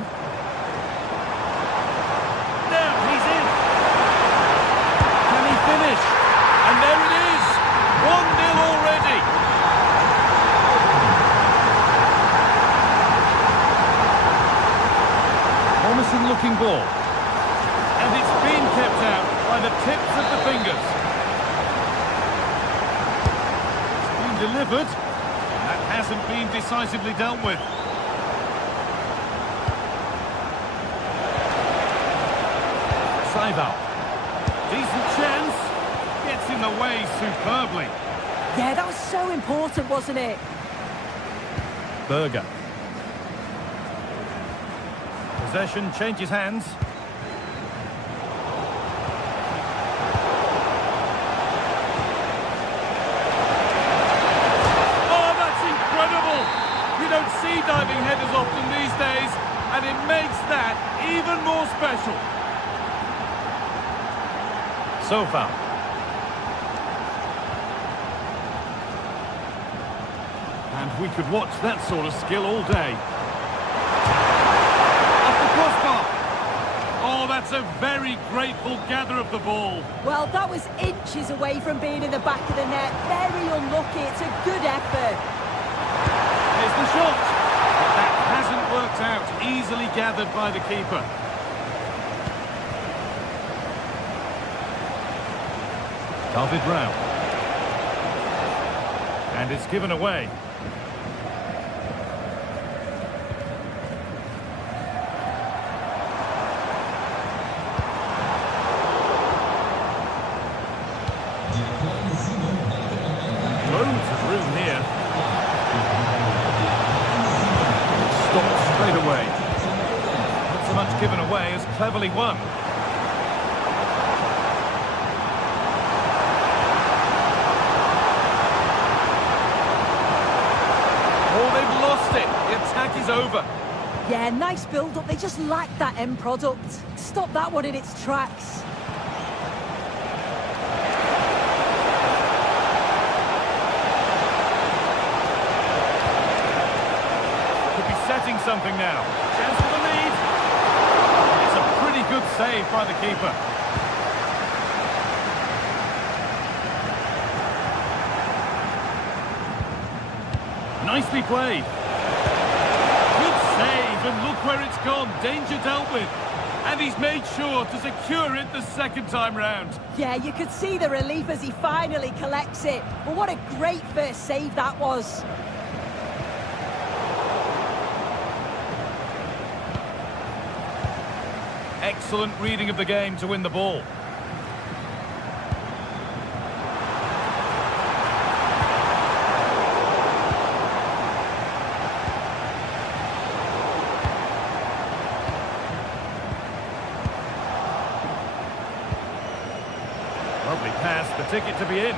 Finish, and there it is, 1-0 already. Promising looking ball, and it's been kept out by the tips of the fingers. It's been delivered, and that hasn't been decisively dealt with. Saival. Decent chance, gets in the way superbly. Yeah, that was so important, wasn't it? Berger. Possession changes hands. Oh, that's incredible! You don't see diving headers often these days, and it makes that even more special. So far. And we could watch that sort of skill all day. Off the crossbar. Oh, that's a very grateful gather of the ball. Well, that was inches away from being in the back of the net. Very unlucky. It's a good effort. Here's the shot. But that hasn't worked out. Easily gathered by the keeper. David Rao. And it's given away. Loads of room here. Stopped straight away. Not so much given away as cleverly won. The attack is over. Yeah, nice build-up. They just lack that end product. Stop that one in its tracks. Could be setting something now. Chance for the lead. It's a pretty good save by the keeper. Nicely played. And look where it's gone. Danger dealt with. And he's made sure to secure it the second time round. Yeah, you could see the relief as he finally collects it. But what a great first save that was. Excellent reading of the game to win the ball. Lovely pass, the ticket to be in. A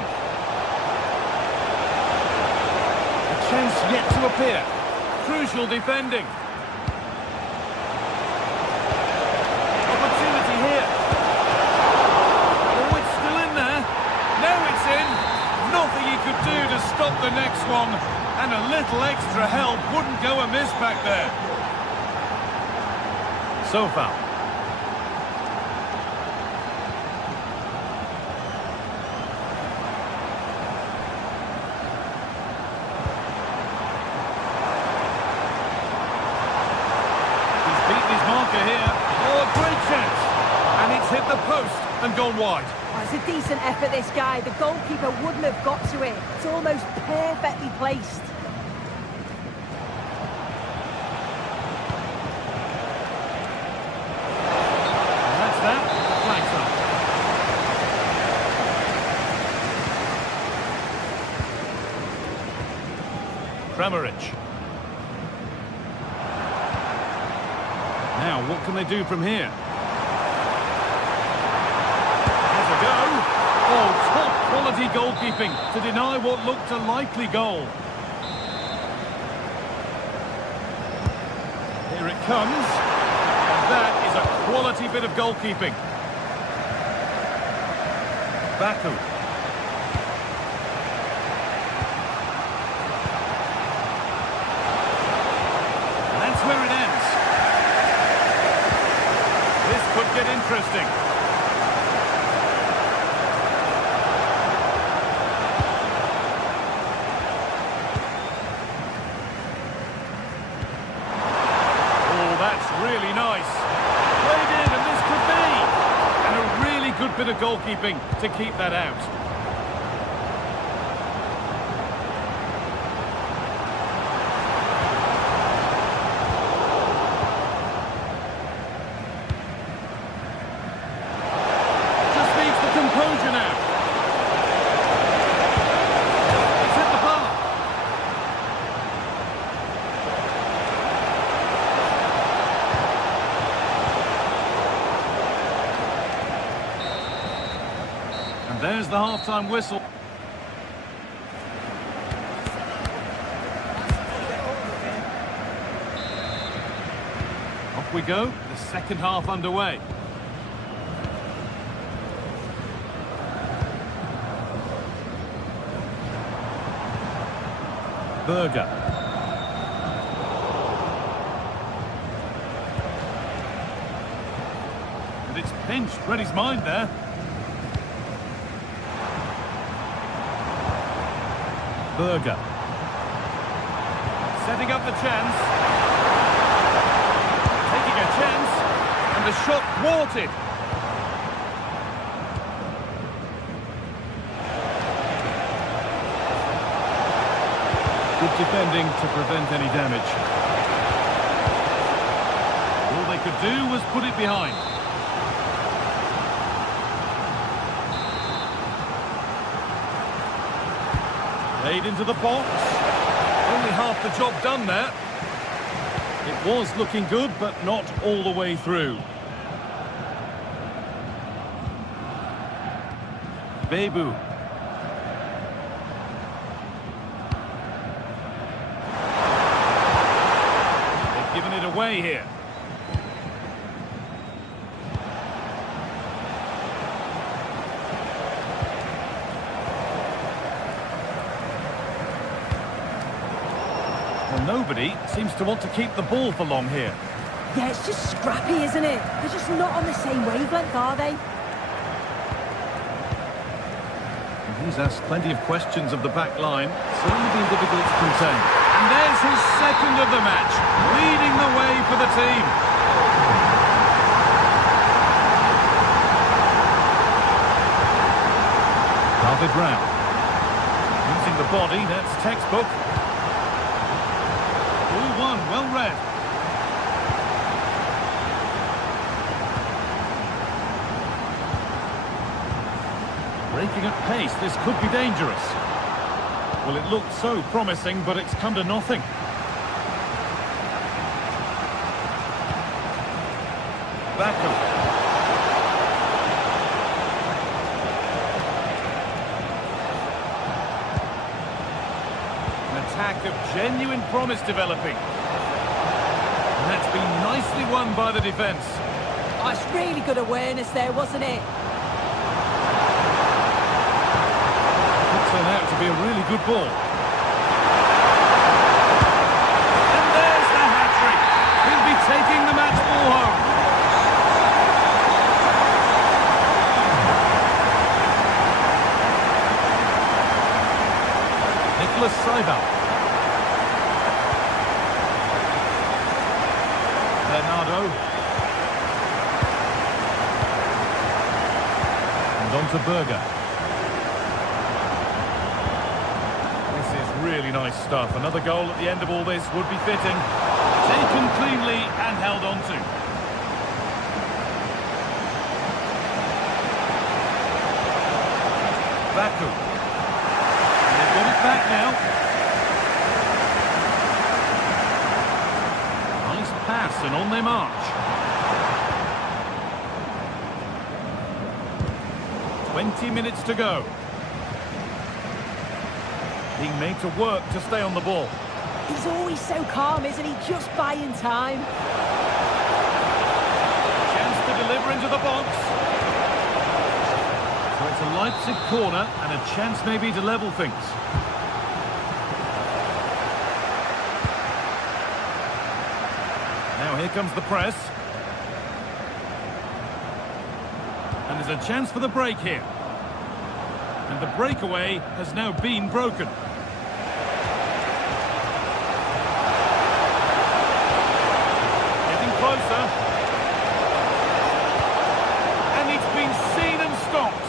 chance yet to appear. Crucial defending. Opportunity here. Oh, it's still in there. Now it's in. Nothing he could do to stop the next one. And a little extra help wouldn't go amiss back there. So far. the post and gone wide. Oh, it's a decent effort, this guy. The goalkeeper wouldn't have got to it. It's almost perfectly placed. And that's that. Flags up. Kramaric. Now, what can they do from here? Has a go. Oh, top quality goalkeeping to deny what looked a likely goal. Here it comes. And that is a quality bit of goalkeeping. Baku. And that's where it ends. This could get interesting. Oh, that's really nice. Played in, and this could be. And a really good bit of goalkeeping to keep that out. Composure now. It's hit the bar. And there's the half-time whistle. Off we go, the second half underway. Berger. And it's pinched, read his mind there. Berger. Setting up the chance. Taking a chance. And the shot thwarted. Good defending to prevent any damage. All they could do was put it behind. Played into the box. Only half the job done there. It was looking good, but not all the way through. Bebu. Giving it away here. Well, nobody seems to want to keep the ball for long here. Yeah, it's just scrappy, isn't it? They're just not on the same wavelength, are they? He's asked plenty of questions of the back line. Certainly been difficult to contain. And there's his second of the match, leading the way for the team. David Brown. Using the body, that's textbook. 2-1, well read. Breaking at pace, this could be dangerous. Well, it looked so promising, but it's come to nothing. Baku. An attack of genuine promise developing. And that's been nicely won by the defence. Oh, it's really good awareness there, wasn't it? Turn out to be a really good ball. And there's the hat-trick. He'll be taking the match ball home. Nicholas Seibel. Bernardo. to Berger. This is really nice stuff. Another goal at the end of all this would be fitting. Taken cleanly and held on to. Baku. And they've got it back now. Nice pass and on their march. 20 minutes to go. Being made to work to stay on the ball. He's always so calm, isn't he? Just buying time. Chance to deliver into the box. So it's a Leipzig corner and a chance maybe to level things. Now here comes the press. And there's a chance for the break here. And the breakaway has now been broken. Getting closer. And it's been seen and stopped.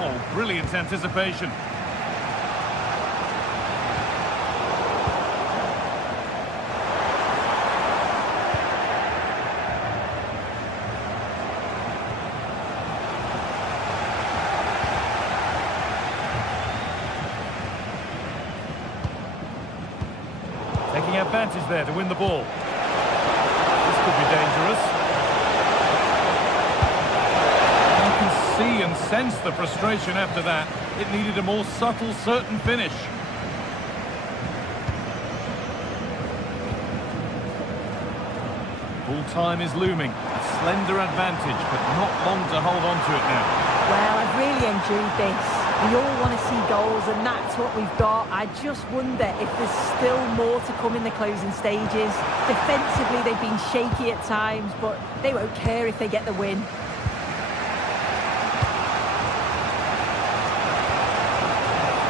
Oh, brilliant anticipation. Taking advantage there to win the ball. This could be dangerous. You can see and sense the frustration after that. It needed a more subtle, certain finish. Full time is looming. A slender advantage, but not long to hold on to it now. Well, I've really enjoyed this. We all want to see goals, and that's what we've got. I just wonder if there's still more to come in the closing stages. Defensively, they've been shaky at times, but they won't care if they get the win.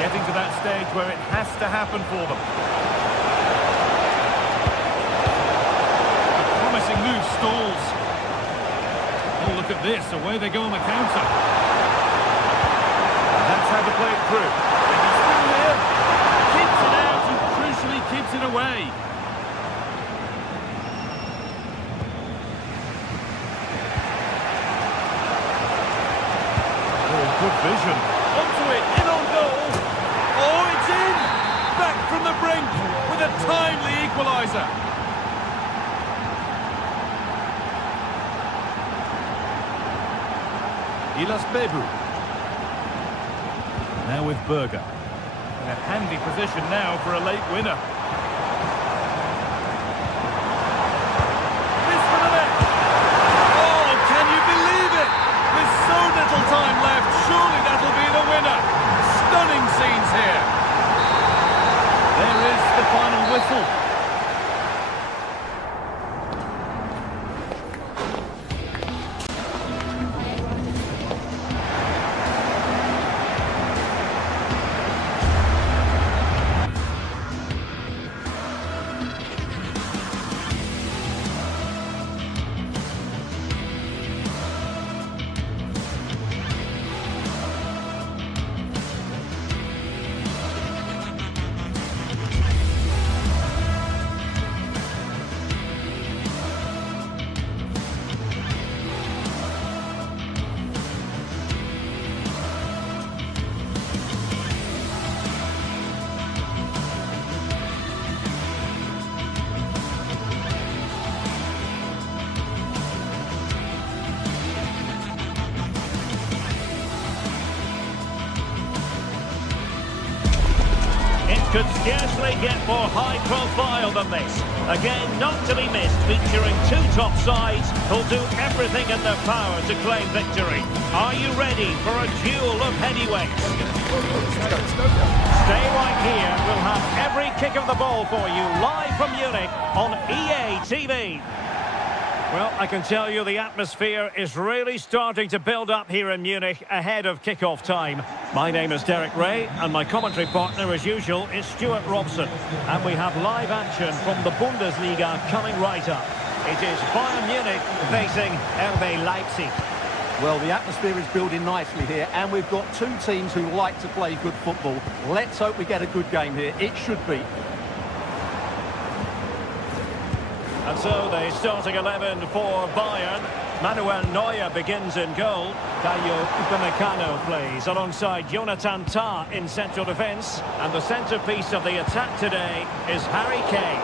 Getting to that stage where it has to happen for them. The promising move stalls. Oh, look at this. Away they go on the counter. That's how to play it through. And he's through here. Keeps it out and crucially keeps it away. Oh, good vision. Onto it, in on goal. Oh, it's in! Back from the brink with a timely equaliser. Ilas Bebu. Now with Berger. In a handy position now for a late winner. This for the net. Oh, can you believe it? With so little time left, surely that'll be the winner. Stunning scenes here. There is the final whistle. Could scarcely get more high profile than this. Again, not to be missed, featuring two top sides who'll do everything in their power to claim victory. Are you ready for a duel of heavyweights? Stay right here. We'll have every kick of the ball for you live from Munich on EA TV. Well, I can tell you the atmosphere is really starting to build up here in Munich ahead of kick-off time. My name is Derek Ray, and my commentary partner, as usual, is Stuart Robson. And we have live action from the Bundesliga coming right up. It is Bayern Munich facing RB Leipzig. Well, the atmosphere is building nicely here, and we've got two teams who like to play good football. Let's hope we get a good game here. It should be. And so the starting 11 for Bayern. Manuel Neuer begins in goal. Dayo Upamecano plays alongside Jonathan Tah in central defence. And the centrepiece of the attack today is Harry Kane.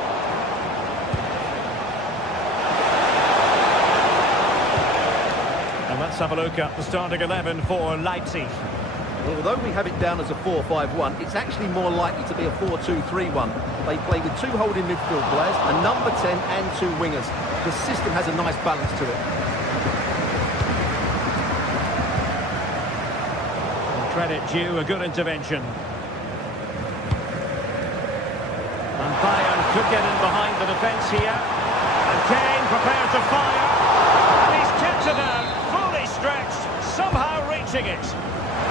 And let's have a look at the starting 11 for Leipzig. Well, although we have it down as a 4-5-1, it's actually more likely to be a 4-2-3-1. They play with two holding midfield players, a number 10 and two wingers. The system has a nice balance to it. Credit due, a good intervention. And Bayern could get in behind the defence here. And Kane prepared to fire. And he's kept it out, fully stretched, somehow reaching it.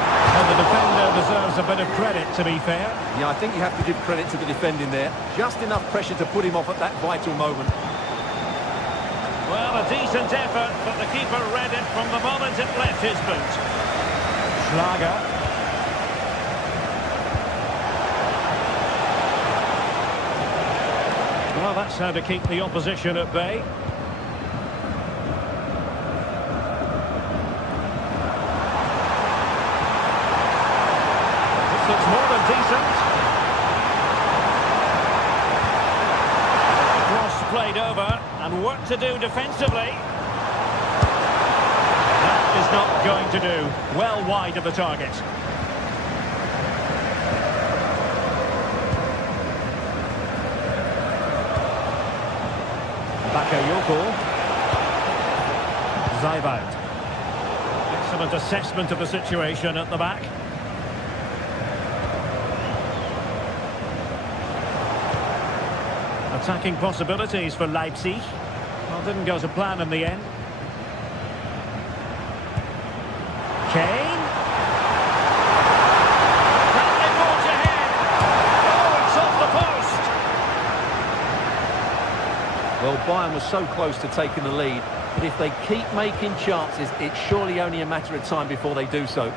And the defender deserves a bit of credit, to be fair. Yeah, I think you have to give credit to the defending there. Just enough pressure to put him off at that vital moment. Well, a decent effort, but the keeper read it from the moment it left his boot. Schlager. Well, that's how to keep the opposition at bay. Looks more than decent. Cross played over and work to do defensively. That is not going to do. Well wide of the target. Bakayoko. Zaibout. Excellent assessment of the situation at the back. Attacking possibilities for Leipzig. Well, didn't go to plan in the end. Kane. Can they forge ahead? Oh, it's off the post. Well, Bayern was so close to taking the lead, but if they keep making chances, it's surely only a matter of time before they do so.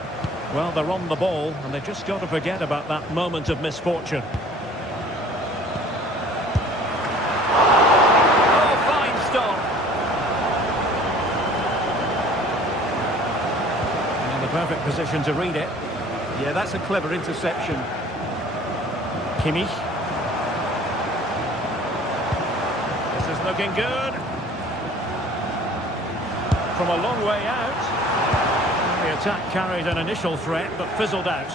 Well, they're on the ball, and they've just got to forget about that moment of misfortune. Perfect position to read it. Yeah, that's a clever interception. Kimmich. This is looking good. From a long way out. The attack carried an initial threat, but fizzled out.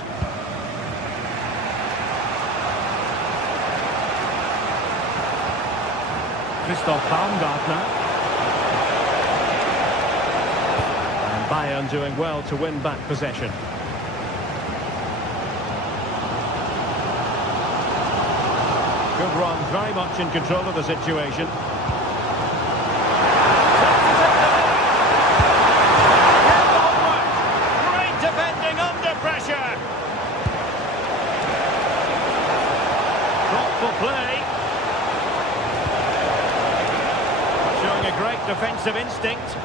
Christoph Baumgartner. Bayern doing well to win back possession. Good run, very much in control of the situation. Great defending under pressure. Thoughtful play. Showing a great defensive instinct.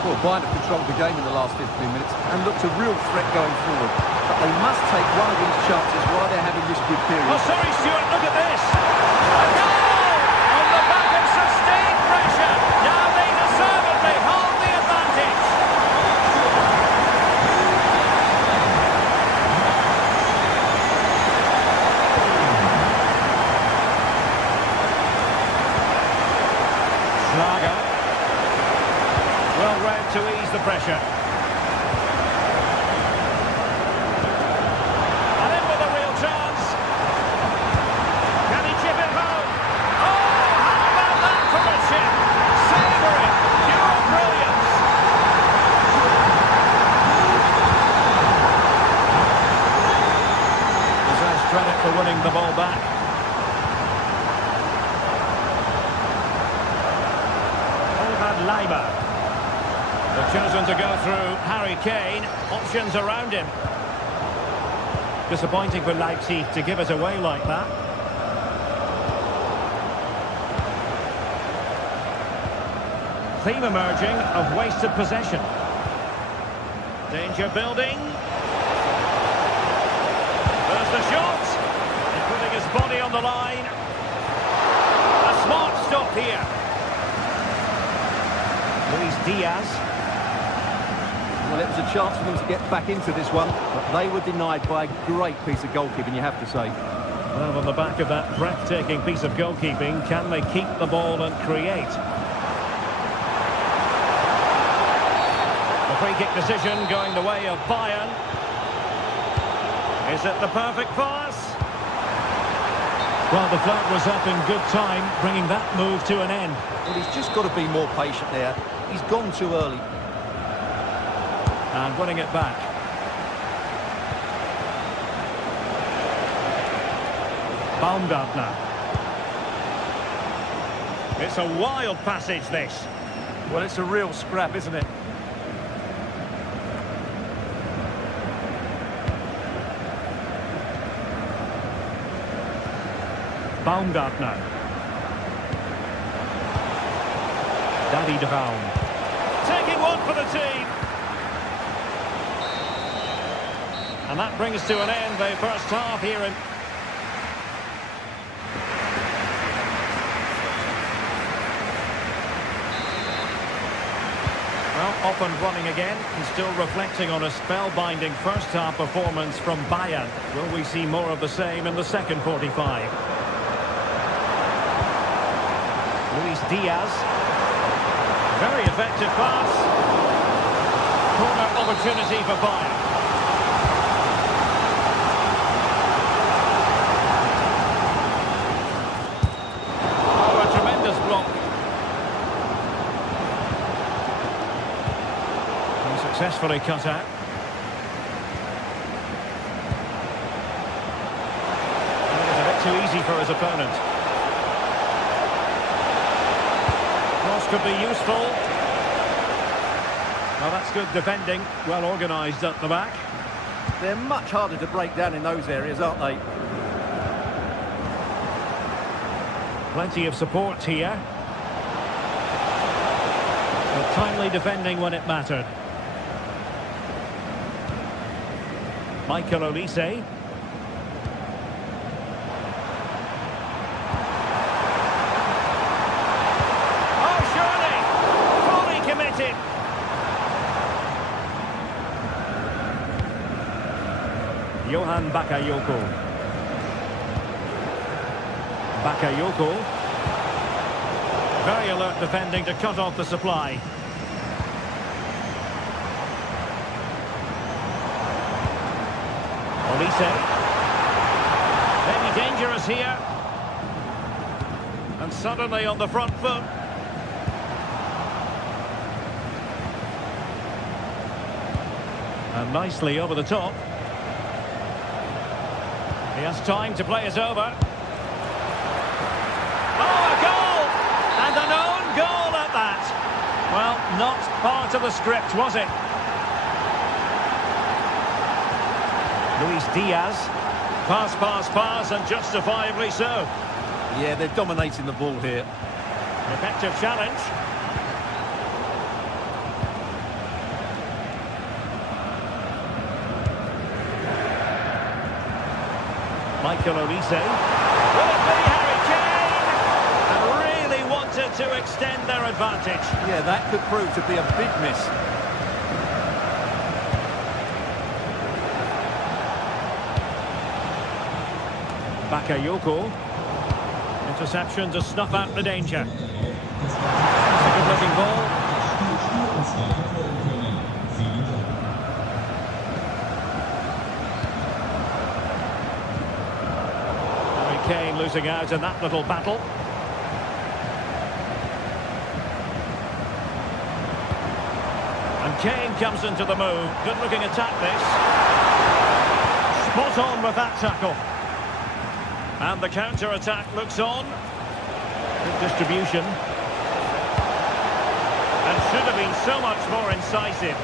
Well, Bayern have controlled the game in the last 15 minutes and looked a real threat going forward. But they must take one of these chances while they're having this good period. Oh, sorry, Stuart, look at this. A goal! On the back of sustained pressure. Now they deservedly hold the advantage. Schlager. Well read to ease the pressure. And in with a real chance. Can he chip it home? Oh, how about that for a chip? Savouring, pure brilliance. Deserves credit for winning the They've chosen to go through Harry Kane. Options around him. Disappointing for Leipzig to give it away like that. Theme emerging of wasted possession. Danger building. There's the shot. And putting his body on the line. A smart stop here. Luis Diaz. Well, it was a chance for them to get back into this one, but they were denied by a great piece of goalkeeping, you have to say. Well, on the back of that breathtaking piece of goalkeeping, can they keep the ball and create? The free kick decision going the way of Bayern. Is it the perfect pass? Well, the flag was up in good time, bringing that move to an end. Well, he's just got to be more patient there. He's gone too early. And winning it back. Baumgartner. It's a wild passage, this. Well, it's a real scrap, isn't it? Baumgartner. David Raum. Taking one for the team. And that brings to an end the first half here in... Well, off and running again. He's still reflecting on a spellbinding first half performance from Bayern. Will we see more of the same in the second 45? Luis Diaz. Very effective pass. Corner opportunity for Bayern. Oh, a tremendous block. And successfully cut out. And it was a bit too easy for his opponent. Could be useful. Well, that's good defending. Well organised at the back. They're much harder to break down in those areas, aren't they? Plenty of support here. But timely defending when it mattered. Michael Olise. Johan Bakayoko. Bakayoko. Very alert defending to cut off the supply. Olise. Very dangerous here. And suddenly on the front foot. And nicely over the top. He has time to play it over. Oh, a goal! And an own goal at that. Well, not part of the script, was it? Luis Diaz. Pass, pass, pass, and justifiably so. Yeah, they're dominating the ball here. Effective challenge. Michael Olise. Will it be Harry Kane? And really wanted to extend their advantage. Yeah, that could prove to be a big miss. Bakayoko. Interception to snuff out the danger. It's a good-looking ball. Kane losing out in that little battle. And Kane comes into the move. Good looking attack this. Spot on with that tackle. And the counter-attack looks on. Good distribution. And should have been so much more incisive.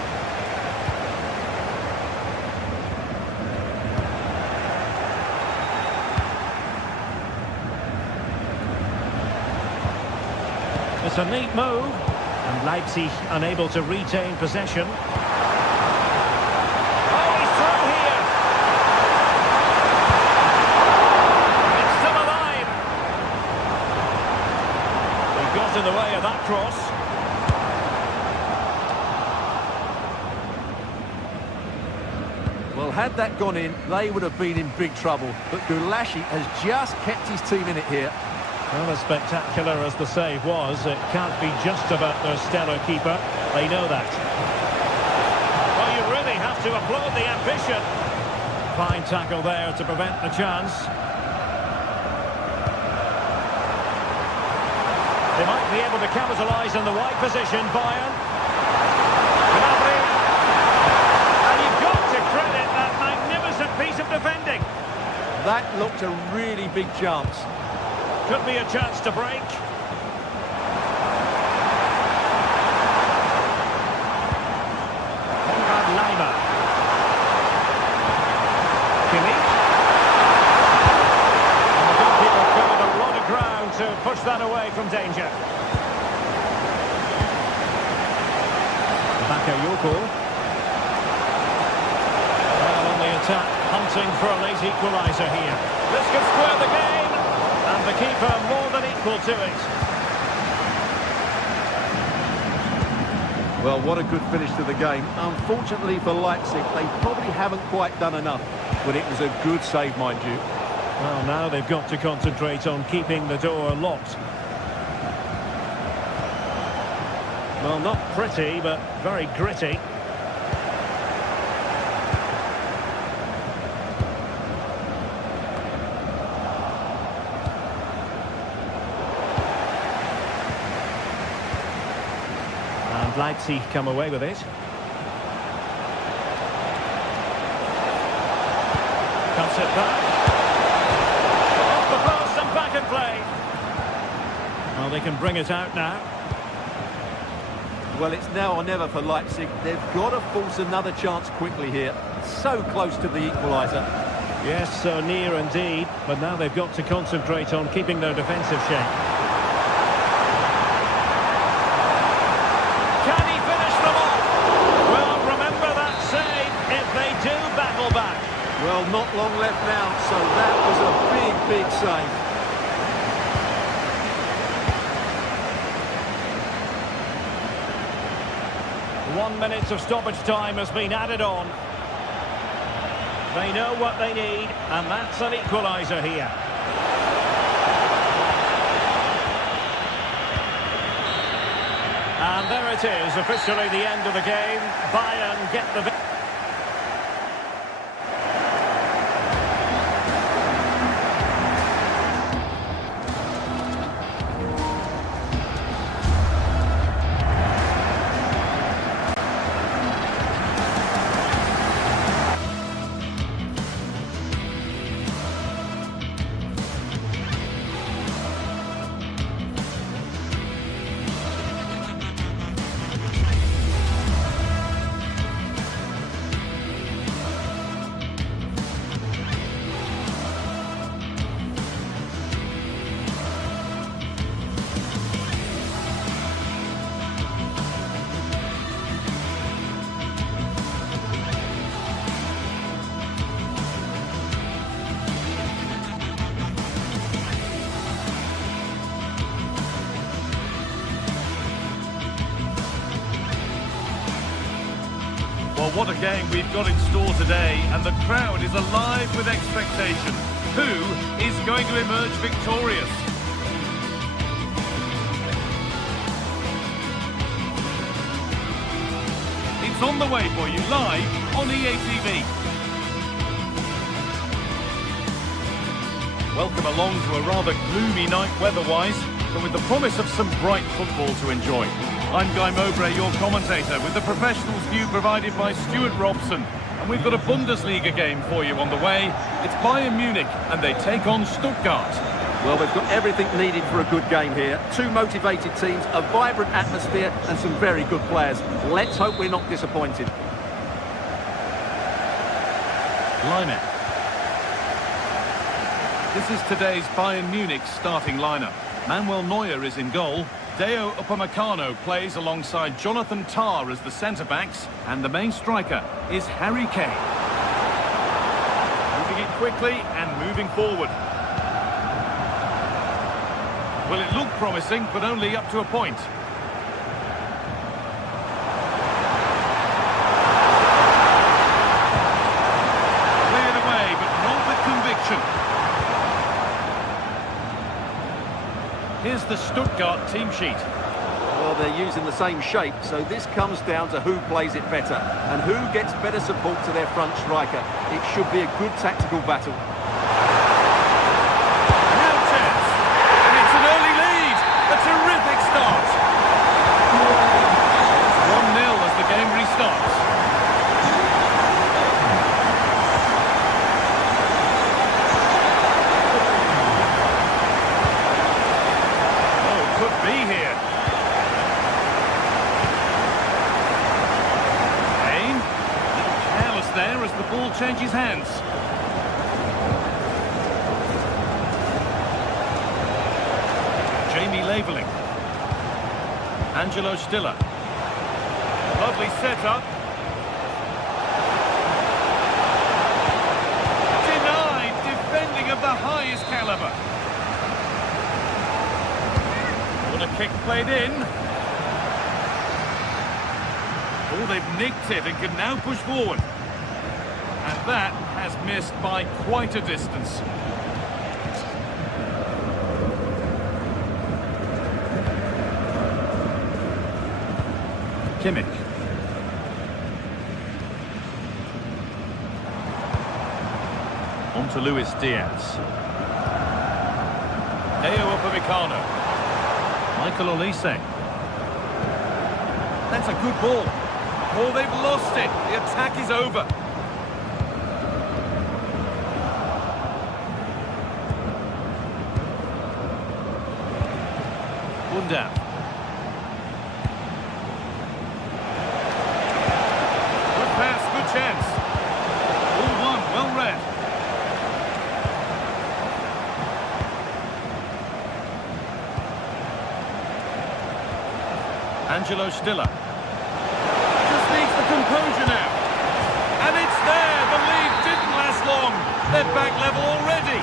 It's a neat move, and Leipzig unable to retain possession. Oh, he's through here! It's still alive! He got in the way of that cross. Well, had that gone in, they would have been in big trouble. But Gulashi has just kept his team in it here. Well, as spectacular as the save was, it can't be just about their stellar keeper. They know that. Well, you really have to applaud the ambition. Fine tackle there to prevent the chance. They might be able to capitalise in the wide position, Bayern. Gnabry. And you've got to credit that magnificent piece of defending. That looked a really big chance. Could be a chance to break. Konrad Laimer. Kimmich. And the goalkeeper covered a lot of ground to push that away from danger. Bakayoko. Well, on the attack, hunting for a late equaliser here. This could square the game. And the keeper more than equal to it. Well, what a good finish to the game. Unfortunately for Leipzig, they probably haven't quite done enough. But it was a good save, mind you. Well, now they've got to concentrate on keeping the door locked. Well, not pretty, but very gritty. Leipzig come away with it. Cuts it back. Off the post and back in play. Well, they can bring it out now. Well, it's now or never for Leipzig. They've got to force another chance quickly here. So close to the equaliser. Yes, so near indeed. But now they've got to concentrate on keeping their defensive shape. Well, not long left now, so that was a big, big save. One minute of stoppage time has been added on. They know what they need, and that's an equaliser here. And there it is, officially the end of the game. Bayern get the victory. Well, what a game we've got in store today, and the crowd is alive with expectation. Who is going to emerge victorious? It's on the way for you live on EA TV. Welcome along to a rather gloomy night weather-wise, but with the promise of some bright football to enjoy. I'm Guy Mowbray, your commentator, with the professionals' view provided by Stuart Robson. And we've got a Bundesliga game for you on the way. It's Bayern Munich, and they take on Stuttgart. Well, they've got everything needed for a good game here. Two motivated teams, a vibrant atmosphere and some very good players. Let's hope we're not disappointed. Lineup. This is today's Bayern Munich starting lineup. Manuel Neuer is in goal. Deo Upamecano plays alongside Jonathan Tah as the centre-backs. And the main striker is Harry Kane. Moving it quickly and moving forward. Well, it looked promising, but only up to a point. Cleared away, but not with conviction. Here's the Stuttgart team sheet. Well, they're using the same shape, so this comes down to who plays it better and who gets better support to their front striker. It should be a good tactical battle. Now chance, and it's an early lead. A terrific start. 1-0 as the game restarts. Could be here. Kane, a little careless there as the ball changes hands. Jamie Laveling. Angelo Stiller. Lovely setup. Denied, defending of the highest caliber. A kick played in. Oh, they've nicked it and can now push forward. And that has missed by quite a distance. Kimmich. On to Luis Diaz. Deo Upamecano. Michael Olise. That's a good ball. Oh, they've lost it. The attack is over. Bunda. Good pass, good chance. All one, well read. Angelo Stiller. Just needs the composure now. And it's there. The lead didn't last long. They're back level already.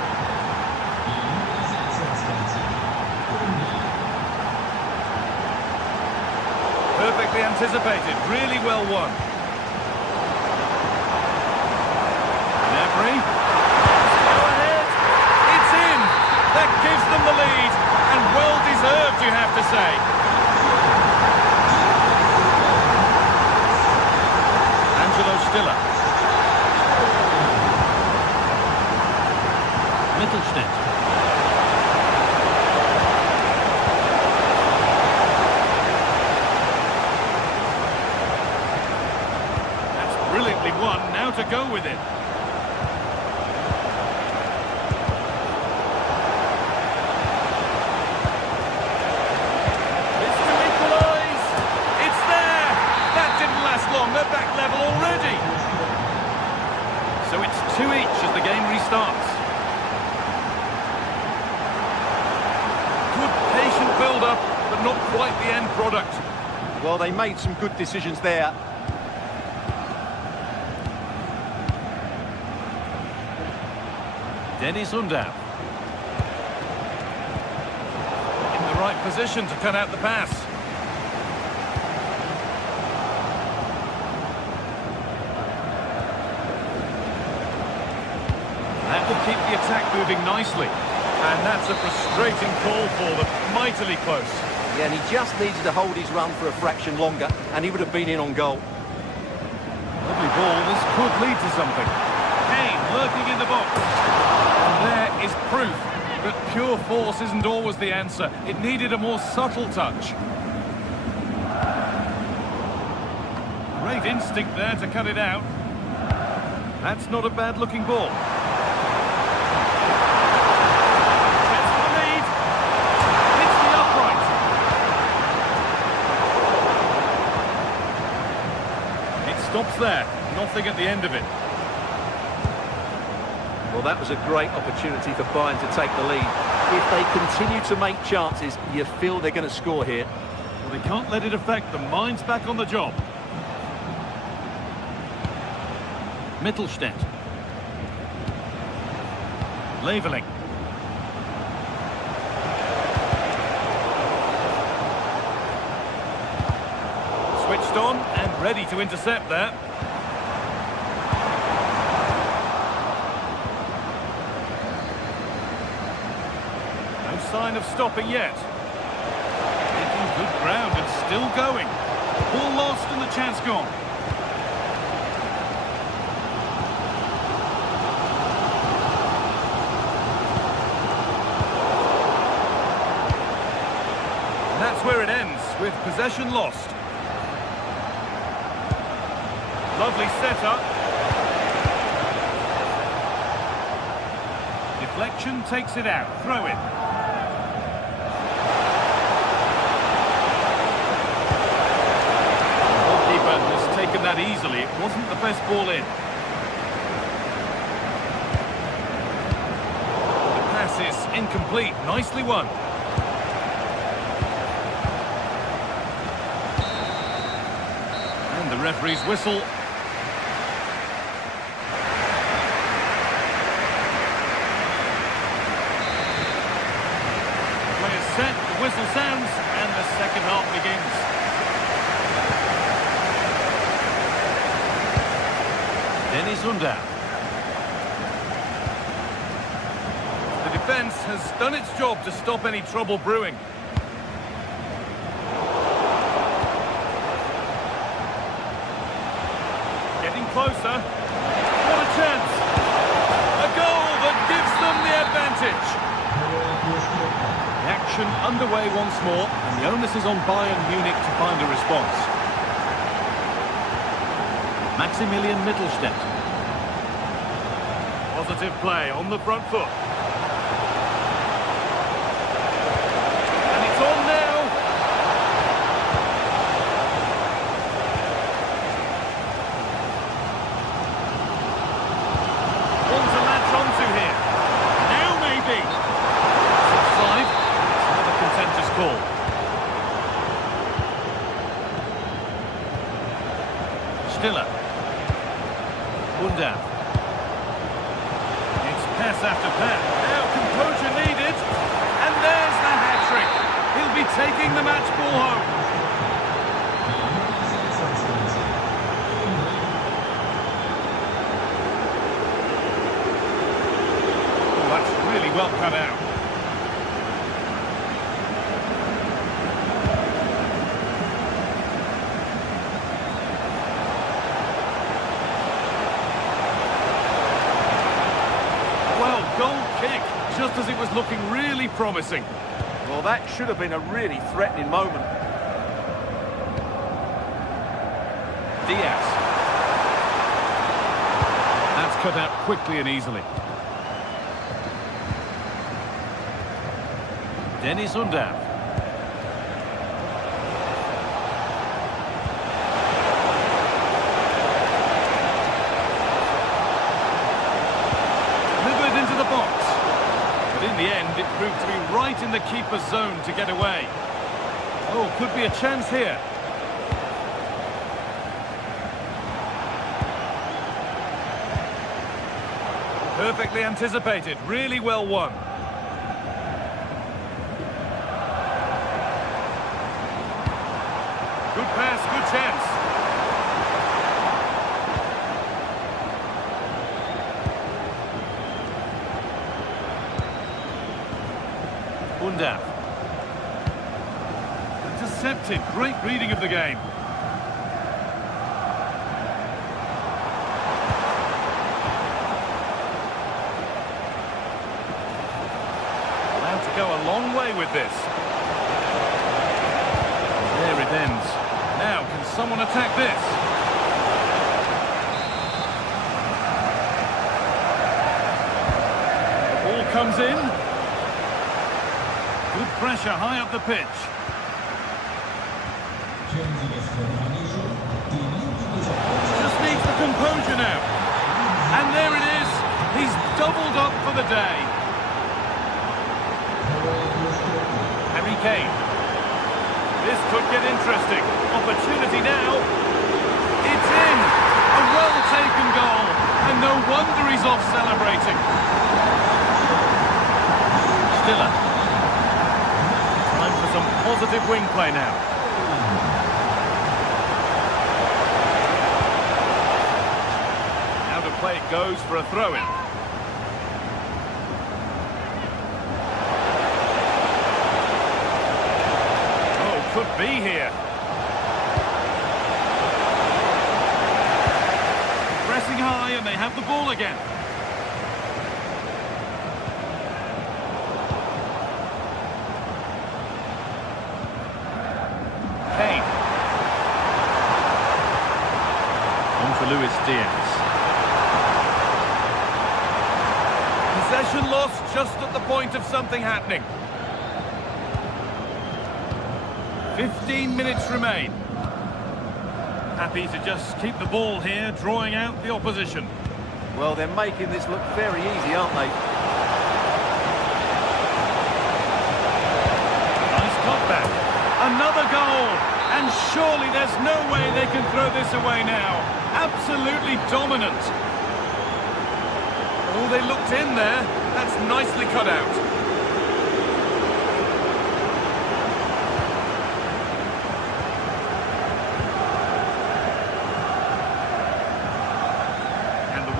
Perfectly anticipated. Really well won. Gnabry. Go ahead. It's in. That gives them the lead. And well deserved, you have to say. Angelo Stiller. Mittelstädt. That's brilliantly won. Now to go with it. It's to equalise. It's there. That didn't last long. They're back level already. So it's 2 each as the game restarts. Good patient build-up, but not quite the end product. Well, they made some good decisions there. Dennis Undav. In the right position to cut out the pass. That will keep the attack moving nicely. And that's a frustrating call for them. Mightily close. Yeah, and he just needed to hold his run for a fraction longer, and he would have been in on goal. Lovely ball. This could lead to something. Kane lurking in the box. And there is proof that pure force isn't always the answer. It needed a more subtle touch. Great instinct there to cut it out. That's not a bad-looking ball. Gets one stops there. Nothing at the end of it. Well, that was a great opportunity for Bayern to take the lead. If they continue to make chances, you feel they're going to score here. Well, they can't let it affect them. Mind's back on the job. Mittelstädt. Leveling. Switched on and ready to intercept there. No sign of stopping yet. Making good ground and still going. Ball lost and the chance gone. And that's where it ends, with possession lost. Lovely setup. Deflection takes it out. Throw it. The goalkeeper has taken that easily. It wasn't the best ball in. The pass is incomplete. Nicely won. And the referee's whistle. Set, the whistle sounds, and the second half begins. Dennis Under. The defence has done its job to stop any trouble brewing. Getting closer. What a chance! A goal that gives them the advantage. The action underway once more, and the onus is on Bayern Munich to find a response. Maximilian Mittelstädt. Positive play on the front foot. And it's on now. One to latch onto here. Now maybe. Offside. Contentious call. Stiller. Under. It's pass after pass. Now composure needed. And there's the hat-trick. He'll be taking the match ball home. Oh, that's really well cut out. Goal kick, just as it was looking really promising. Well, that should have been a really threatening moment. Diaz. That's cut out quickly and easily. Dennis Under. The box, but in the end it proved to be right in the keeper's zone to get away. Oh, could be a chance here. Perfectly anticipated, really well won. Good pass, good chance. Under. Intercepted. Great reading of the game. Allowed to go a long way with this. There it ends. Now, can someone attack this? The ball comes in. Good pressure high up the pitch. Just doubled up for the day. Harry Kane. This could get interesting. Opportunity now. It's in. A well-taken goal. And no wonder he's off celebrating. Stiller. Time for some positive wing play now. Out of play it goes for a throw-in. Could be here. Pressing high and they have the ball again. Kane. On to Luis Diaz. Possession lost just at the point of something happening. 15 minutes remain. Happy to just keep the ball here, drawing out the opposition. Well, they're making this look very easy, aren't they? Nice cutback. Another goal. And surely there's no way they can throw this away now. Absolutely dominant. Oh, they looked in there. That's nicely cut out.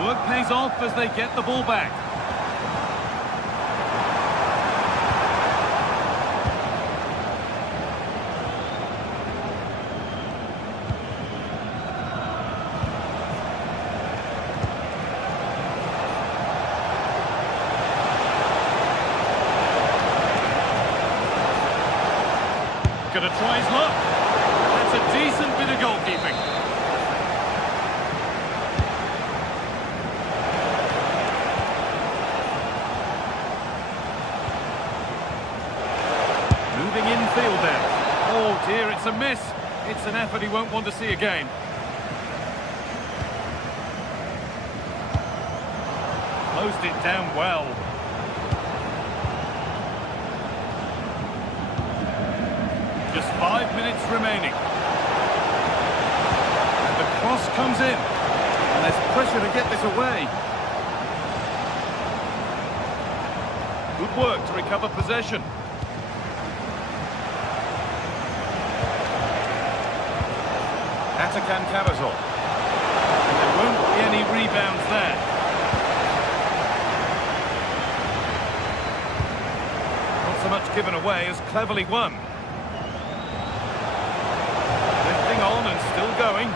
Work pays off as they get the ball back. Gonna try his luck. That's a decent bit of goalkeeping. Infield there. Oh dear, it's a miss. It's an effort he won't want to see again. Closed it down well. Just 5 minutes remaining. And the cross comes in. And there's pressure to get this away. Good work to recover possession. Atakan Cavazol. And there won't be any rebounds there. Not so much given away as cleverly won. Lifting on and still going.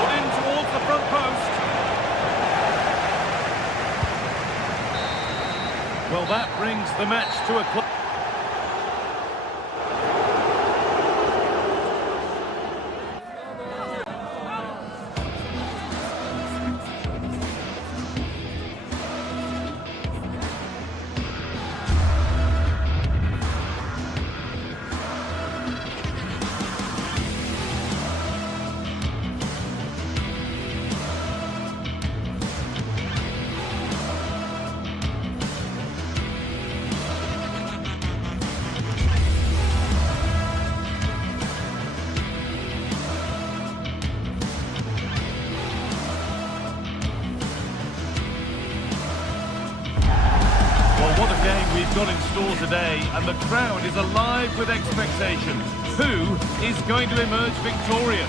Put in towards the front post. Well, that brings the match to a close. What a game we've got in store today, and the crowd is alive with expectation. Who is going to emerge victorious?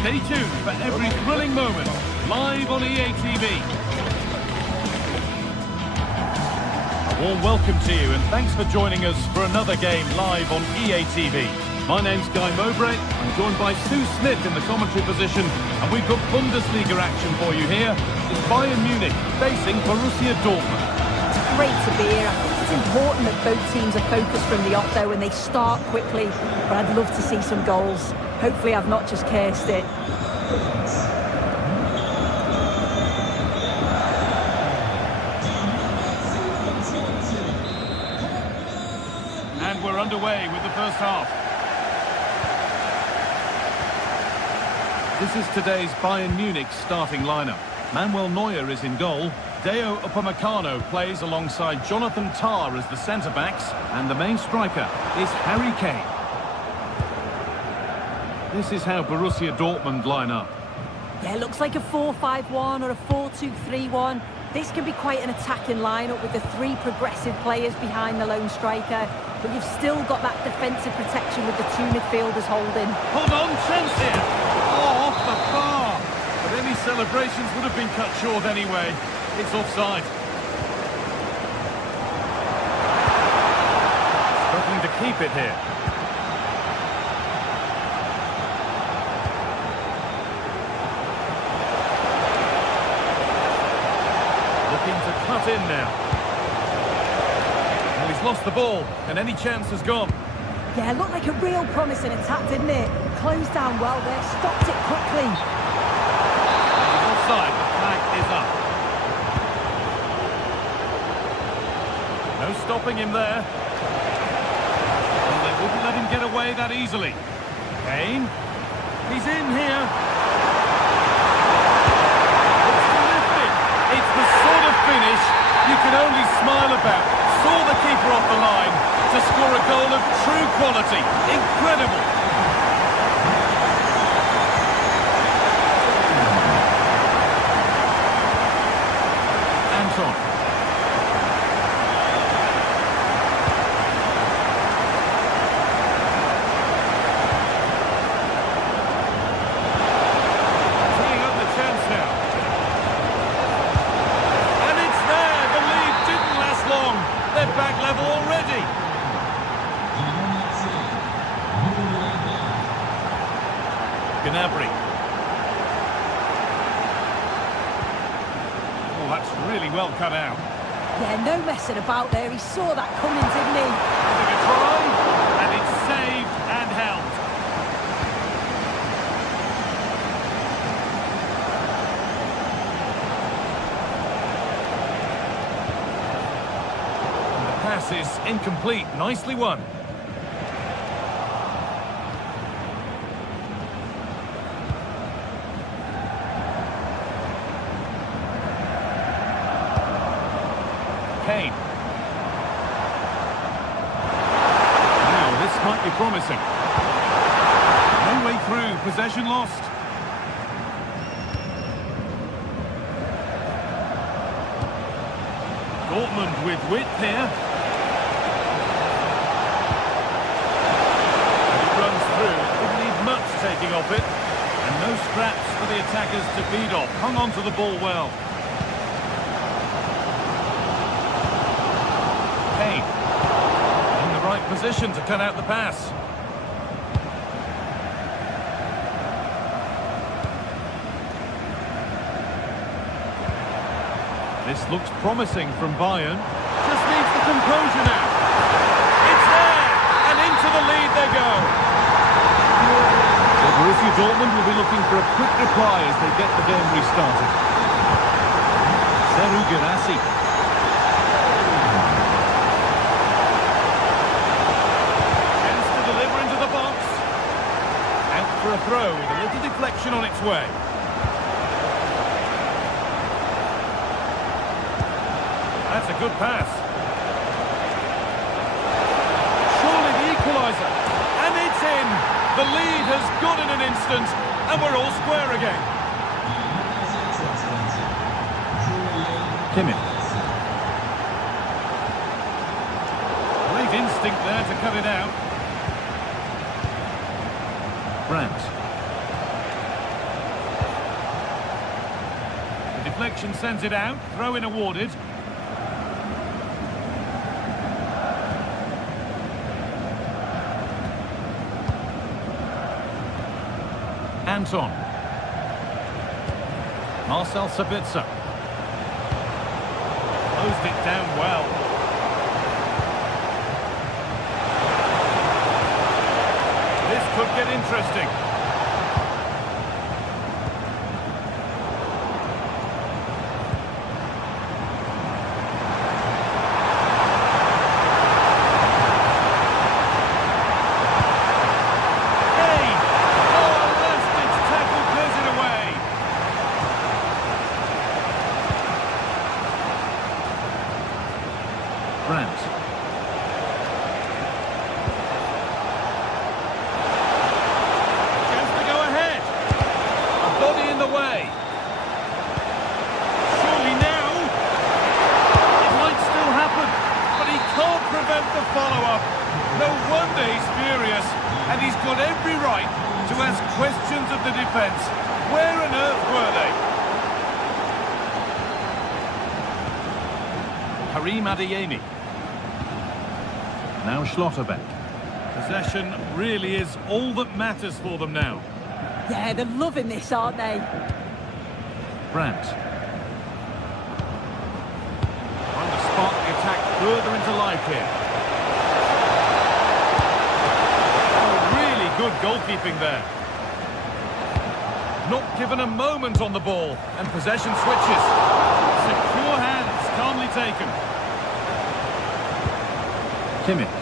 Stay tuned for every thrilling moment, live on EA TV. A warm welcome to you, and thanks for joining us for another game live on EA TV. My name's Guy Mowbray. I'm joined by Sue Smith in the commentary position, and we've got Bundesliga action for you here. It's Bayern Munich facing Borussia Dortmund. It's great to be here. I think it's important that both teams are focused from the off, though, and they start quickly. But I'd love to see some goals. Hopefully I've not just cursed it. And we're underway with the first half. This is today's Bayern Munich starting lineup. Manuel Neuer is in goal. Deo Upamecano plays alongside Jonathan Tah as the centre-backs. And the main striker is Harry Kane. This is how Borussia Dortmund line up. Yeah, it looks like a 4-5-1 or a 4-2-3-1. This can be quite an attacking lineup with the three progressive players behind the lone striker. But you've still got that defensive protection with the two midfielders holding. Hold on, chance here. Oh, off the bar. But any celebrations would have been cut short anyway. It's offside. Struggling to keep it here. Looking to cut in now. Well, he's lost the ball, and any chance has gone. Yeah, it looked like a real promising attack, didn't it? Closed down well there, stopped it quickly. He's offside, the flag is up. No stopping him there. Well, they wouldn't let him get away that easily. Kane. He's in here. It's terrific. It's the sort of finish you can only smile about. Saw the keeper off the line to score a goal of true quality. Incredible. Anton. Teeing up the chance now. And it's there. The lead didn't last long. They're back level already. Gnabry. Oh, that's really well cut out. Yeah, no messing about there. He saw that coming, didn't he? Having a try, and it's saved and held. And the pass is incomplete. Nicely won. Kane. Now, this might be promising. No way through, possession lost. Dortmund with width here. And it runs through, didn't need much taking off it. And no scraps for the attackers to beat off. Hung on to the ball well. Kane in the right position to cut out the pass. This looks promising from Bayern. Just needs the composure now. It's there, and into the lead they go. So Borussia Dortmund will be looking for a quick reply as they get the game restarted. Serhou Guirassy. For a throw with a little deflection on its way. That's a good pass. Surely the equaliser. And it's in. The lead has gone in an instant, and we're all square again. Kimmich. Great instinct there to cut it out. Brandt. The deflection sends it out. Throw-in awarded. Anton. Marcel Sabitzer. Closed it down well. This could get interesting. Kane! Oh, last-ditch tackle goes Brandt. Chance to go ahead. A body in the way. Surely now. It might still happen, but he can't prevent the follow-up. No wonder he's furious, and he's got every right to ask questions of the defence. Where on earth were they? Karim Adeyemi. Now Schlotterbeck. Possession really is all that matters for them now. Yeah, they're loving this, aren't they? Brandt. Trying to spark the attack further into life here. Oh, really good goalkeeping there. Not given a moment on the ball, and possession switches. Secure hands, calmly taken. Kimmich.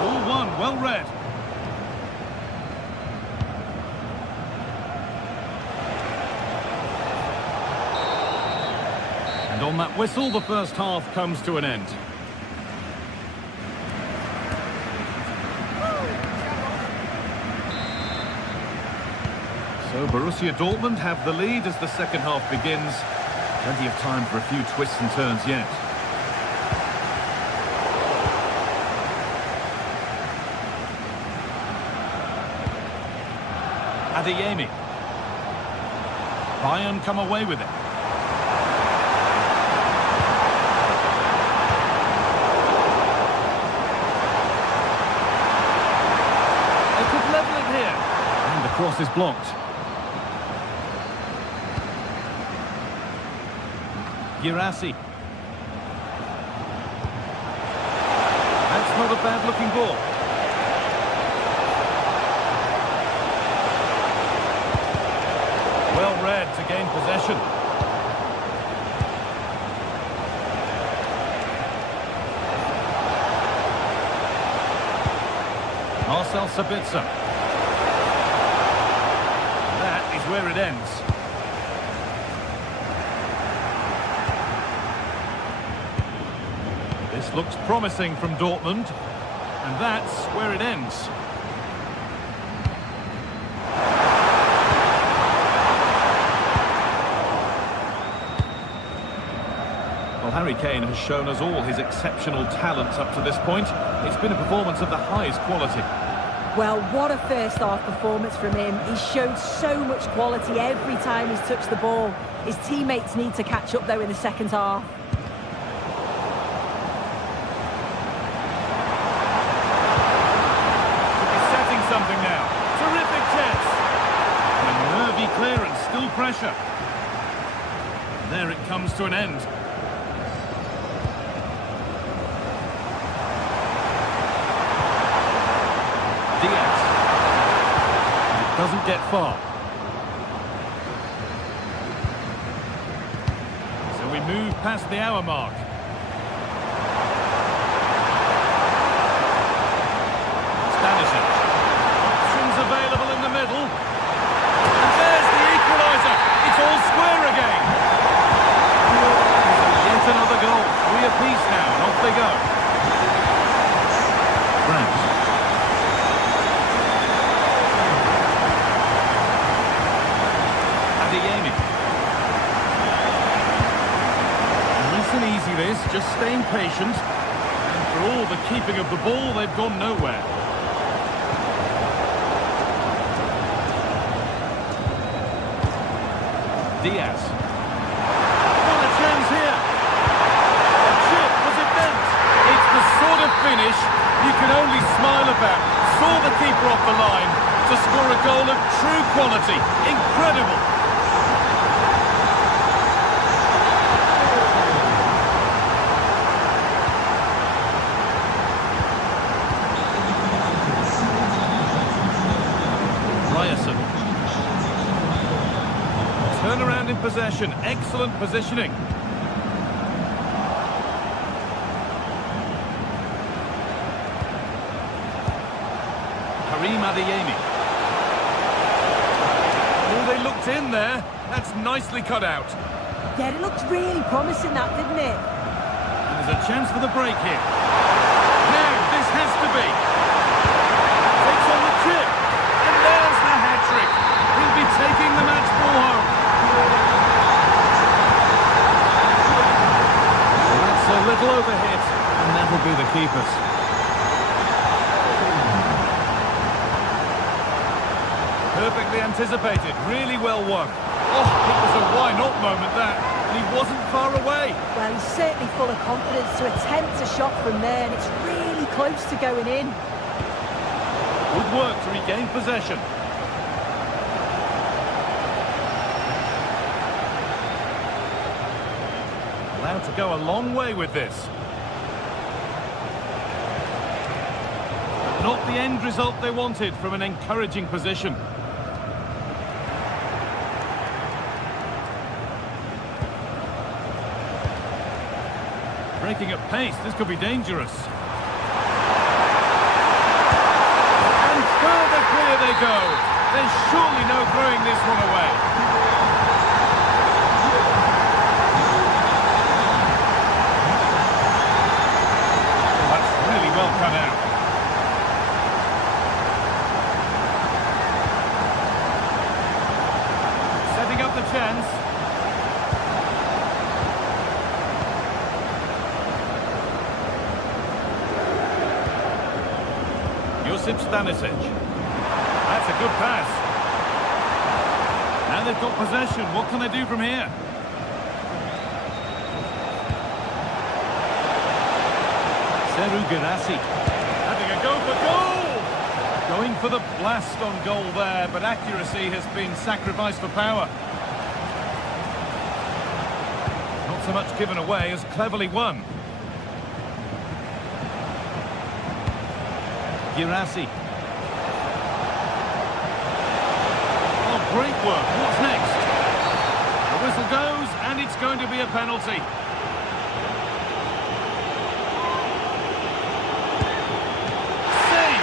All one, well read. And on that whistle, the first half comes to an end. So Borussia Dortmund have the lead as the second half begins. Plenty of time for a few twists and turns yet. Adeyemi. Bayern come away with it. They could level it here. And the cross is blocked. Girassi. That's not a bad-looking ball. Well read to gain possession. Marcel Sabitzer. That is where it ends. This looks promising from Dortmund, and that's where it ends. Well, Harry Kane has shown us all his exceptional talents up to this point. It's been a performance of the highest quality. Well, what a first-half performance from him. He's showed so much quality every time he's touched the ball. His teammates need to catch up, though, in the second half. Something now. Terrific chance. And a nervy clearance, still pressure. There it comes to an end. Diaz. It doesn't get far. So we move past the hour mark. Available in the middle, and there's the equaliser. It's all square again. Yet another goal. 3 apiece now, and off they go. Brandt. Adeyemi. Nice and easy this, just staying patient, and for all the keeping of the ball, they've gone nowhere. Diaz. What a chance here. A chip, was it meant? It's the sort of finish you can only smile about. Saw the keeper off the line to score a goal of true quality. Incredible. Turn around in possession, excellent positioning. Karim Adeyemi. Oh, they looked in there. That's nicely cut out. Yeah, it looked really promising, that, didn't it? And there's a chance for the break here. Now, this has to be. Takes on the chip. And there's the hat-trick. He'll be taking the match ball home. Well, that's a little overhit. And that'll be the keepers. Perfectly anticipated, really well won. Oh, it was a why-not moment, that. And he wasn't far away. Well, he's certainly full of confidence to attempt a shot from there, and it's really close to going in. Good work to regain possession. Allowed to go a long way with this. But not the end result they wanted from an encouraging position. Breaking at pace, this could be dangerous. And further clear they go. There's surely no throwing this one away. Oh, that's really well cut out. Setting up the chance. Stanisic. That's a good pass. Now they've got possession. What can they do from here? Girassi having a go for goal! Going for the blast on goal there, but accuracy has been sacrificed for power. Not so much given away as cleverly won. Girassi. Oh, great work. What's next? The whistle goes, and it's going to be a penalty. Save!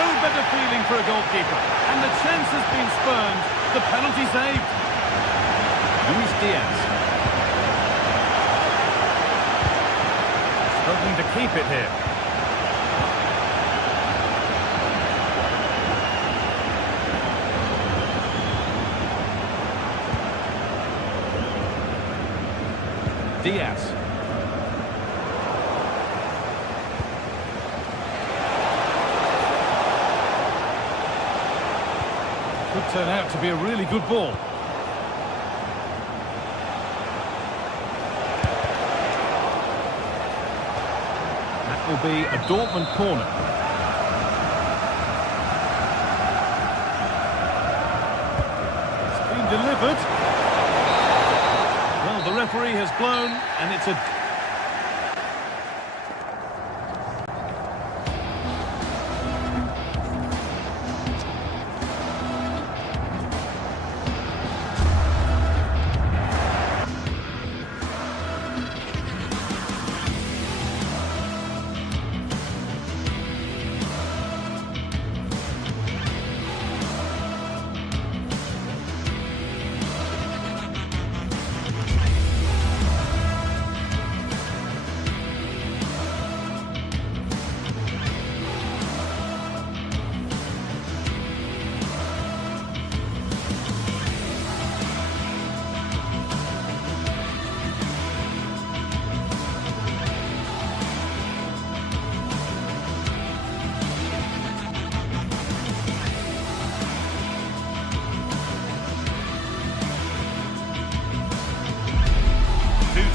No better feeling for a goalkeeper. And the chance has been spurned. The penalty saved. Luis Diaz. Struggling to keep it here. Diaz. Could turn out to be a really good ball. That will be a Dortmund corner. It's been delivered. The referee has blown, and it's a...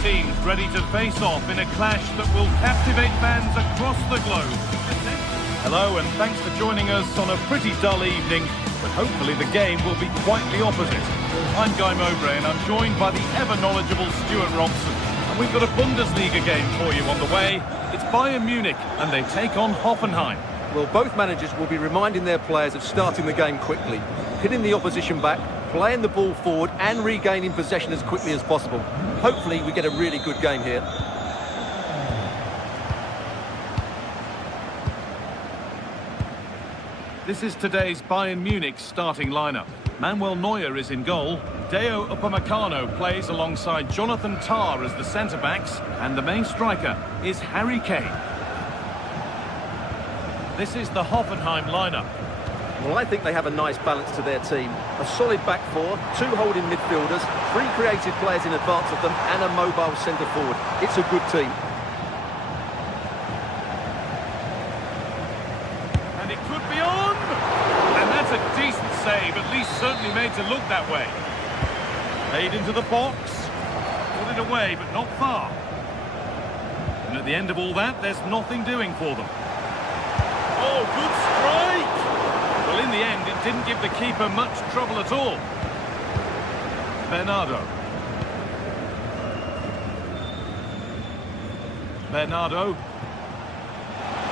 Teams ready to face off in a clash that will captivate fans across the globe. Hello and thanks for joining us on a pretty dull evening, but hopefully the game will be quite the opposite. I'm Guy Mowbray and I'm joined by the ever-knowledgeable Stuart Robson. And we've got a Bundesliga game for you on the way. It's Bayern Munich and they take on Hoffenheim. Well, both managers will be reminding their players of starting the game quickly, hitting the opposition back, playing the ball forward and regaining possession as quickly as possible. Hopefully we get a really good game here. This is today's Bayern Munich starting lineup. Manuel Neuer is in goal. Deo Upamecano plays alongside Jonathan Tah as the centre-backs, and the main striker is Harry Kane. This is the Hoffenheim lineup. Well, I think they have a nice balance to their team. A solid back four, 2 holding midfielders, 3 creative players in advance of them, and a mobile centre-forward. It's a good team. And it could be on! And that's a decent save, at least certainly made to look that way. Played into the box. Put it away, but not far. And at the end of all that, there's nothing doing for them. Oh, good strike! Well, in the end, it didn't give the keeper much trouble at all. Bernardo.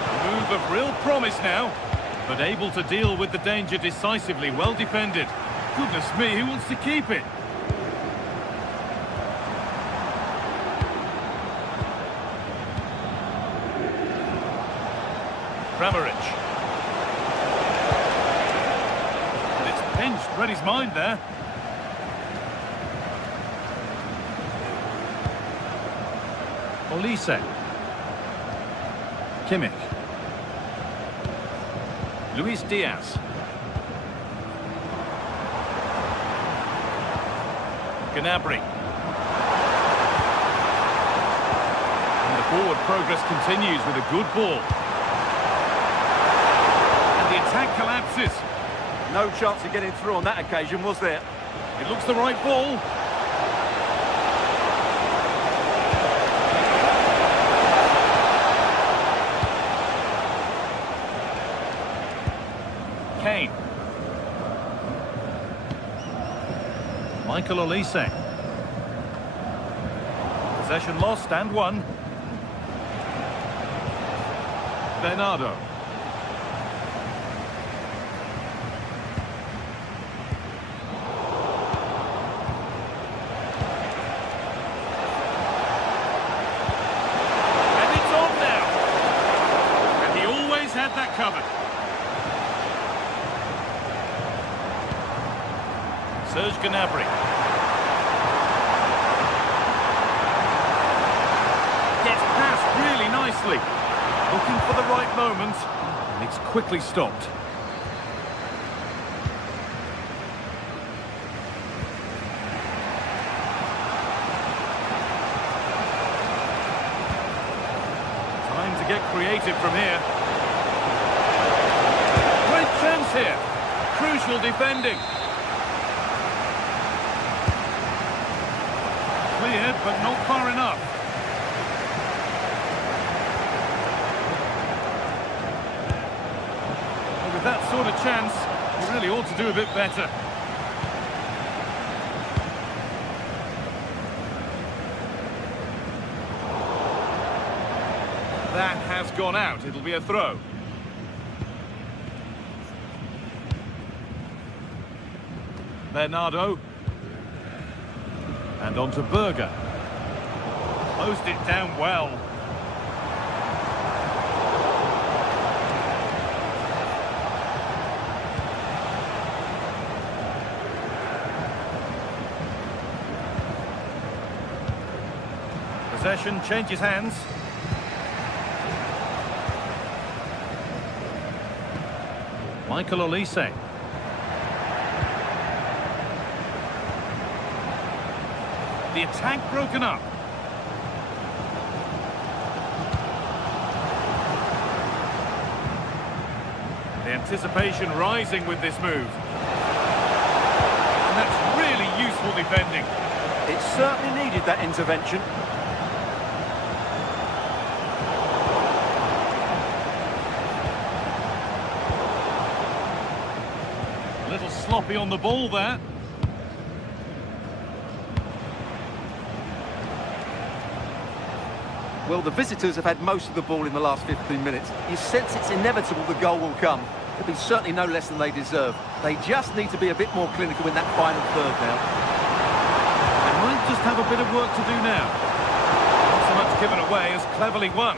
A move of real promise now, but able to deal with the danger decisively. Well defended. Goodness me, who wants to keep it? Kramaric. And it's pinched, read his mind there. Olise. Kimmich. Luis Diaz. Gnabry. And the forward progress continues with a good ball. And the attack collapses. No chance of getting through on that occasion, was there? It looks the right ball. Kane. Michael Olise. Possession lost and won. Bernardo. And it's on now. And he always had that covered. Serge Gnabry. Gets past really nicely. Looking for the right moment. And it's quickly stopped. Time to get creative from here. Great chance here. Crucial defending. Cleared, but not far enough. Well, with that sort of chance, you really ought to do a bit better. That has gone out. It'll be a throw. Bernardo. And on to Berger. Closed it down well. Possession changes hands. Michael Olise. The attack broken up. The anticipation rising with this move. And that's really useful defending. It certainly needed that intervention. A little sloppy on the ball there. Well, the visitors have had most of the ball in the last 15 minutes. You sense it's inevitable the goal will come. It'll be certainly no less than they deserve. They just need to be a bit more clinical in that final third now. They might just have a bit of work to do now. Not so much given away as cleverly won.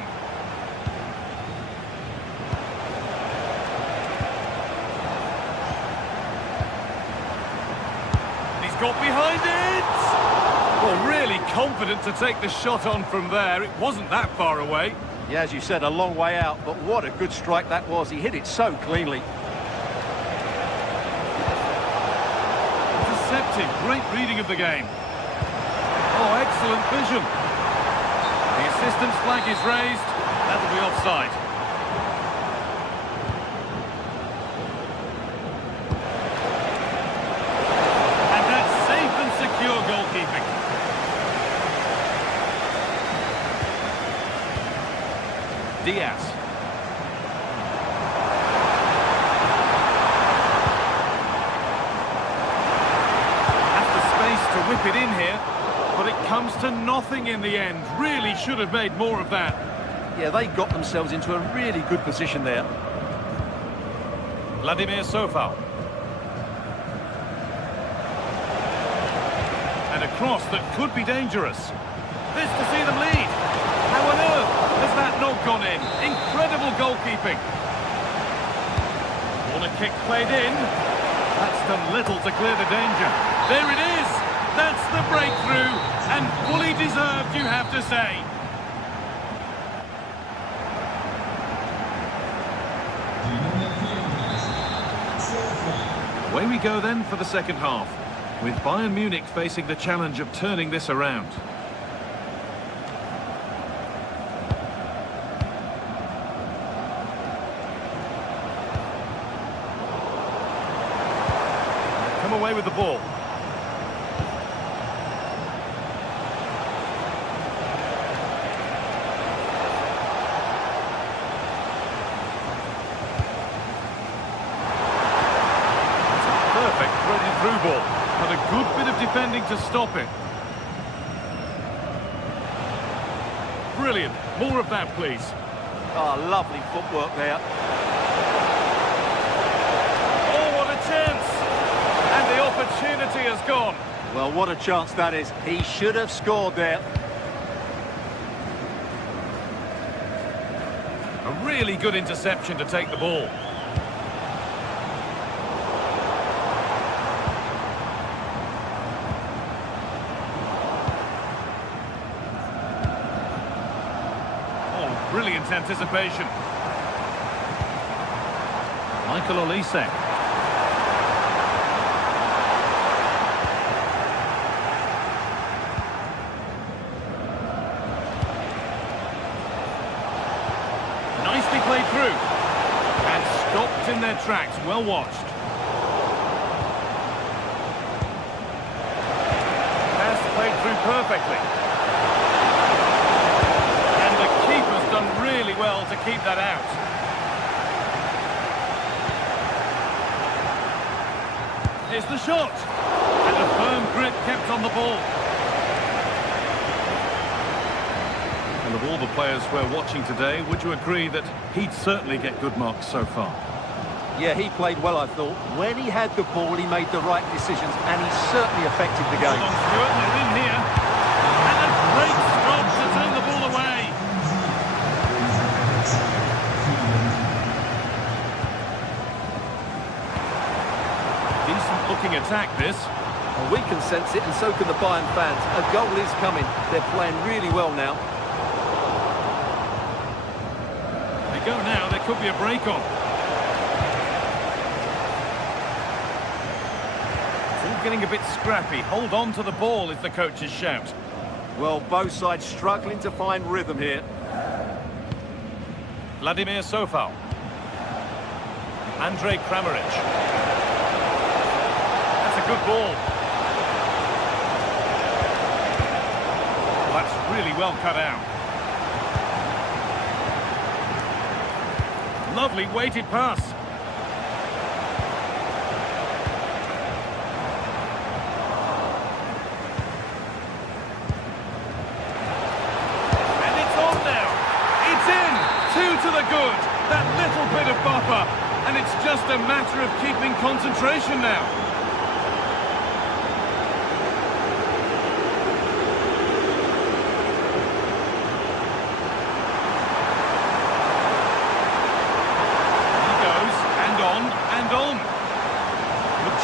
He's got behind it! Well, really confident to take the shot on from there. It wasn't that far away. Yeah, as you said, a long way out, but what a good strike that was. He hit it so cleanly. Intercepted, great reading of the game. Oh, excellent vision. The assistant's flag is raised. That'll be offside. And that's safe and secure goalkeeping. Diaz. Has the space to whip it in here, but it comes to nothing in the end. Really should have made more of that. Yeah, they got themselves into a really good position there. Vladimir Sofal. And a cross that could be dangerous. This to see them lead. How on earth has that not gone in? Incredible goalkeeping. Corner kick played in. That's done little to clear the danger. There it is. That's the breakthrough. And fully deserved, you have to say. Away we go then for the second half, with Bayern Munich facing the challenge of turning this around. Come away with the ball. Through ball, but a good bit of defending to stop it. Brilliant. More of that, please. Oh, lovely footwork there. Oh, what a chance! And the opportunity has gone. Well, what a chance that is. He should have scored there. A really good interception to take the ball. Brilliant anticipation. Michael Olise. Nicely played through. And stopped in their tracks. Well watched. Pass played through perfectly. Done really well to keep that out. Here's the shot. And a firm grip kept on the ball. And of all the players we're watching today, would you agree that he'd certainly get good marks so far? Yeah, he played well, I thought. When he had the ball, he made the right decisions, and he certainly affected the game. Hold on, Stuart, they're in here. And a great stop to turn the ball away. Looking attack this. Well, we can sense it, and so can the Bayern fans. A goal is coming. They're playing really well now. They go now. There could be a break on. It's all getting a bit scrappy. Hold on to the ball is the coach's shout. Well, both sides struggling to find rhythm here. Vladimir Sofal. Andrej Kramaric. Good ball. That's really well cut out. Lovely weighted pass. And it's on now. It's in. 2 to the good. That little bit of buffer. And it's just a matter of keeping concentration now.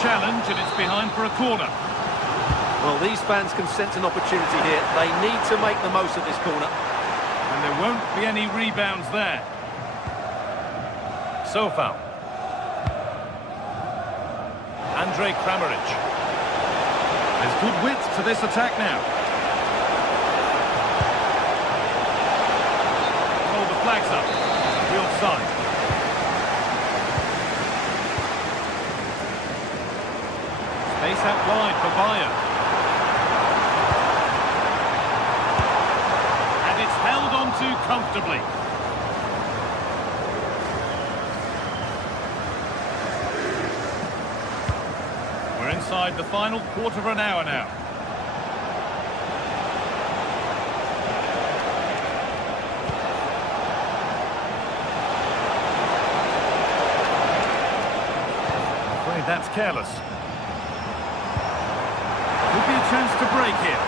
Challenge, and it's behind for a corner. Well, these fans can sense an opportunity here. They need to make the most of this corner. And there won't be any rebounds there. So foul. Andrej Kramaric. There's good width to this attack now. Hold the flags up. The offside. Space out wide for Bayern. And it's held on to comfortably. We're inside the final quarter of an hour now. I'm afraid that's careless. Could be a chance to break here.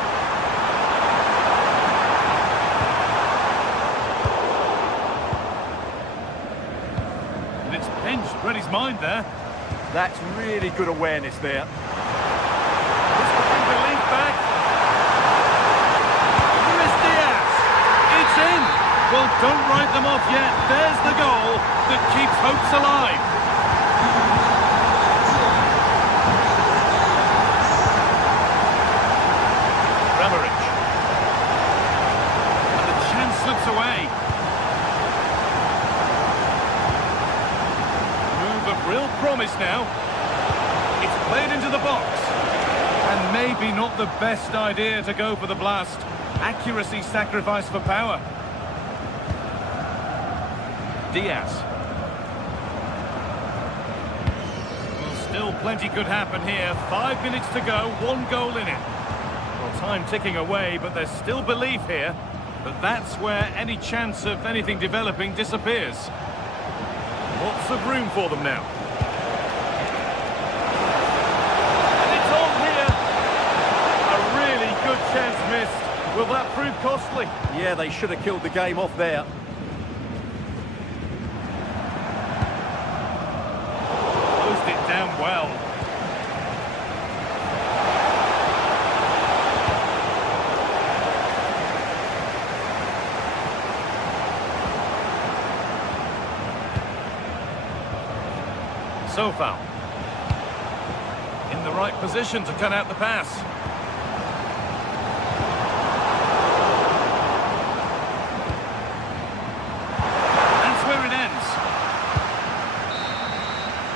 And it's pinched Reddy's mind there. That's really good awareness there. This could bring relief back. Luis Diaz. It's in. Well, don't write them off yet. There's the goal that keeps hopes alive. Kramaric. And the chance slips away. Real promise now. It's played into the box. And maybe not the best idea to go for the blast. Accuracy sacrificed for power. Diaz. Well, still plenty could happen here. 5 minutes to go, 1 goal in it. Well, time ticking away, but there's still belief here. But that's where any chance of anything developing disappears. Lots of room for them now. And it's on here. A really good chance missed. Will that prove costly? Yeah, they should have killed the game off there. Closed it down well. So foul. In the right position to cut out the pass. That's where it ends.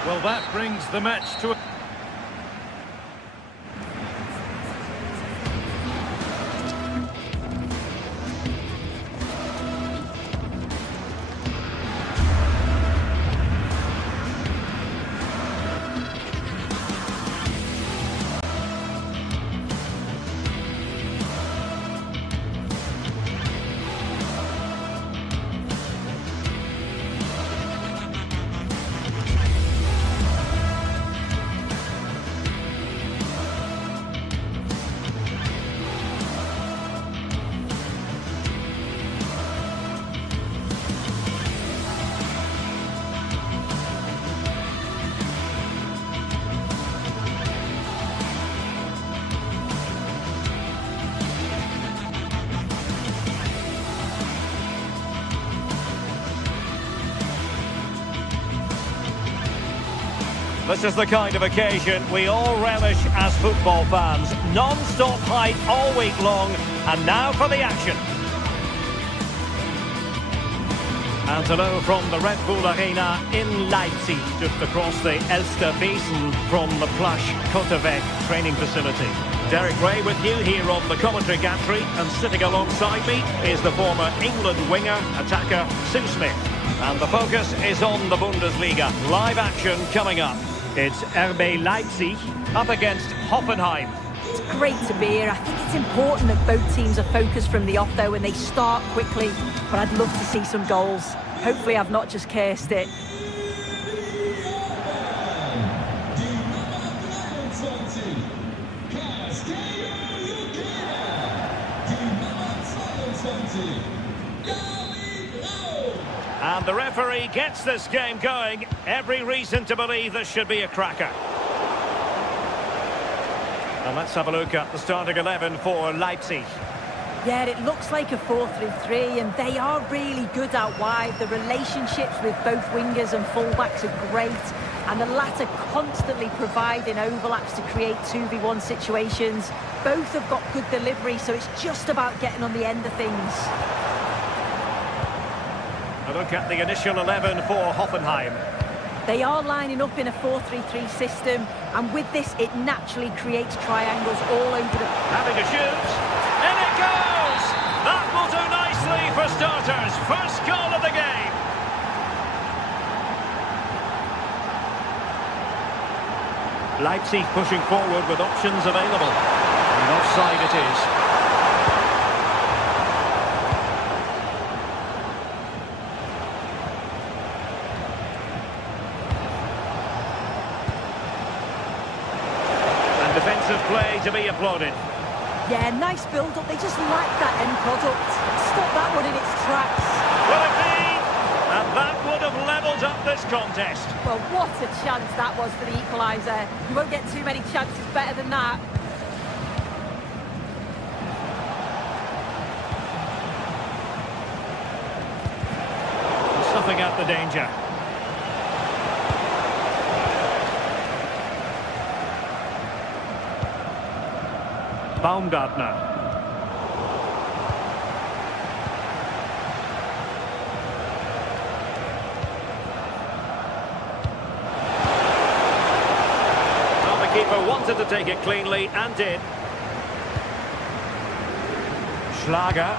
Well, that brings the match to a... This is the kind of occasion we all relish as football fans. Non-stop hype all week long, and now for the action. And hello from the Red Bull Arena in Leipzig, just across the Elster Basin from the plush Kotterweg training facility. Derek Ray with you here on the commentary gantry, and sitting alongside me is the former England winger, attacker Sue Smith. And the focus is on the Bundesliga. Live action coming up. It's RB Leipzig up against Hoffenheim. It's great to be here. I think it's important that both teams are focused from the off, though, and they start quickly. But I'd love to see some goals. Hopefully I've not just cursed it. And the referee gets this game going. Every reason to believe this should be a cracker. And let's have a look at the starting 11 for Leipzig. Yeah, it looks like a 4-3-3, and they are really good out wide. The relationships with both wingers and fullbacks are great, and the latter constantly providing overlaps to create 2v1 situations. Both have got good delivery, so it's just about getting on the end of things. A look at the initial 11 for Hoffenheim. They are lining up in a 4-3-3 system, and with this, it naturally creates triangles all over the... Having a shoot. In it goes! That will do nicely for starters. First goal of the game. Leipzig pushing forward with options available. And offside it is. And defensive play to be applauded. Yeah, nice build-up. They just lack that end product. Stop that one in its tracks. Will it be? And that would have levelled up this contest. Well, what a chance that was for the equaliser. You won't get too many chances better than that. Snuffing out the danger. Baumgartner. Well, the keeper wanted to take it cleanly and did. Schlager.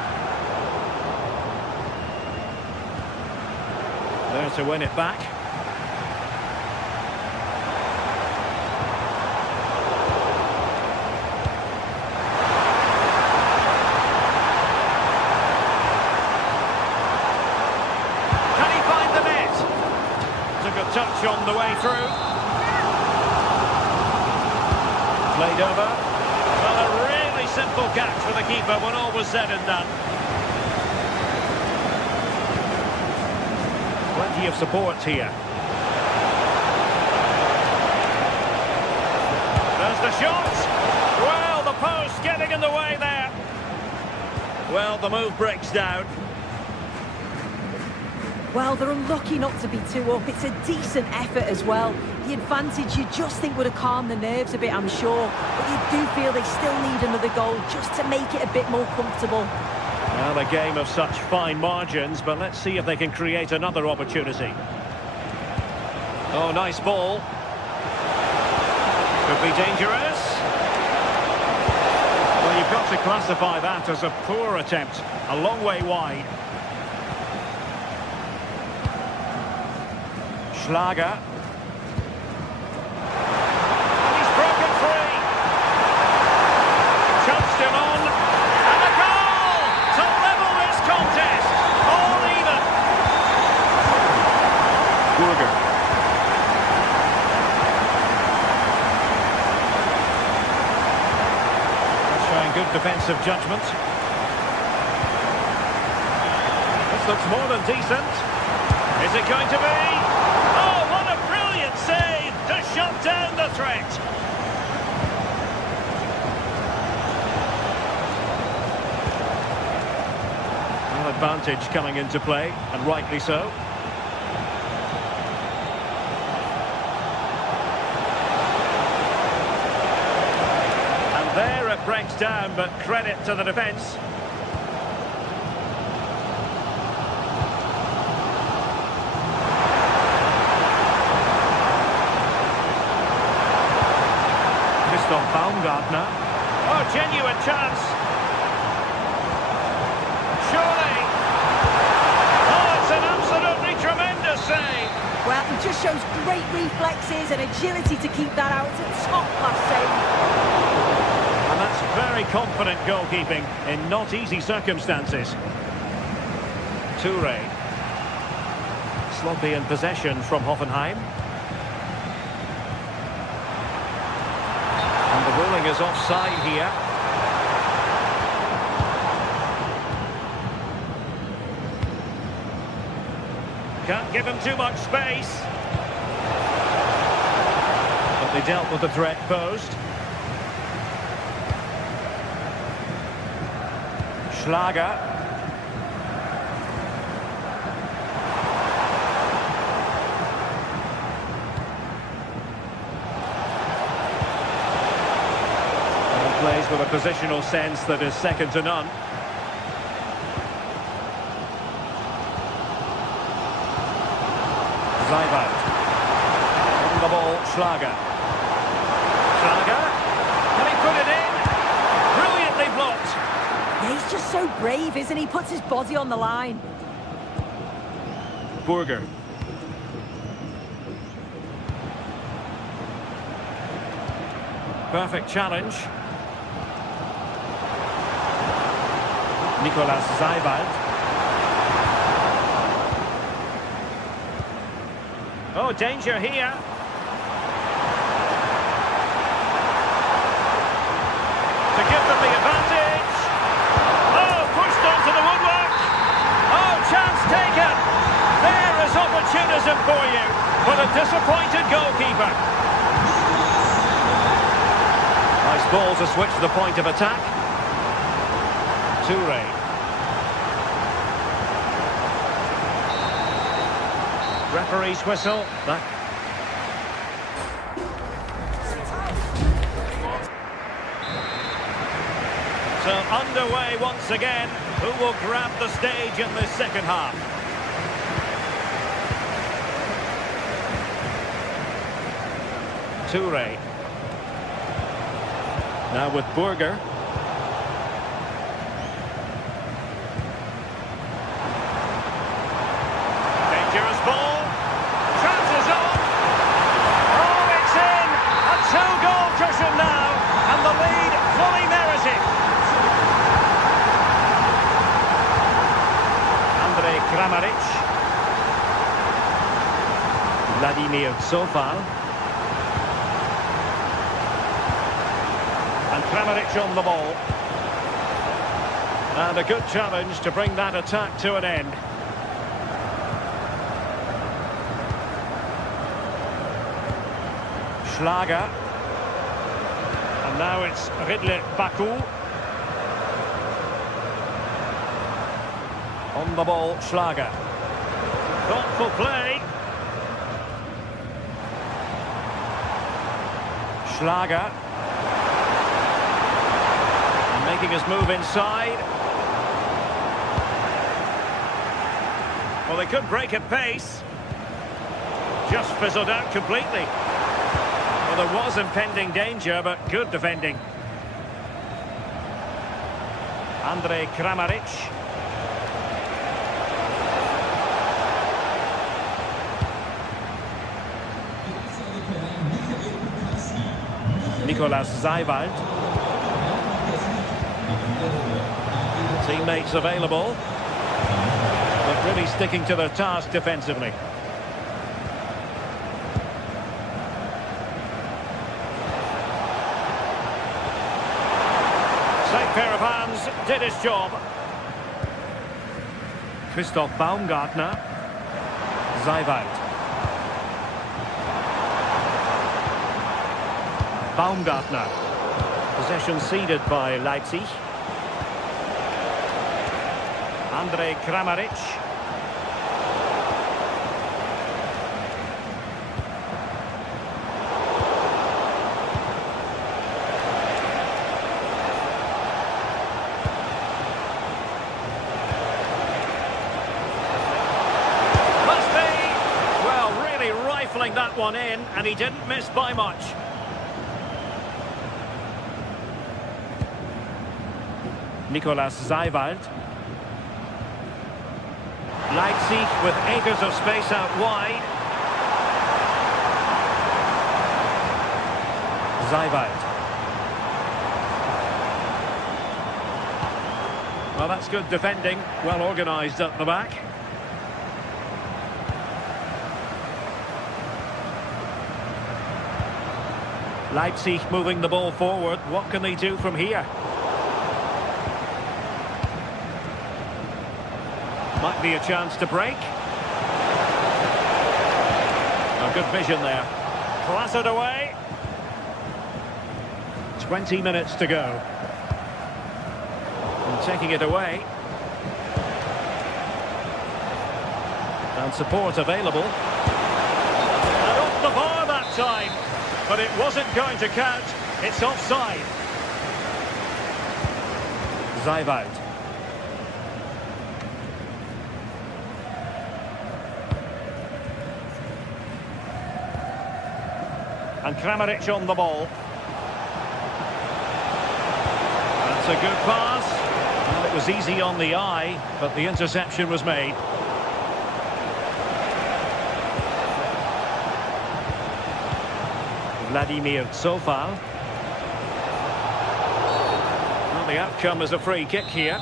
There to win it back. Touch on the way through. Played over. Well, a really simple catch for the keeper when all was said and done. Plenty of support here. There's the shot. Well, the post getting in the way there. Well, the move breaks down. Well, they're unlucky not to be 2 up. It's a decent effort as well. The advantage you just think would have calmed the nerves a bit, I'm sure. But you do feel they still need another goal just to make it a bit more comfortable. Well, a game of such fine margins, but let's see if they can create another opportunity. Oh, nice ball. Could be dangerous. Well, you've got to classify that as a poor attempt. A long way wide. Schlager. He's broken free. Chunched him on. And a goal to level this contest. All even. Burger. Showing good defensive judgment. This looks more than decent. Is it going to be? Save to shut down the threat. Well, advantage coming into play, and rightly so. And there it breaks down, but credit to the defence. Baumgartner. Oh, genuine chance. Surely. Oh, it's an absolutely tremendous save. Well, it just shows great reflexes and agility to keep that out. It's a top-class save. And that's very confident goalkeeping in not easy circumstances. Toure. Sloppy in possession from Hoffenheim. The ruling is offside here. Can't give him too much space. But they dealt with the threat posed. Schlager. Plays with a positional sense that is second to none. Zajvald. On the ball, Schlager. Schlager. Can he put it in? Brilliantly blocked. Yeah, he's just so brave, isn't he? Puts his body on the line. Burger. Perfect challenge. Nicolas Zajvald. Oh, danger here. To give them the advantage. Oh, pushed onto the woodwork. Oh, chance taken. There is opportunism for you, but a disappointed goalkeeper. Nice ball to switch the point of attack. Toure. Referee's whistle. That. So underway once again. Who will grab the stage in this second half? Toure. Now with Burger. Dangerous ball. Chances on. Oh, it's in. A two-goal cushion now. And the lead fully merited. Andrej Kramaric. Vladimir Sofal. And Kramaric on the ball. And a good challenge to bring that attack to an end. Schlager. And now it's Ridley Baku. On the ball, Schlager. Thoughtful play. Schlager. And making his move inside. Well, they could break at pace. Just fizzled out completely. Well, there was impending danger, but good defending. Andrej Kramaric. Nicolas Zajvald. Teammates available, but really sticking to their task defensively. Same pair of hands did his job. Christoph Baumgartner. Zajvald. Baumgartner. Possession ceded by Leipzig. Andrej Kramaric. Must be. Well, really rifling that one in, and he didn't miss by much. Nicolas Zajvald. Leipzig with acres of space out wide. Zajvald. Well, that's good defending. Well organised at the back. Leipzig moving the ball forward. What can they do from here? Might be a chance to break. A good vision there. Clattered away. 20 minutes to go. And taking it away. And support available. And off the bar that time. But it wasn't going to count. It's offside. Zijvoud. And Kramaric on the ball. That's a good pass. Well, it was easy on the eye, but the interception was made. Vladimir Sofal. Well, the outcome is a free kick here.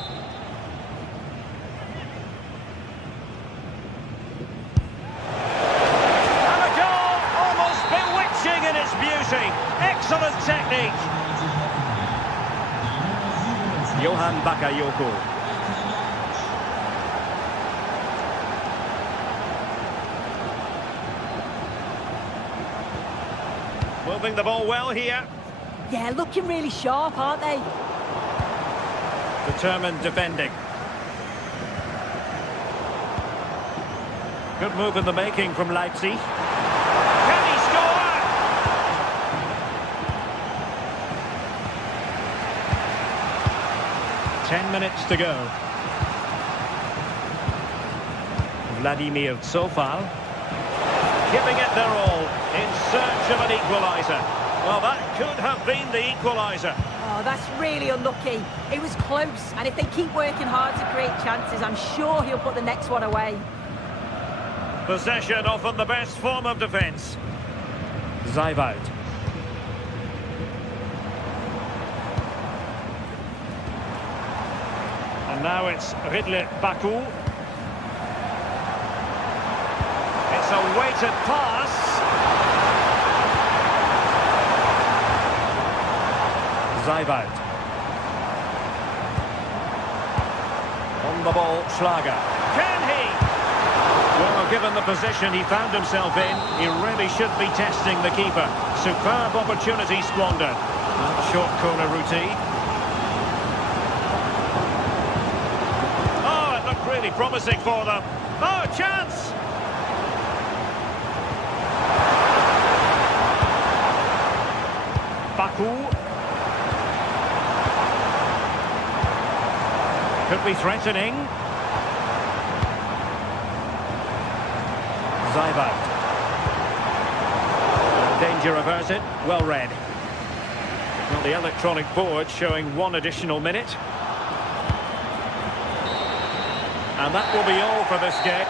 And a goal! Almost bewitching in its beauty. Excellent technique. Johan Bakayoko. Moving the ball well here. Yeah, looking really sharp, aren't they? Determined defending. Good move in the making from Leipzig. Can he score? Ten minutes to go. Vladimir Sofal. Giving it their all in search of an equaliser. Well, that could have been the equaliser. Oh, that's really unlucky. It was close, and if they keep working hard to create chances, I'm sure he'll put the next one away. Possession often the best form of defence. Zijvoud. And now it's Ridley Baku. It's a weighted pass. Zijvoud. On the ball, Schlager. Can he? Well, given the position he found himself in, he really should be testing the keeper. Superb opportunity squandered. Short corner routine. Oh, it looked really promising for them. Oh, chance! Baku. Could be threatening. Zijvoud. Danger averted. Well read. Well, the electronic board showing one additional minute. And that will be all for this game.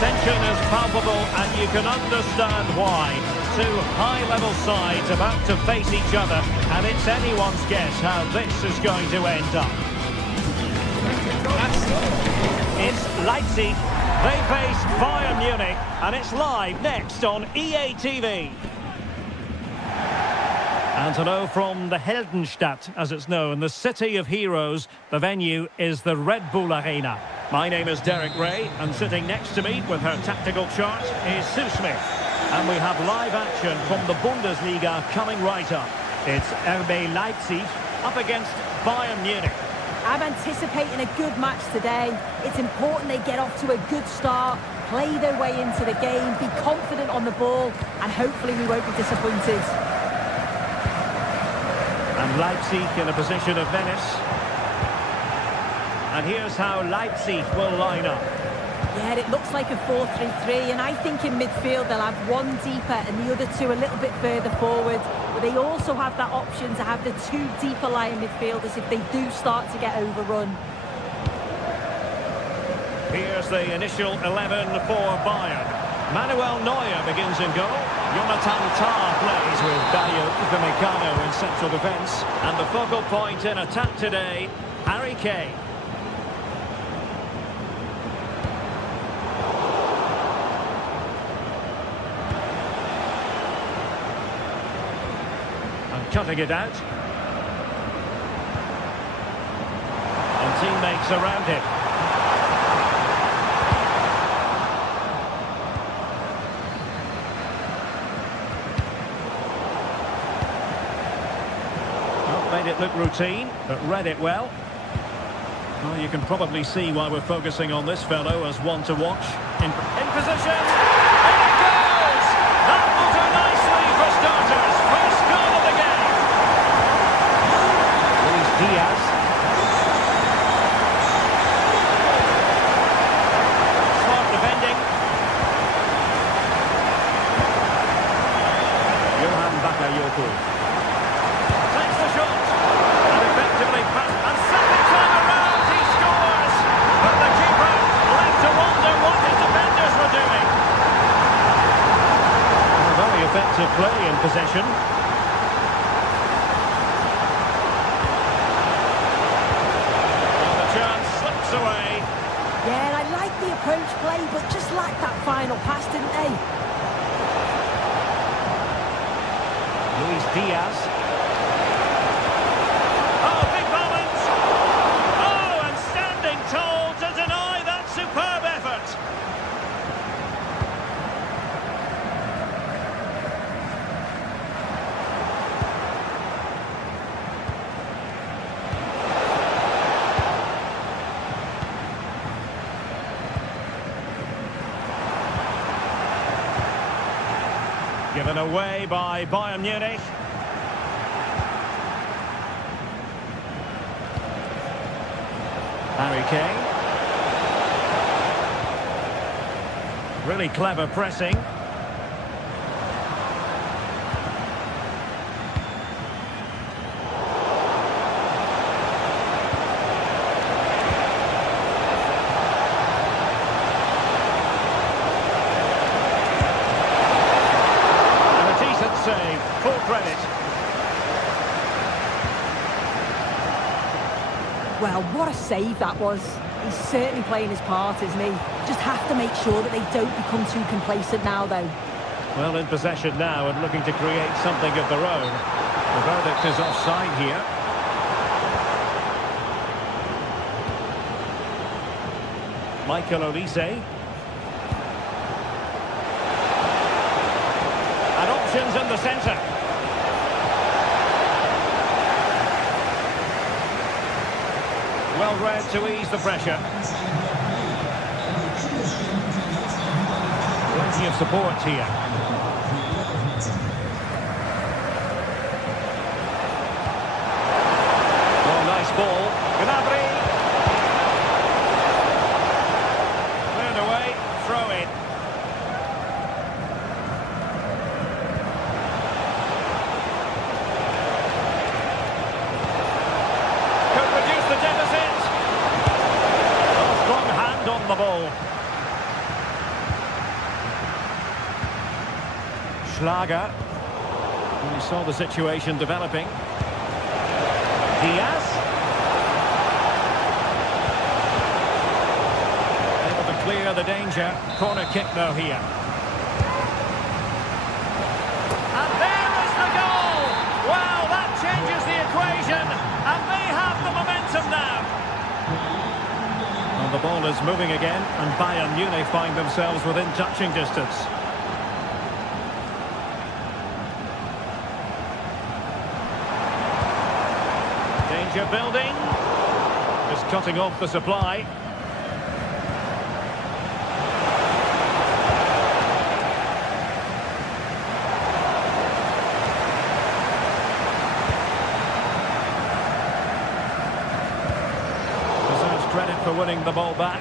Tension is palpable, and you can understand why. Two high-level sides about to face each other, and it's anyone's guess how this is going to end up. It's Leipzig. They face Bayern Munich, and it's live next on EA TV. And hello from the Heldenstadt, as it's known, the city of heroes. The venue is the Red Bull Arena. My name is Derek Ray, and sitting next to me with her tactical chart is Sue Smith. And we have live action from the Bundesliga coming right up. It's RB Leipzig up against Bayern Munich. I'm anticipating a good match today. It's important they get off to a good start, play their way into the game, be confident on the ball, and hopefully we won't be disappointed. And Leipzig in a position of menace. And here's how Leipzig will line up. Yeah, it looks like a 4-3-3, and I think in midfield they'll have one deeper and the other two a little bit further forward. But they also have that option to have the two deeper lying midfielders if they do start to get overrun. Here's the initial 11 for Bayern. Manuel Neuer begins in goal. Jonathan Tah plays with Dayo Upamecano in central defence. And the focal point in attack today, Harry Kane. Cutting it out. And teammates around him. Well, made it look routine, but read it well. Well, you can probably see why we're focusing on this fellow as one to watch. In position! And it goes! That will do nicely for starters. First goal of the game. Diaz. Smart defending. Johan Bakayoko. Takes the shot. And effectively passed. And second time around he scores. But the keeper left to wonder what his defenders were doing. A very effective play in possession. Away. Yeah, I like the approach play, but just lacked that final pass, didn't they? Luis Diaz. Oh, big moment! Oh, and standing tall to deny that superb effort. Given away by Bayern Munich. Harry Kane. Really clever pressing. Save, full credit. Well, what a save that was. He's certainly playing his part, isn't he? Just have to make sure that they don't become too complacent now, though. Well, in possession now and looking to create something of their own. The verdict is offside here. Michael Olise. Options in the centre. Well read to ease the pressure. Plenty of support here. Oh, nice ball. Gnabry. Cleared away. Throw in. The ball. Schlager. We saw the situation developing. Diaz. Able to clear the danger. Corner kick though here. And there is the goal! Wow, that changes the equation. And they have the momentum now. The ball is moving again, and Bayern Munich find themselves within touching distance. Danger building. cutting off the supply. Deserves credit for winning the ball back.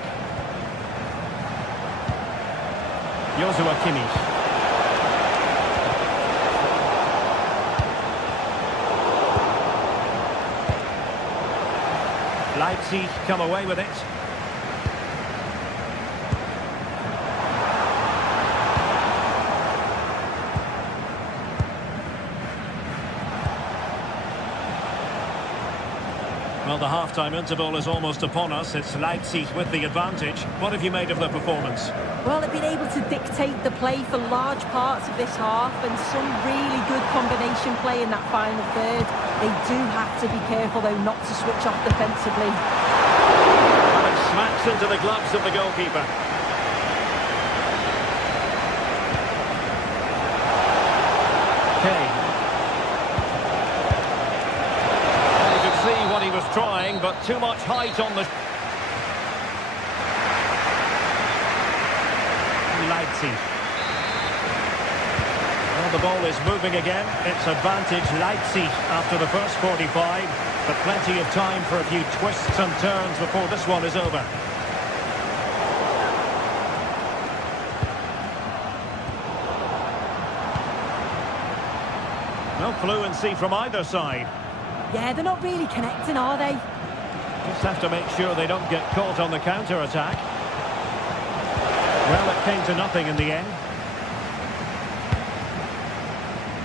Joshua Kimmich. Leipzig come away with it. Well, the half-time interval is almost upon us. It's Leipzig with the advantage. What have you made of their performance? Well, they've been able to dictate the play for large parts of this half, and some really good combination play in that final third. They do have to be careful, though, not to switch off defensively. And it smacks into the gloves of the goalkeeper. Kane. You could see what he was trying, but too much height on the... Leipzig. Well, the ball is moving again. It's advantage Leipzig after the first 45, but plenty of time for a few twists and turns before this one is over. No fluency from either side. Yeah, they're not really connecting, are they? Just have to make sure they don't get caught on the counter-attack. Well, it came to nothing in the end.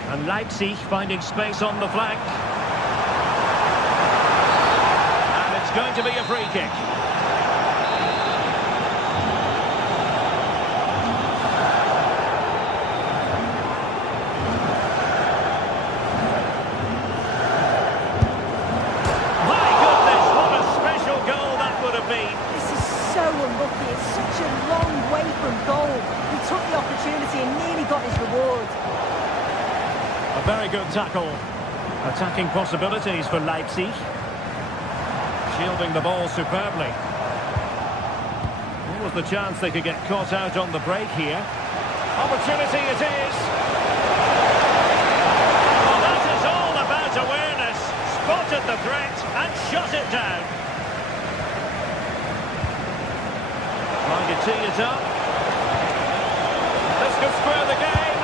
And Leipzig finding space on the flank. And it's going to be a free kick. My goodness, what a special goal that would have been. This is so unlucky. It's such a long way from goal. He took the opportunity and nearly got his reward. A very good tackle. Attacking possibilities for Leipzig. Shielding the ball superbly. What was the chance they could get caught out on the break here? Opportunity it is. Well, that is all about awareness. Spotted the threat and shot it down. Trying to tee it up. This could square the game.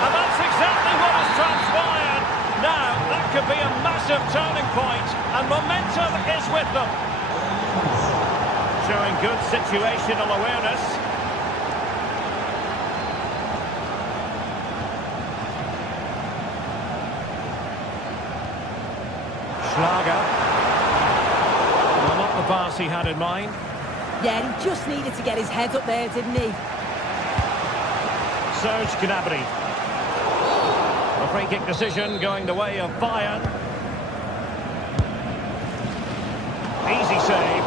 And that's exactly what has transpired. Now, that could be a massive turning point, and momentum is with them. Showing good situational awareness. Schlager. Well, not the pass he had in mind. Yeah, he just needed to get his head up there, didn't he? Serge Gnabry. A free kick decision going the way of Bayern. Easy save.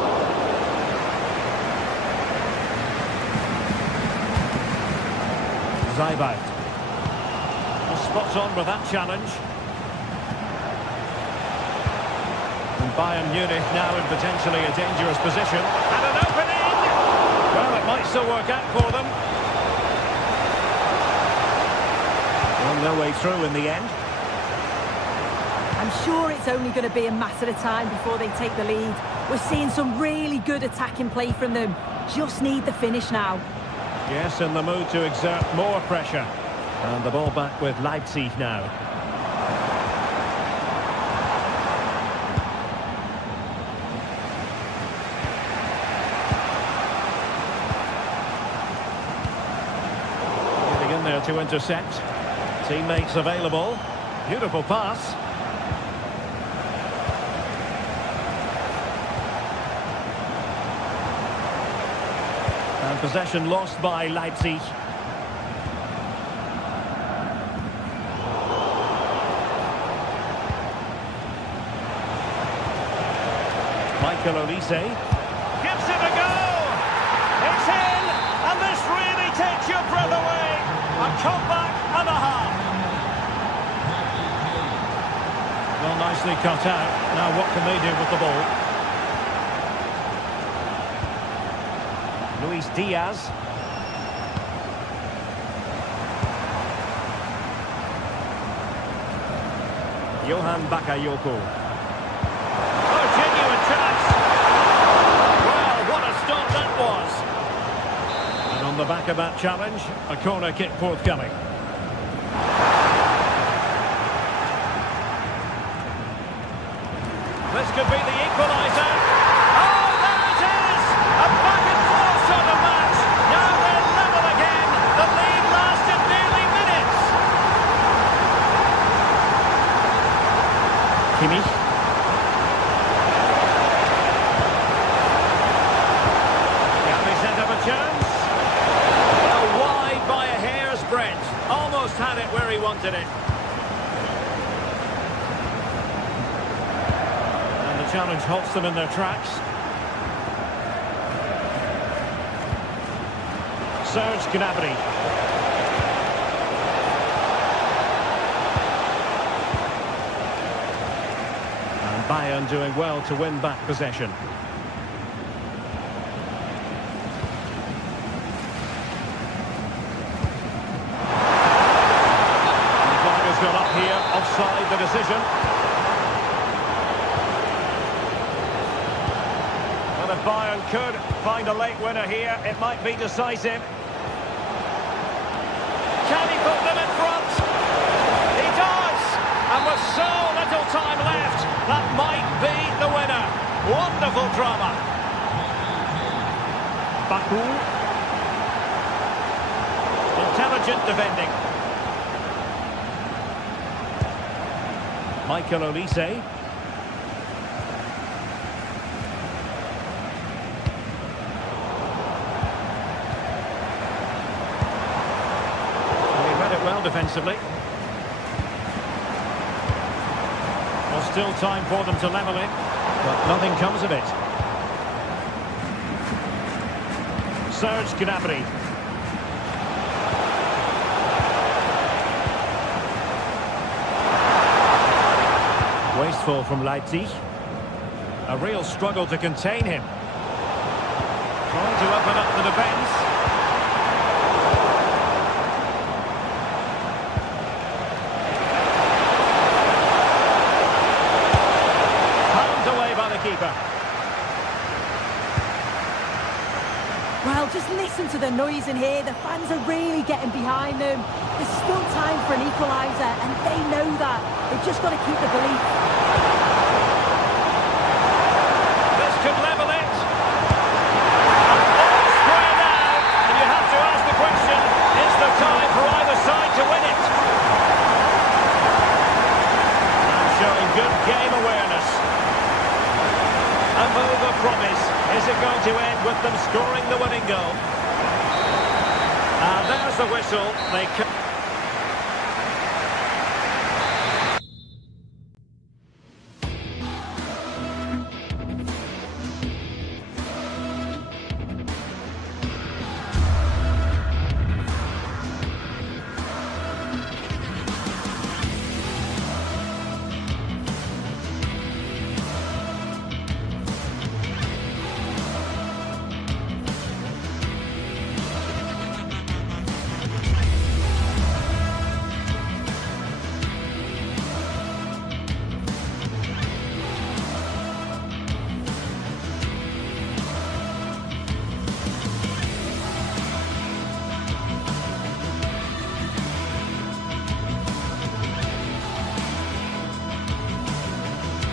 Zaybalt. Spot on with that challenge. And Bayern Munich now in potentially a dangerous position. And an opening! Well, it might still work out for them. Well, no way through in the end. I'm sure it's only going to be a matter of time before they take the lead. We're seeing some really good attacking play from them. Just need the finish now. Yes, in the mood to exert more pressure. And the ball back with Leipzig now. Getting in there to intercept. Teammates available. Beautiful pass. And possession lost by Leipzig. Michael Olise gives it a go. It's in, and this really takes your breath away. A comeback and a half. Well, nicely cut out. Now what can they do with the ball? Luis Diaz. Johan Bakayoko. Oh, genuine chance. Well, what a stop that was. And on the back of that challenge, a corner kick forthcoming. This could be the equaliser. Oh, there it is! A back and forth sort of match. Now they're level again. The lead lasted nearly minutes. Kimmich. Can they set up a chance? Oh, wide by a hair's breadth. Almost had it where he wanted it. And the challenge halts them in their tracks. Serge Gnabry. Bayern doing well to win back possession. The flag has gone up here, offside the decision. Well, if Bayern could find a late winner here, it might be decisive. Can he put them in front? He does! And with so little time left, that might be the winner. Wonderful drama. Baku. Intelligent defending. Michael Olise. He read it well defensively. Still time for them to level it, but nothing comes of it. Serge Gnabry. Wasteful from Leipzig. A real struggle to contain him. Trying to open up the defence. Keeper. Well, just listen to the noise in here. The fans are really getting behind them. There's still time for an equaliser, and they know that. They've just got to keep the belief. This could level it. And all square now, and you have to ask the question, is there time for either side to win it? And showing good game awareness. A move of promise. Is it going to end with them scoring the winning goal? And there's the whistle. They can...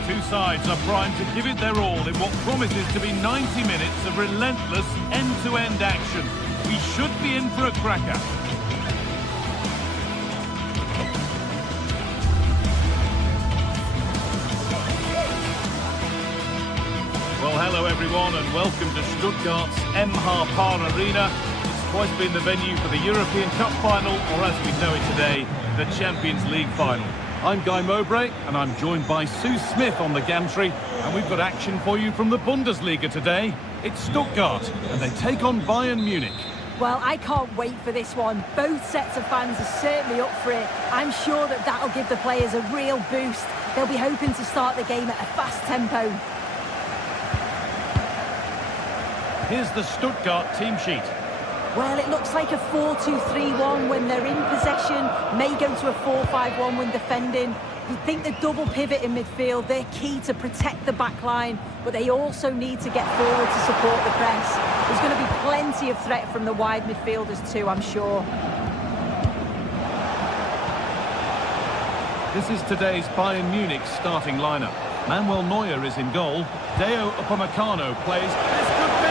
Two sides are primed to give it their all in what promises to be 90 minutes of relentless end-to-end action. We should be in for a cracker. Well, hello everyone and welcome to Stuttgart's Park Arena. It's twice been the venue for the European Cup final, or as we know it today, the Champions League final. I'm Guy Mowbray, and I'm joined by Sue Smith on the gantry, and we've got action for you from the Bundesliga today. It's Stuttgart, and they take on Bayern Munich. Well, I can't wait for this one. Both sets of fans are certainly up for it. I'm sure that that'll give the players a real boost. They'll be hoping to start the game at a fast tempo. Here's the Stuttgart team sheet. Well, it looks like a 4-2-3-1 when they're in possession, may go to a 4-5-1 when defending. You think the double pivot in midfield, they're key to protect the back line, but they also need to get forward to support the press. There's going to be plenty of threat from the wide midfielders too, I'm sure. This is today's Bayern Munich starting lineup. Manuel Neuer is in goal. Deo Upamecano plays. This could be!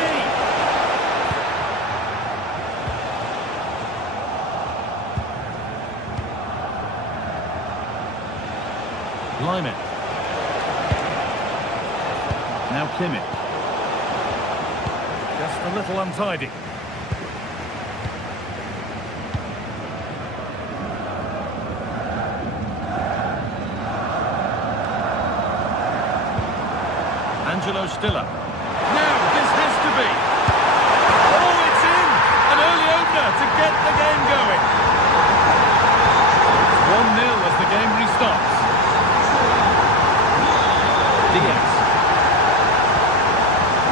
Lyman. Now Kimmich. Just a little untidy. Angelo Stiller. Now this has to be. Oh, it's in! An early opener to get the game going. It's 1-0 as the game restarts. Diaz.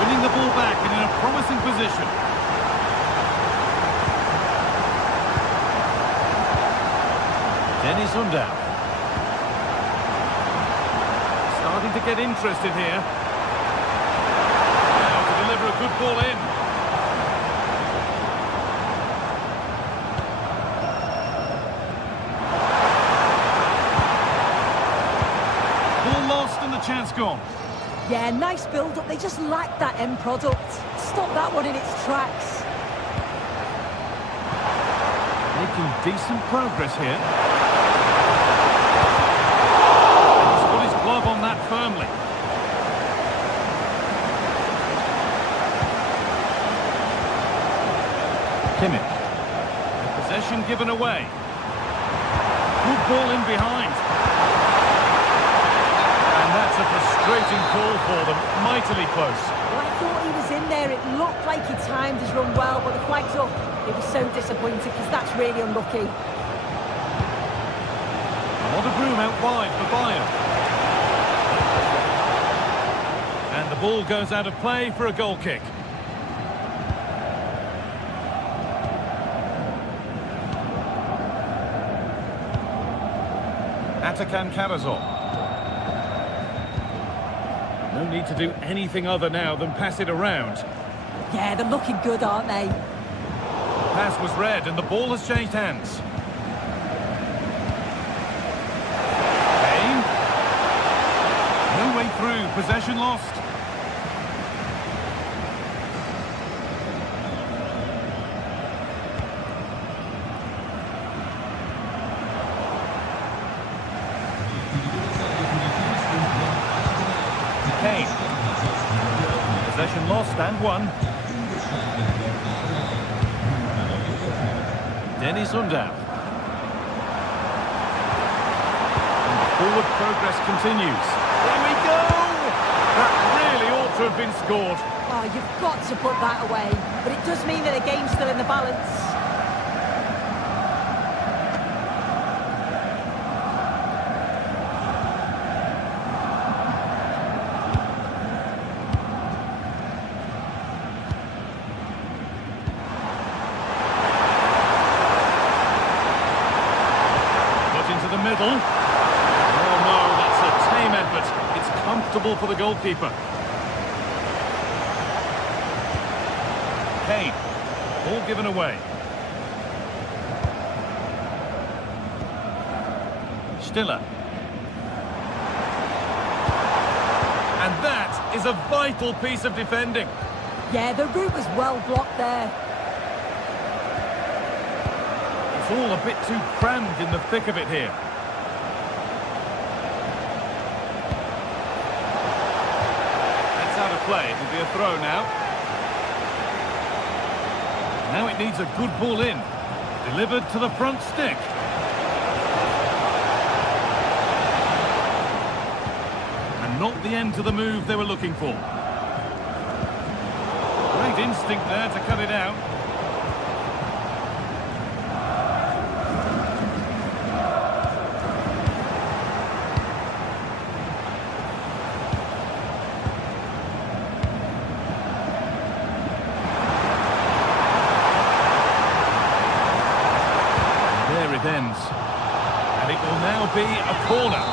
Winning the ball back and in a promising position. Dennis Undav. Starting to get interested here. Now to deliver a good ball in. Ball lost and the chance gone. Yeah, nice build-up. They just lack that end product. Stop that one in its tracks. Making decent progress here. He's got his glove on that firmly. Kimmich. Possession given away. Good ball in behind. And that's a frustrating call for them. Mightily close. Well, I thought he was in there. It looked like he timed his run well, but the flag's up. It was so disappointing because that's really unlucky. A lot of room out wide for Bayern. And the ball goes out of play for a goal kick. Atakan Karazor. No need to do anything other now than pass it around. Yeah, they're looking good, aren't they? Pass was read and the ball has changed hands. Kane. No way through, possession lost. Kane. Possession lost and won. Dennis Undav. And forward progress continues. Here we go! That really ought to have been scored. Oh, you've got to put that away. But it does mean that the game's still in the balance. Middle. Oh no, that's a tame effort. It's comfortable for the goalkeeper. Kane. Ball given away. Stiller. And that is a vital piece of defending. Yeah, the route was well blocked there. It's all a bit too crammed in the thick of it here. Out of play, it'll be a throw now. Now it needs a good ball in. Delivered to the front stick. And not the end to the move they were looking for. Great instinct there to cut it out. ends. And it will now be a corner.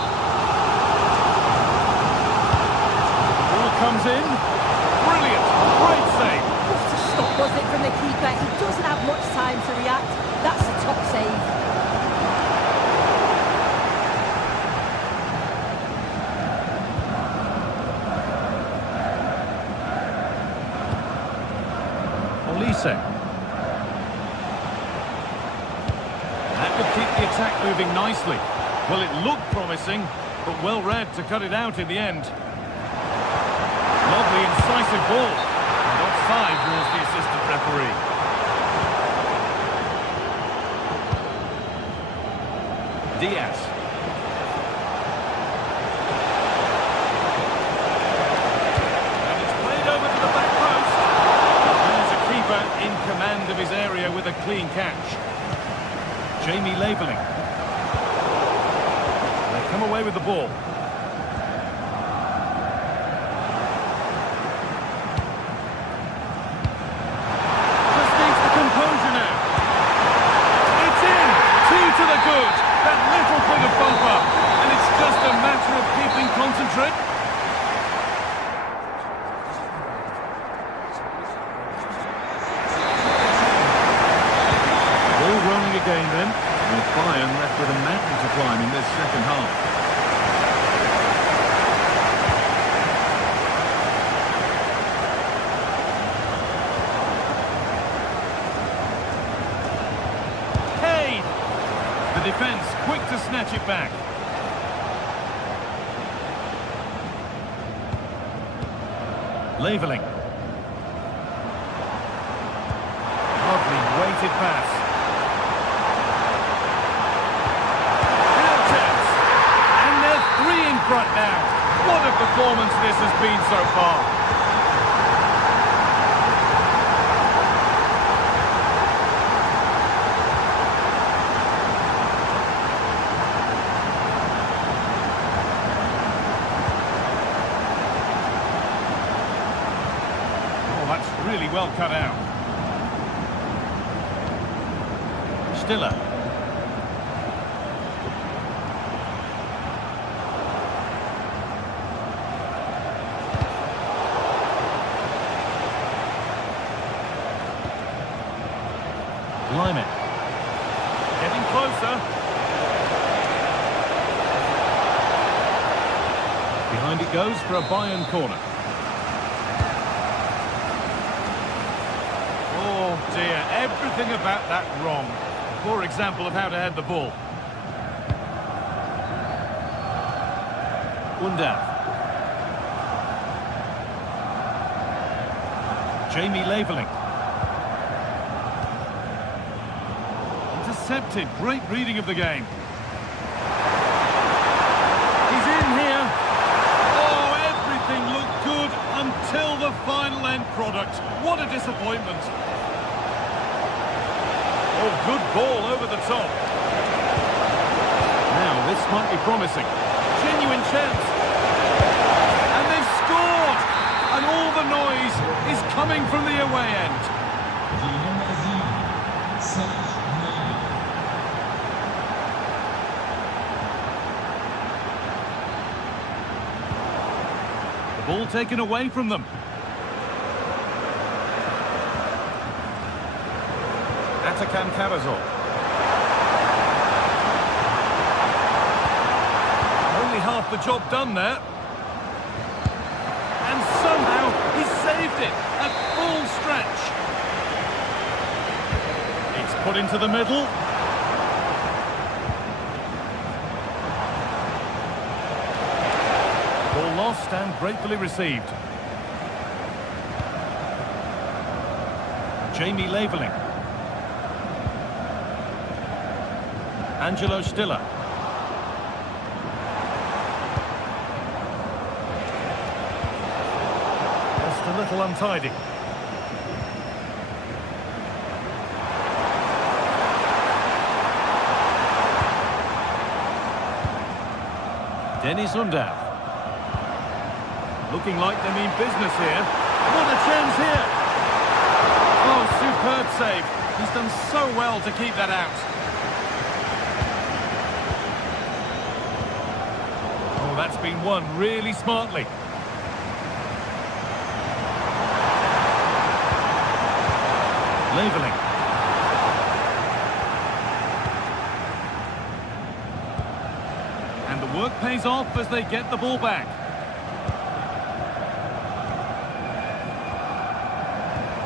Ball comes in. Brilliant. Great save. What a stop was it from the keeper? He doesn't have much time to react. That's a top save. That would keep the attack moving nicely. Well, it looked promising, but well read to cut it out in the end. Lovely, incisive ball. And offside rules the assistant referee. Diaz. And it's played over to the back post. There's a keeper in command of his area with a clean catch. Jamie labelling. They come away with the ball. Just needs the composure now. It's in! 2 to the good. That little bit of bumper. And it's just a matter of keeping concentrate. Ball rolling again then. With Bayern left with a mountain to climb in this second half. Hey! The defence quick to snatch it back. Labelling. Lovely weighted pass. Front now. What a performance this has been so far. Oh, that's really well cut out. Stiller. Lyman. Getting closer. Behind it goes for a Bayern corner. Oh dear, everything about that wrong. Poor example of how to head the ball. Undav. Jamie labelling. Intercepted. Great reading of the game. He's in here. Oh, everything looked good until the final end product. What a disappointment. Oh, good ball over the top. Now, this might be promising. Genuine chance. And they've scored! And all the noise is coming from the away end. Ball taken away from them. Atakan Karazor. Only half the job done there. And somehow he saved it at full stretch. It's put into the middle. Lost and gratefully received. Jamie labelling. Angelo Stiller. Just a little untidy. Dennis Undav. Looking like they mean business here. What a chance here! Oh, superb save. He's done so well to keep that out. been won really smartly. Leveling. And the work pays off as they get the ball back.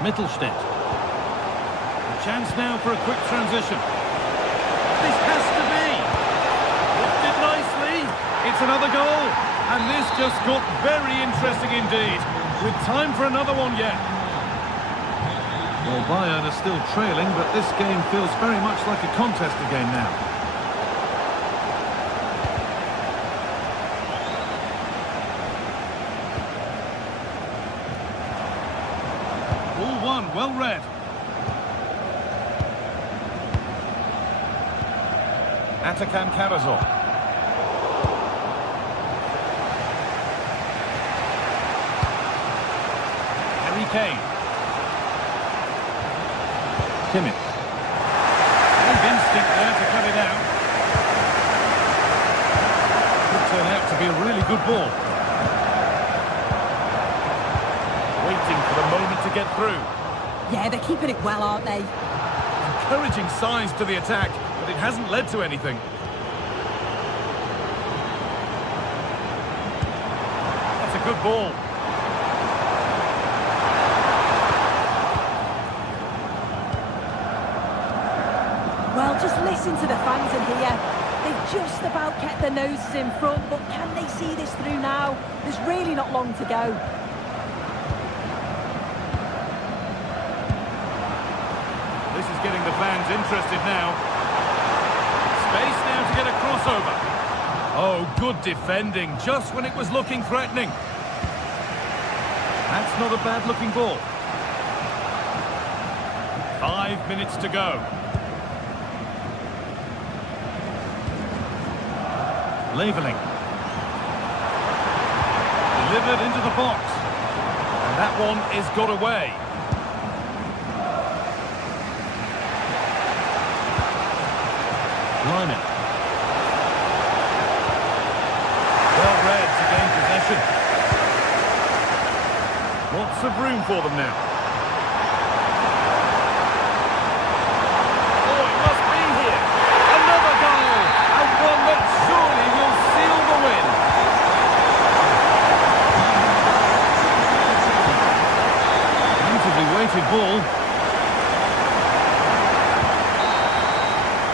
Mittelstädt. A chance now for a quick transition. This has to be. Lifted nicely. It's another goal. And this just got very interesting indeed. With time for another one yet. Well, Bayern are still trailing, but this game feels very much like a contest again now. Ball one, well read. Atakan Karazor. Harry Kane. Kimmich. Good instinct there to cut it out. Could turn out to be a really good ball. Waiting for the moment to get through. Yeah, they're keeping it well, aren't they? Encouraging signs to the attack, but it hasn't led to anything. That's a good ball. Well, just listen to the fans in here. They've just about kept their noses in front, but can they see this through now? There's really not long to go. This is getting the fans interested now. Space now to get a crossover. Oh, good defending, just when it was looking threatening. That's not a bad-looking ball. 5 minutes to go. Leveling. Delivered into the box. And that one is got away. Lyman. Well read to gain possession. Lots of room for them now. Oh, it must be here. Another goal. And one that surely will seal the win. Beautifully weighted ball.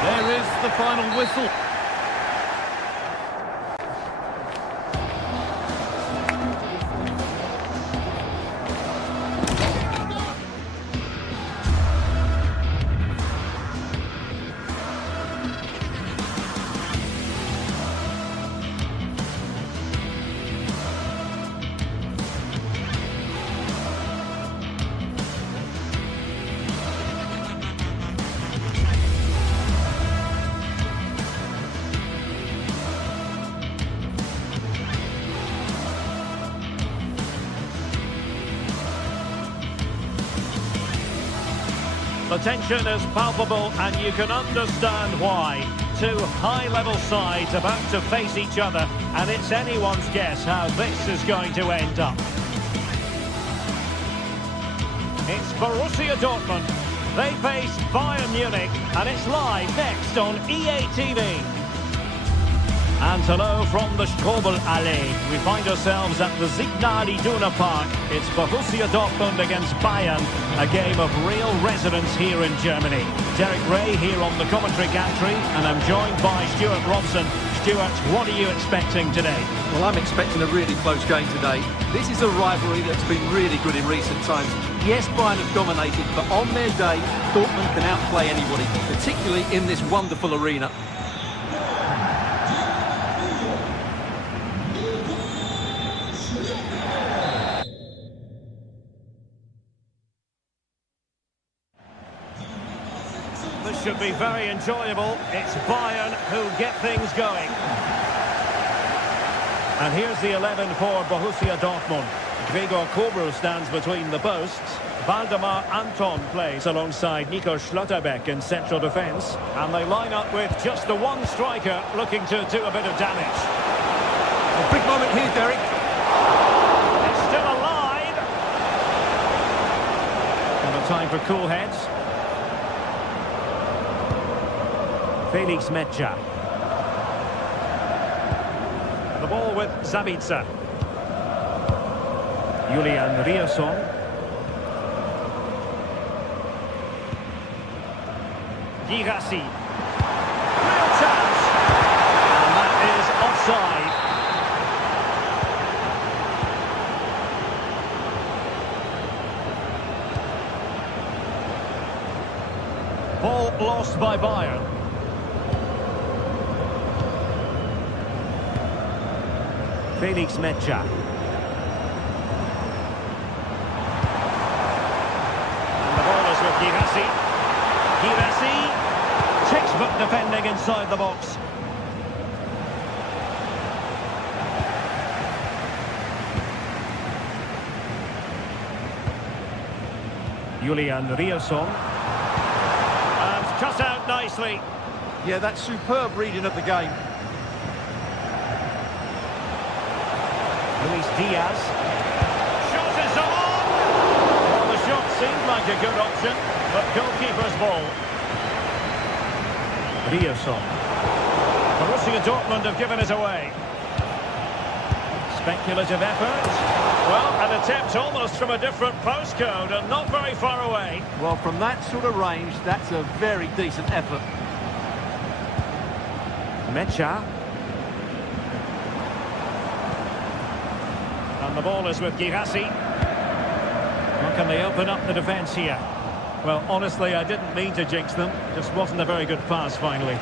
There is the final whistle. The tension is palpable and you can understand why. Two high-level sides about to face each other, and it's anyone's guess how this is going to end up. It's Borussia Dortmund. They face Bayern Munich, and it's live next on EA TV. And hello from the Strobel Allee. We find ourselves at the Signal Iduna Park. It's Borussia Dortmund against Bayern, a game of real resonance here in Germany. Derek Ray here on the commentary gantry, and I'm joined by Stuart Robson. Stuart, what are you expecting today? Well, I'm expecting a really close game today. This is a rivalry that's been really good in recent times. Yes, Bayern have dominated, but on their day, Dortmund can outplay anybody, particularly in this wonderful arena. This should be very enjoyable. It's Bayern who get things going. And here's the 11 for Borussia Dortmund. Gregor Kobel stands between the posts. Waldemar Anton plays alongside Nico Schlotterbeck in central defence. And they line up with just the one striker looking to do a bit of damage. A big moment here, Derek. It's still alive. And a time for cool heads. Felix Mecha. The ball with Zabitza. Julian Rierson. Girassi. Real chance. And that is offside. Ball lost by Bayern. Felix Mecha. And the ball is with Girassi. Girassi. Textbook defending inside the box. Julian Rierson. And cut out nicely. Yeah, that's superb reading of the game. Luis Diaz. Shot is on! Well, the shot seemed like a good option, but goalkeeper's ball. Rierson. Borussia Dortmund have given it away. Speculative effort. Well, an attempt almost from a different postcode and not very far away. Well, from that sort of range, that's a very decent effort. Mecha. And the ball is with Girassi. How can they open up the defence here? Well, honestly, I didn't mean to jinx them. Just wasn't a very good pass, finally.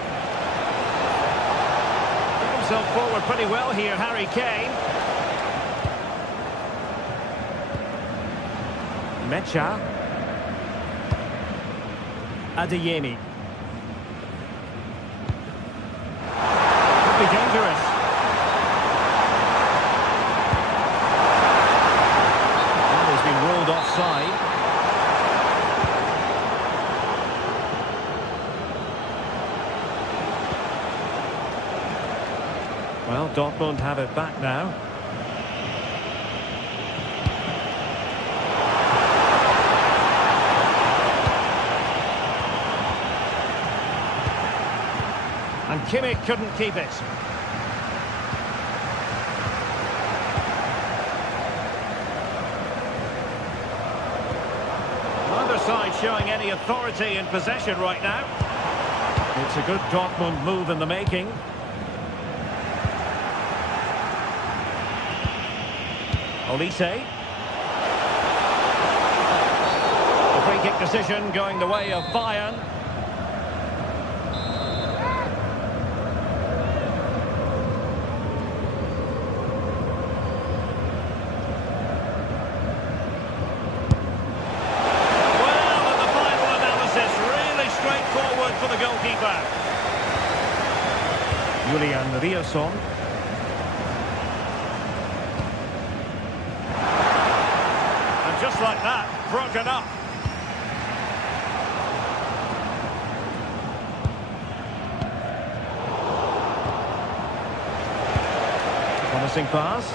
Put himself forward pretty well here, Harry Kane. Mecha. Adeyemi. Could be dangerous. That has been ruled offside. Well, Dortmund have it back now. And Kimmich couldn't keep it. Neither side showing any authority in possession right now. It's a good Dortmund move in the making. Olise. The free kick decision going the way of Bayern. Well, in the final analysis, really straightforward for the goalkeeper. Julian Rierson. Just like that, broken up. Promising pass.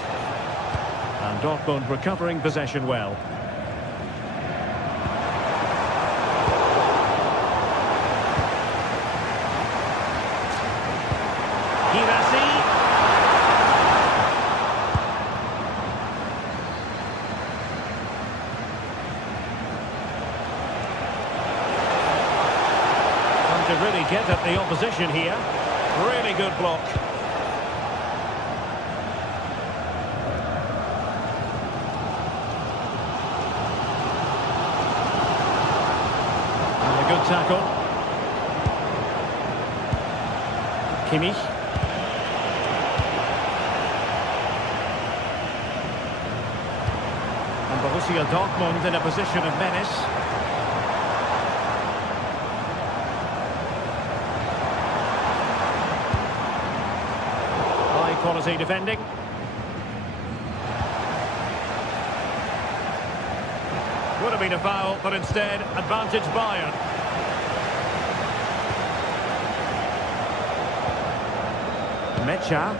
And Dortmund recovering possession well. Girassi. To really get at the opposition here. Really good block. And a good tackle. Kimmich. And Borussia Dortmund in a position of menace. Quality defending. Would have been a foul, but instead advantage Bayern. Mecha.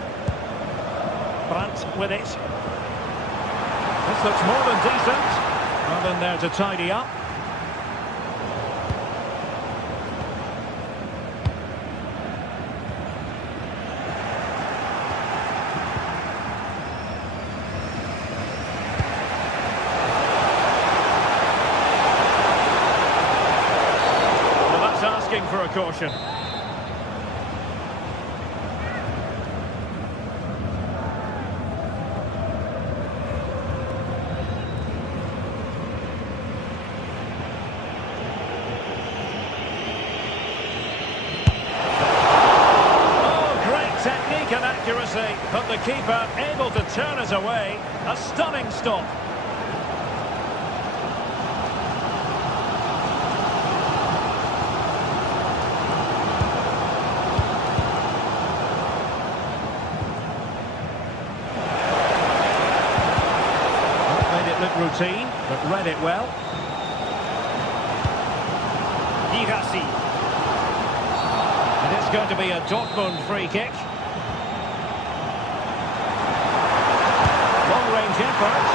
Brandt with it. This looks more than decent. Well, in there to tidy up. Well, that's asking for a caution. And accuracy, but the keeper able to turn it away. A stunning stop. Made it look routine, but read it well. Girassi. And it's going to be a Dortmund free kick. Long-range effort,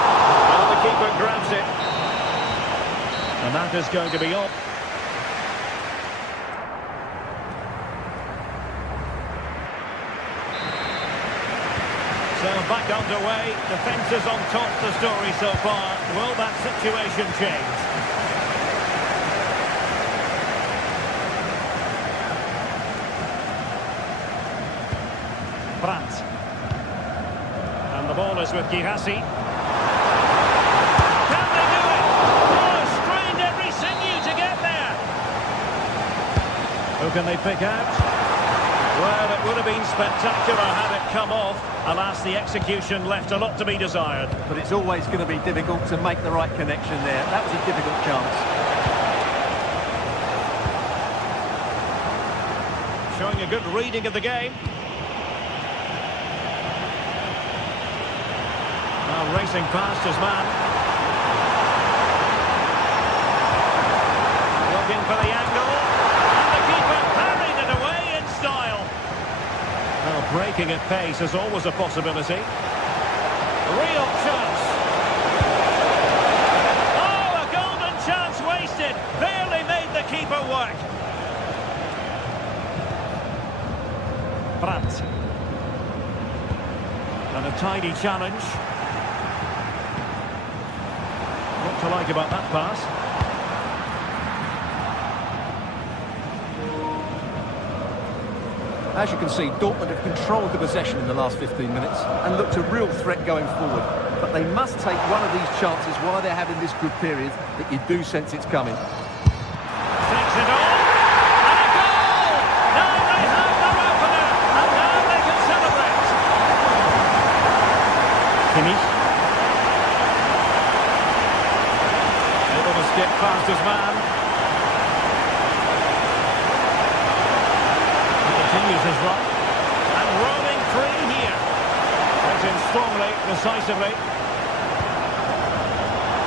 and the keeper grabs it. And that is going to be off. So back underway, defence is on top of the story so far. Will that situation change? Brandt. And the ball is with Girassi. Can they do it? Oh, strained every sinew to get there. Who can they pick out? Well, it would have been spectacular had it come off. Alas, the execution left a lot to be desired. But it's always going to be difficult to make the right connection there. That was a difficult chance. Showing a good reading of the game. Racing past his man. Looking for the angle. And the keeper parried it away in style. Well, breaking at pace is always a possibility. Real chance. Oh, a golden chance wasted. Barely made the keeper work. Brandt. And a tidy challenge. What to like about that pass? As you can see, Dortmund have controlled the possession in the last 15 minutes and looked a real threat going forward. But they must take one of these chances while they're having this good period that you do sense it's coming. Takes it on, and a goal! Now they have their opener, and now they can celebrate. Kimmich. Able to skip past his man. He continues his run, and roaming free here. Went in strongly, decisively.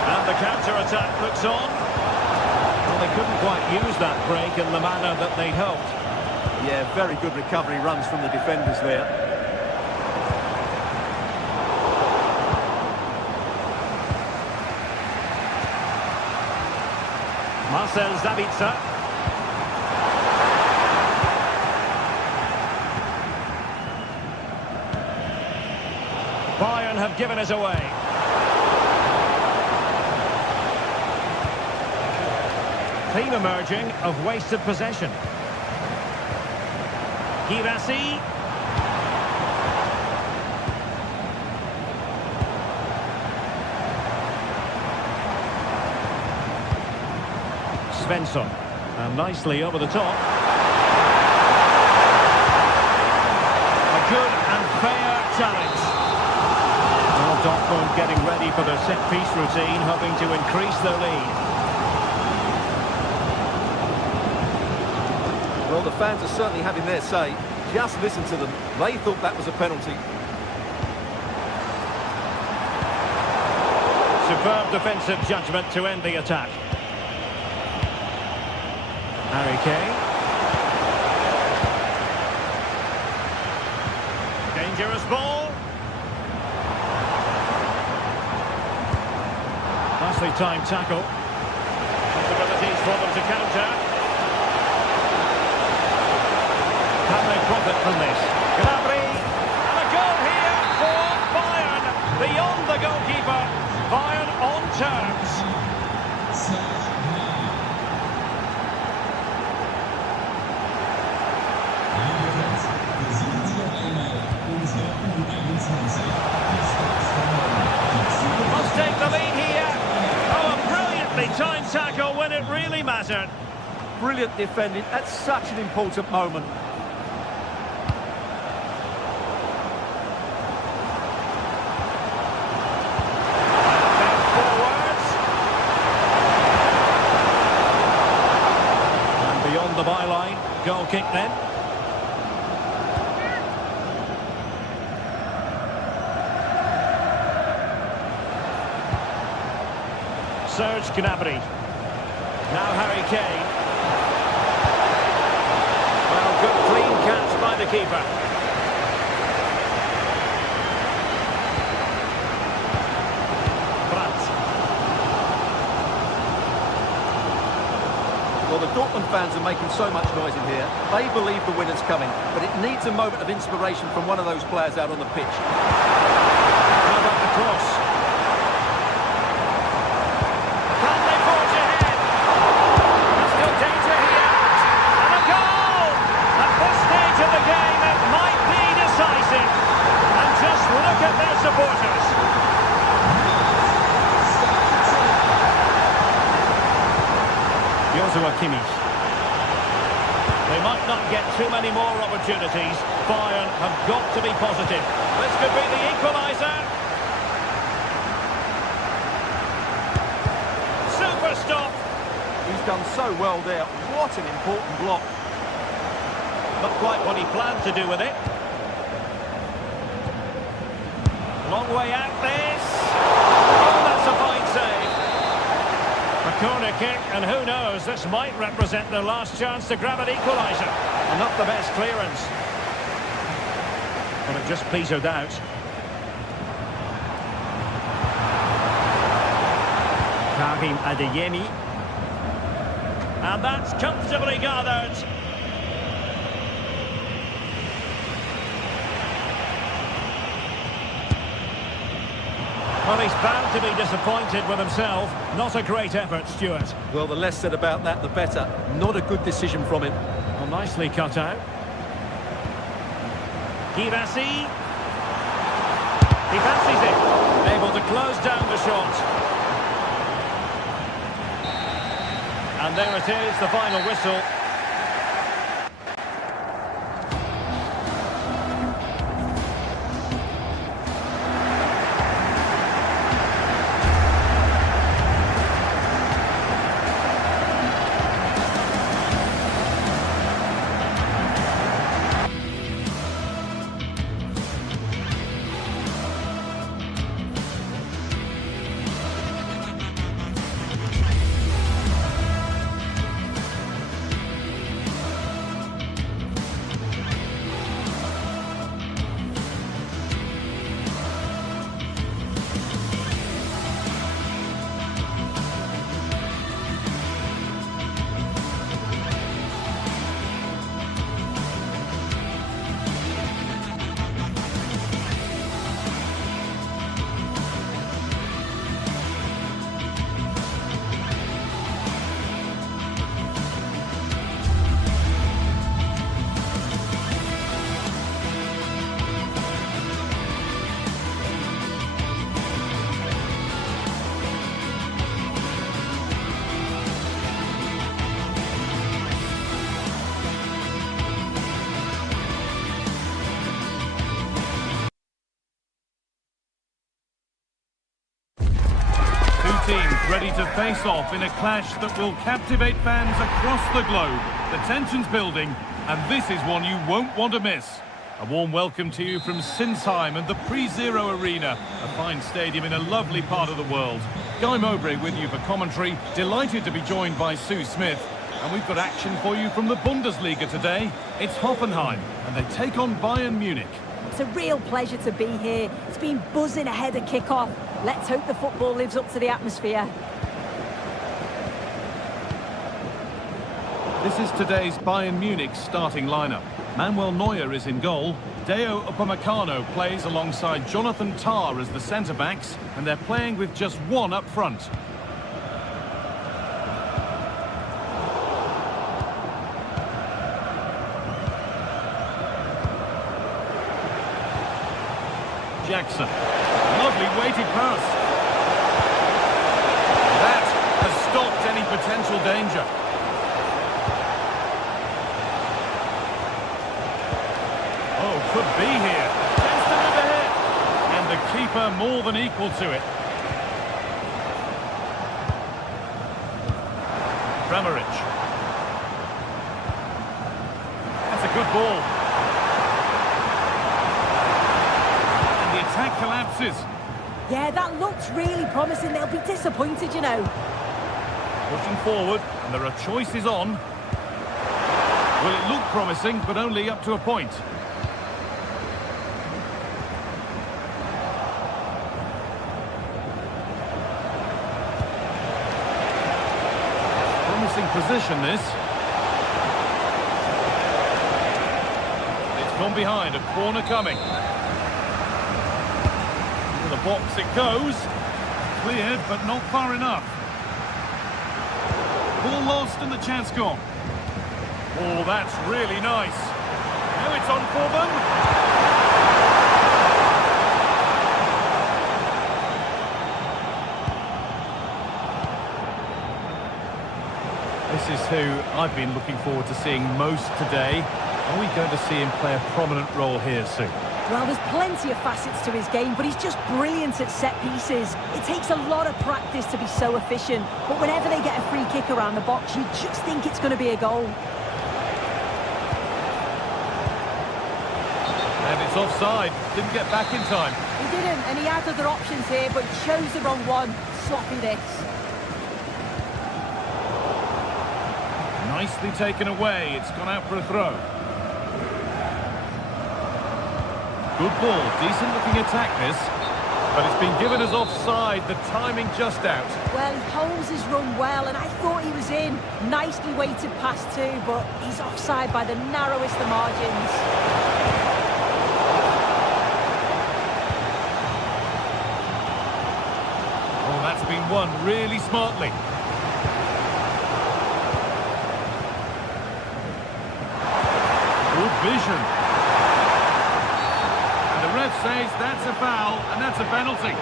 And the counter-attack looks on. Well, they couldn't quite use that break in the manner that they'd hoped. Yeah, very good recovery runs from the defenders there. Marcel Sabitzer. Bayern have given it away. Theme emerging of wasted possession. Girassi. Svensson. And nicely over the top. A good and fair challenge. Well, Dortmund getting ready for their set-piece routine, hoping to increase their lead. Well, the fans are certainly having their say. Just listen to them. They thought that was a penalty. Superb defensive judgment to end the attack. Harry Kane. Dangerous ball. Nicely timed tackle. Possibilities for them to counter. Can they profit from this? Gnabry, and a goal here for Bayern. Beyond the goalkeeper. Bayern on terms. Must take the lead here. Oh, a brilliantly timed tackle when it really mattered. Brilliant defending. That's such an important moment. The byline, goal kick then. Serge Gnabry. Now Harry Kane. Well, good clean catch by the keeper. Well, the Dortmund fans are making so much noise in here. They believe the winner's coming, but it needs a moment of inspiration from one of those players out on the pitch. How about the cross? Can they forge ahead? There's still danger here. And a goal! At this stage of the game, it might be decisive. And just look at their supporters. Joshua Kimmich. They might not get too many more opportunities. Bayern have got to be positive. This could be the equaliser. Super stop. He's done so well there. What an important block. Not quite what he planned to do with it. Long way out this. Oh, that's a fine save. A corner kick, and who knows, this might represent their last chance to grab an equaliser. And not the best clearance. But it just petered out. Karim Adeyemi. And that's comfortably gathered. Well, he's bound to be disappointed with himself. Not a great effort, Stuart. Well, the less said about that, the better. Not a good decision from him. Well, nicely cut out. Kivasi. He fancies it. Able to close down the shot. And there it is, the final whistle. Teams ready to face off in a clash that will captivate fans across the globe. The tension's building, and this is one you won't want to miss. A warm welcome to you from Sinsheim and the Pre-Zero Arena, a fine stadium in a lovely part of the world. Guy Mowbray with you for commentary, delighted to be joined by Sue Smith. And we've got action for you from the Bundesliga today. It's Hoffenheim, and they take on Bayern Munich. It's a real pleasure to be here. It's been buzzing ahead of kick-off. Let's hope the football lives up to the atmosphere. This is today's Bayern Munich starting lineup. Manuel Neuer is in goal. Deo Upamecano plays alongside Jonathan Tah as the centre-backs, and they're playing with just one up front. Jackson. Lovely weighted pass. That has stopped any potential danger. Oh, could be here. Chance to move ahead. And the keeper more than equal to it. Kramaric. That's a good ball. And the attack collapses. Yeah, that looks really promising. They'll be disappointed, you know. Pushing forward, and there are choices on. Well, it looked promising, but only up to a point. Promising position, this. It's gone behind, a corner coming. To the box it goes. Cleared, but not far enough. Ball lost and the chance gone. Oh, that's really nice. Now it's on for them. This is who I've been looking forward to seeing most today. Are we going to see him play a prominent role here soon? Well, there's plenty of facets to his game, but he's just brilliant at set pieces. It takes a lot of practice to be so efficient, but whenever they get a free kick around the box, you just think it's going to be a goal. And it's offside. Didn't get back in time. He didn't, and he had other options here, but chose the wrong one. Sloppy this. Nicely taken away. It's gone out for a throw. Good ball, decent looking attack this, but it's been given as offside, the timing just out. Well, he holds his run well, and I thought he was in. Nicely weighted pass too, but he's offside by the narrowest of margins. Oh, that's been won really smartly. Good vision. The ref says that's a foul, and that's a penalty.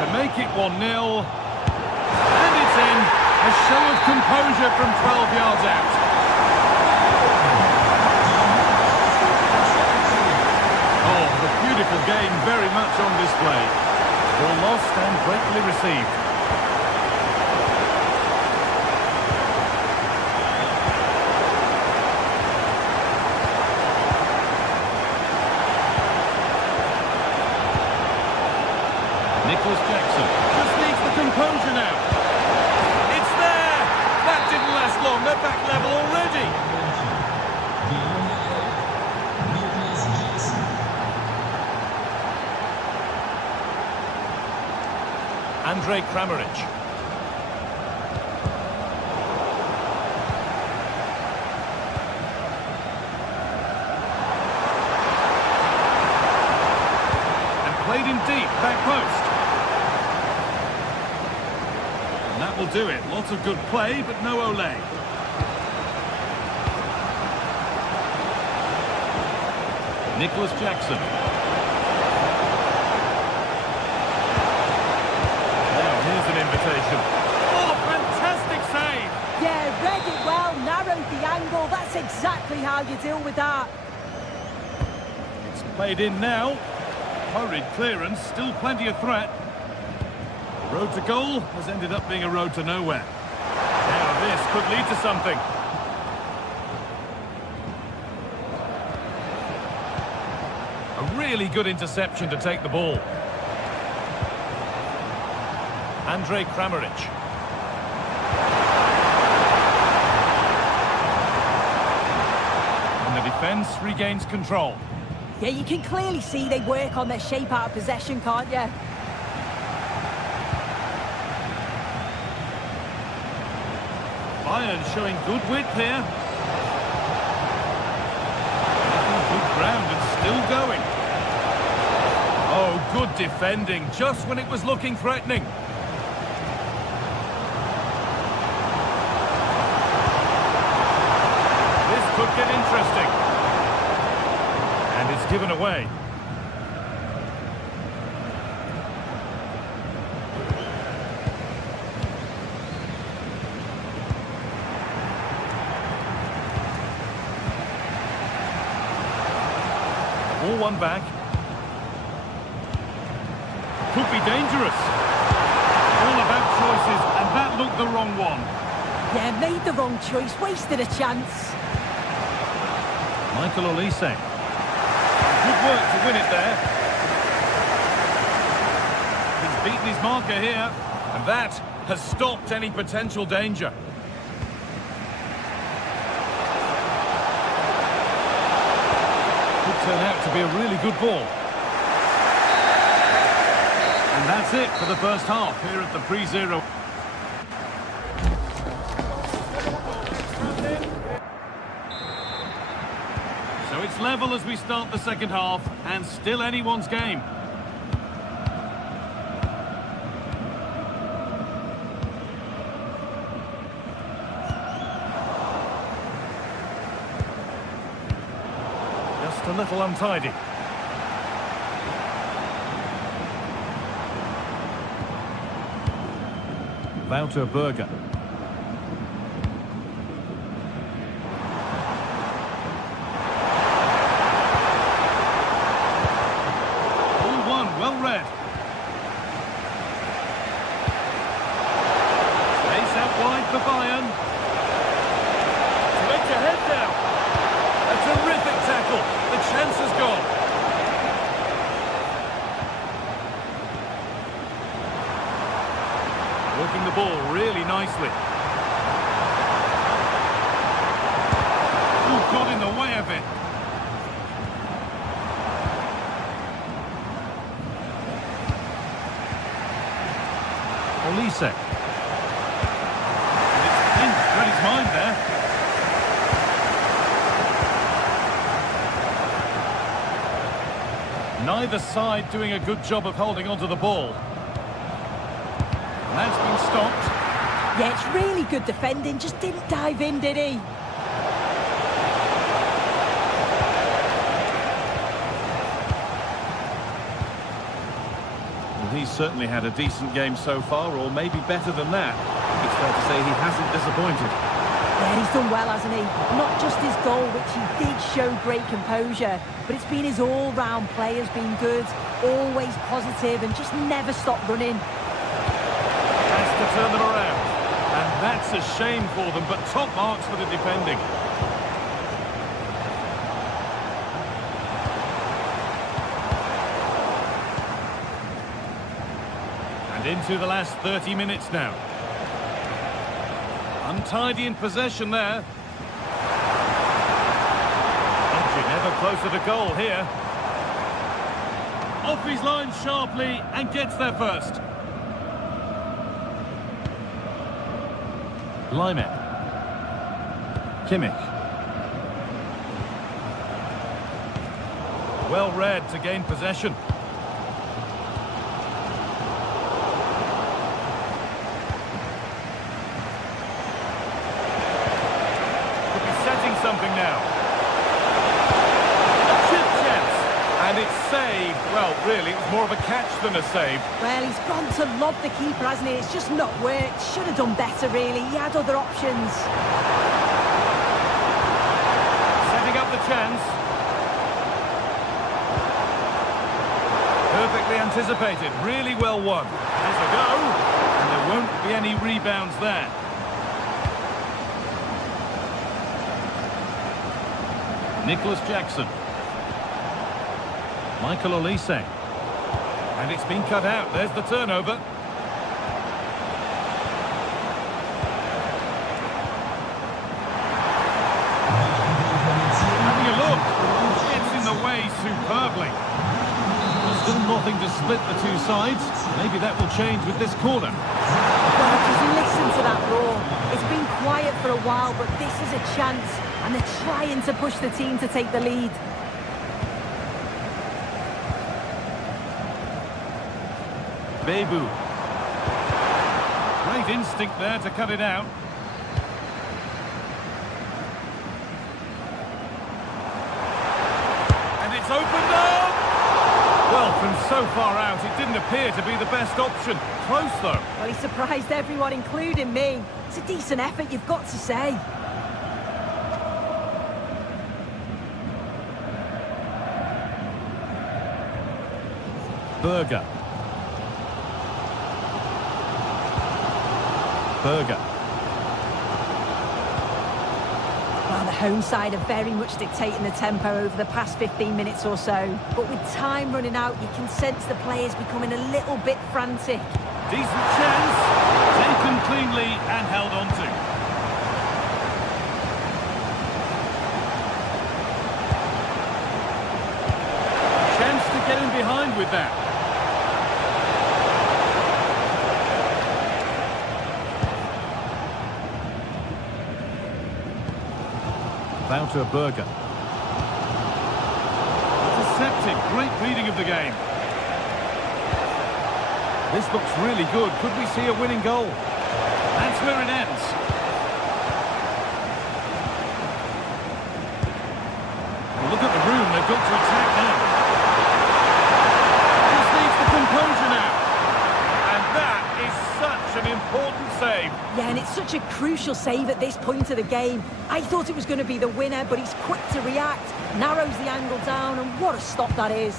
To make it 1-0. And it's in. A show of composure from 12 yards out. Oh, the beautiful game very much on display. Ball lost and gratefully received. Jackson just needs the composure now. It's there. That didn't last long. They're back level already. Andrej Kramaric. And played him deep, back post. And that will do it. Lots of good play, but no Olé. Nicholas Jackson. Now, here's an invitation. Oh, fantastic save! Yeah, read it well, narrowed the angle. That's exactly how you deal with that. It's played in now. Hurried clearance, still plenty of threat. The road to goal has ended up being a road to nowhere. Now this could lead to something. A really good interception to take the ball. Andrej Kramaric. And the defence regains control. Yeah, you can clearly see they work on their shape out of possession, can't you? Bayern showing good width here. Good ground and still going. Oh, good defending, just when it was looking threatening. This could get interesting. And it's given away. All one back. Could be dangerous. All about choices, and that looked the wrong one. Yeah, made the wrong choice, wasted a chance. Michael Olise. Good work to win it there. He's beaten his marker here, and that has stopped any potential danger. Could turn out to be a really good ball. And that's it for the first half here at the pre-0. So it's level as we start the second half, and still anyone's game. Just a little untidy. Wouter Berger. All one, well read. Space out wide for Bayern. Let your head down. A terrific tackle. The chance is gone. Working the ball really nicely. Ooh, got in the way of it. Olise. And it's pinched, read his mind there. Neither side doing a good job of holding onto the ball. That's been stopped. Yeah, it's really good defending, just didn't dive in, did he? Well, he's certainly had a decent game so far, or maybe better than that. It's fair to say he hasn't disappointed. Yeah, he's done well, hasn't he? Not just his goal, which he did show great composure, but it's been his all-round play has been good, always positive and just never stopped running. To turn them around, and that's a shame for them, but top marks for the defending. And into the last 30 minutes now. Untidy in possession there. Entry never closer to goal here. Off his line sharply and gets there first. Leimer. Kimmich. Well read to gain possession. Could be setting something now. A chip chance. And it's saved. Well, really, it was more of a catch than a save. Well, he's gone to lob the keeper, hasn't he? It's just not worked. Should have done better, really. He had other options. Setting up the chance. Perfectly anticipated. Really well won. There's a go. And there won't be any rebounds there. Nicholas Jackson. Michael Olise. And it's been cut out. There's the turnover. Having a look. It's the way superbly. Still nothing to split the two sides. Maybe that will change with this corner. Well, just listen to that roar. It's been quiet for a while, but this is a chance, and they're trying to push the team to take the lead. Bebu. Great instinct there to cut it out. And it's opened up! Well, from so far out, it didn't appear to be the best option. Close, though. Well, he surprised everyone, including me. It's a decent effort, you've got to say. Berger. Well, the home side are very much dictating the tempo over the past 15 minutes or so. But with time running out, you can sense the players becoming a little bit frantic. Decent chance. Taken cleanly and held on to. Chance to get in behind with that. Wouter Berger. Intercepted. Great reading of the game. This looks really good. Could we see a winning goal? That's where it ends. Well, look at the room. They've got to attack now. Just needs the composure now. And that is such an important save. Yeah, and it's such a crucial save at this point of the game. I thought it was going to be the winner, but he's quick to react, narrows the angle down, and what a stop that is.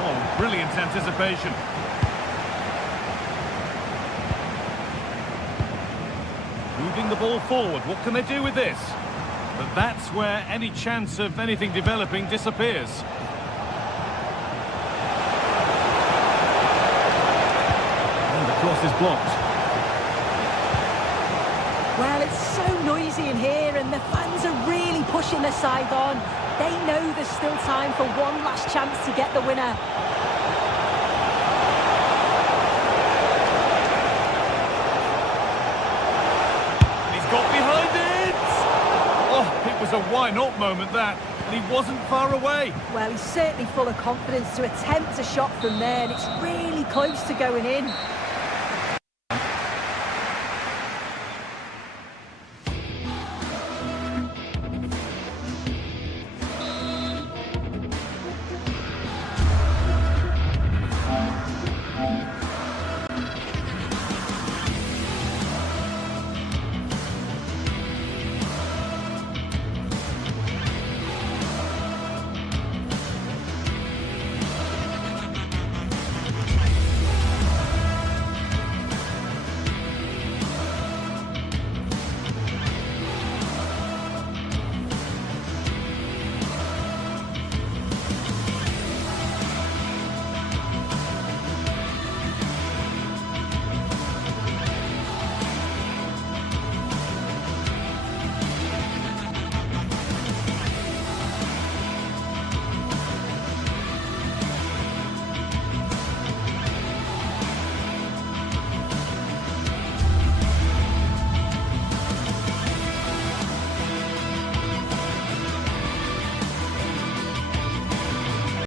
Oh, brilliant anticipation. Moving the ball forward. What can they do with this? But that's where any chance of anything developing disappears. And the cross is blocked. Well, it's so noisy in here, and the fans are really pushing their side on. They know there's still time for one last chance to get the winner. And he's got behind it! Oh, it was a why-not moment, that. And he wasn't far away. Well, he's certainly full of confidence to attempt a shot from there, and it's really close to going in.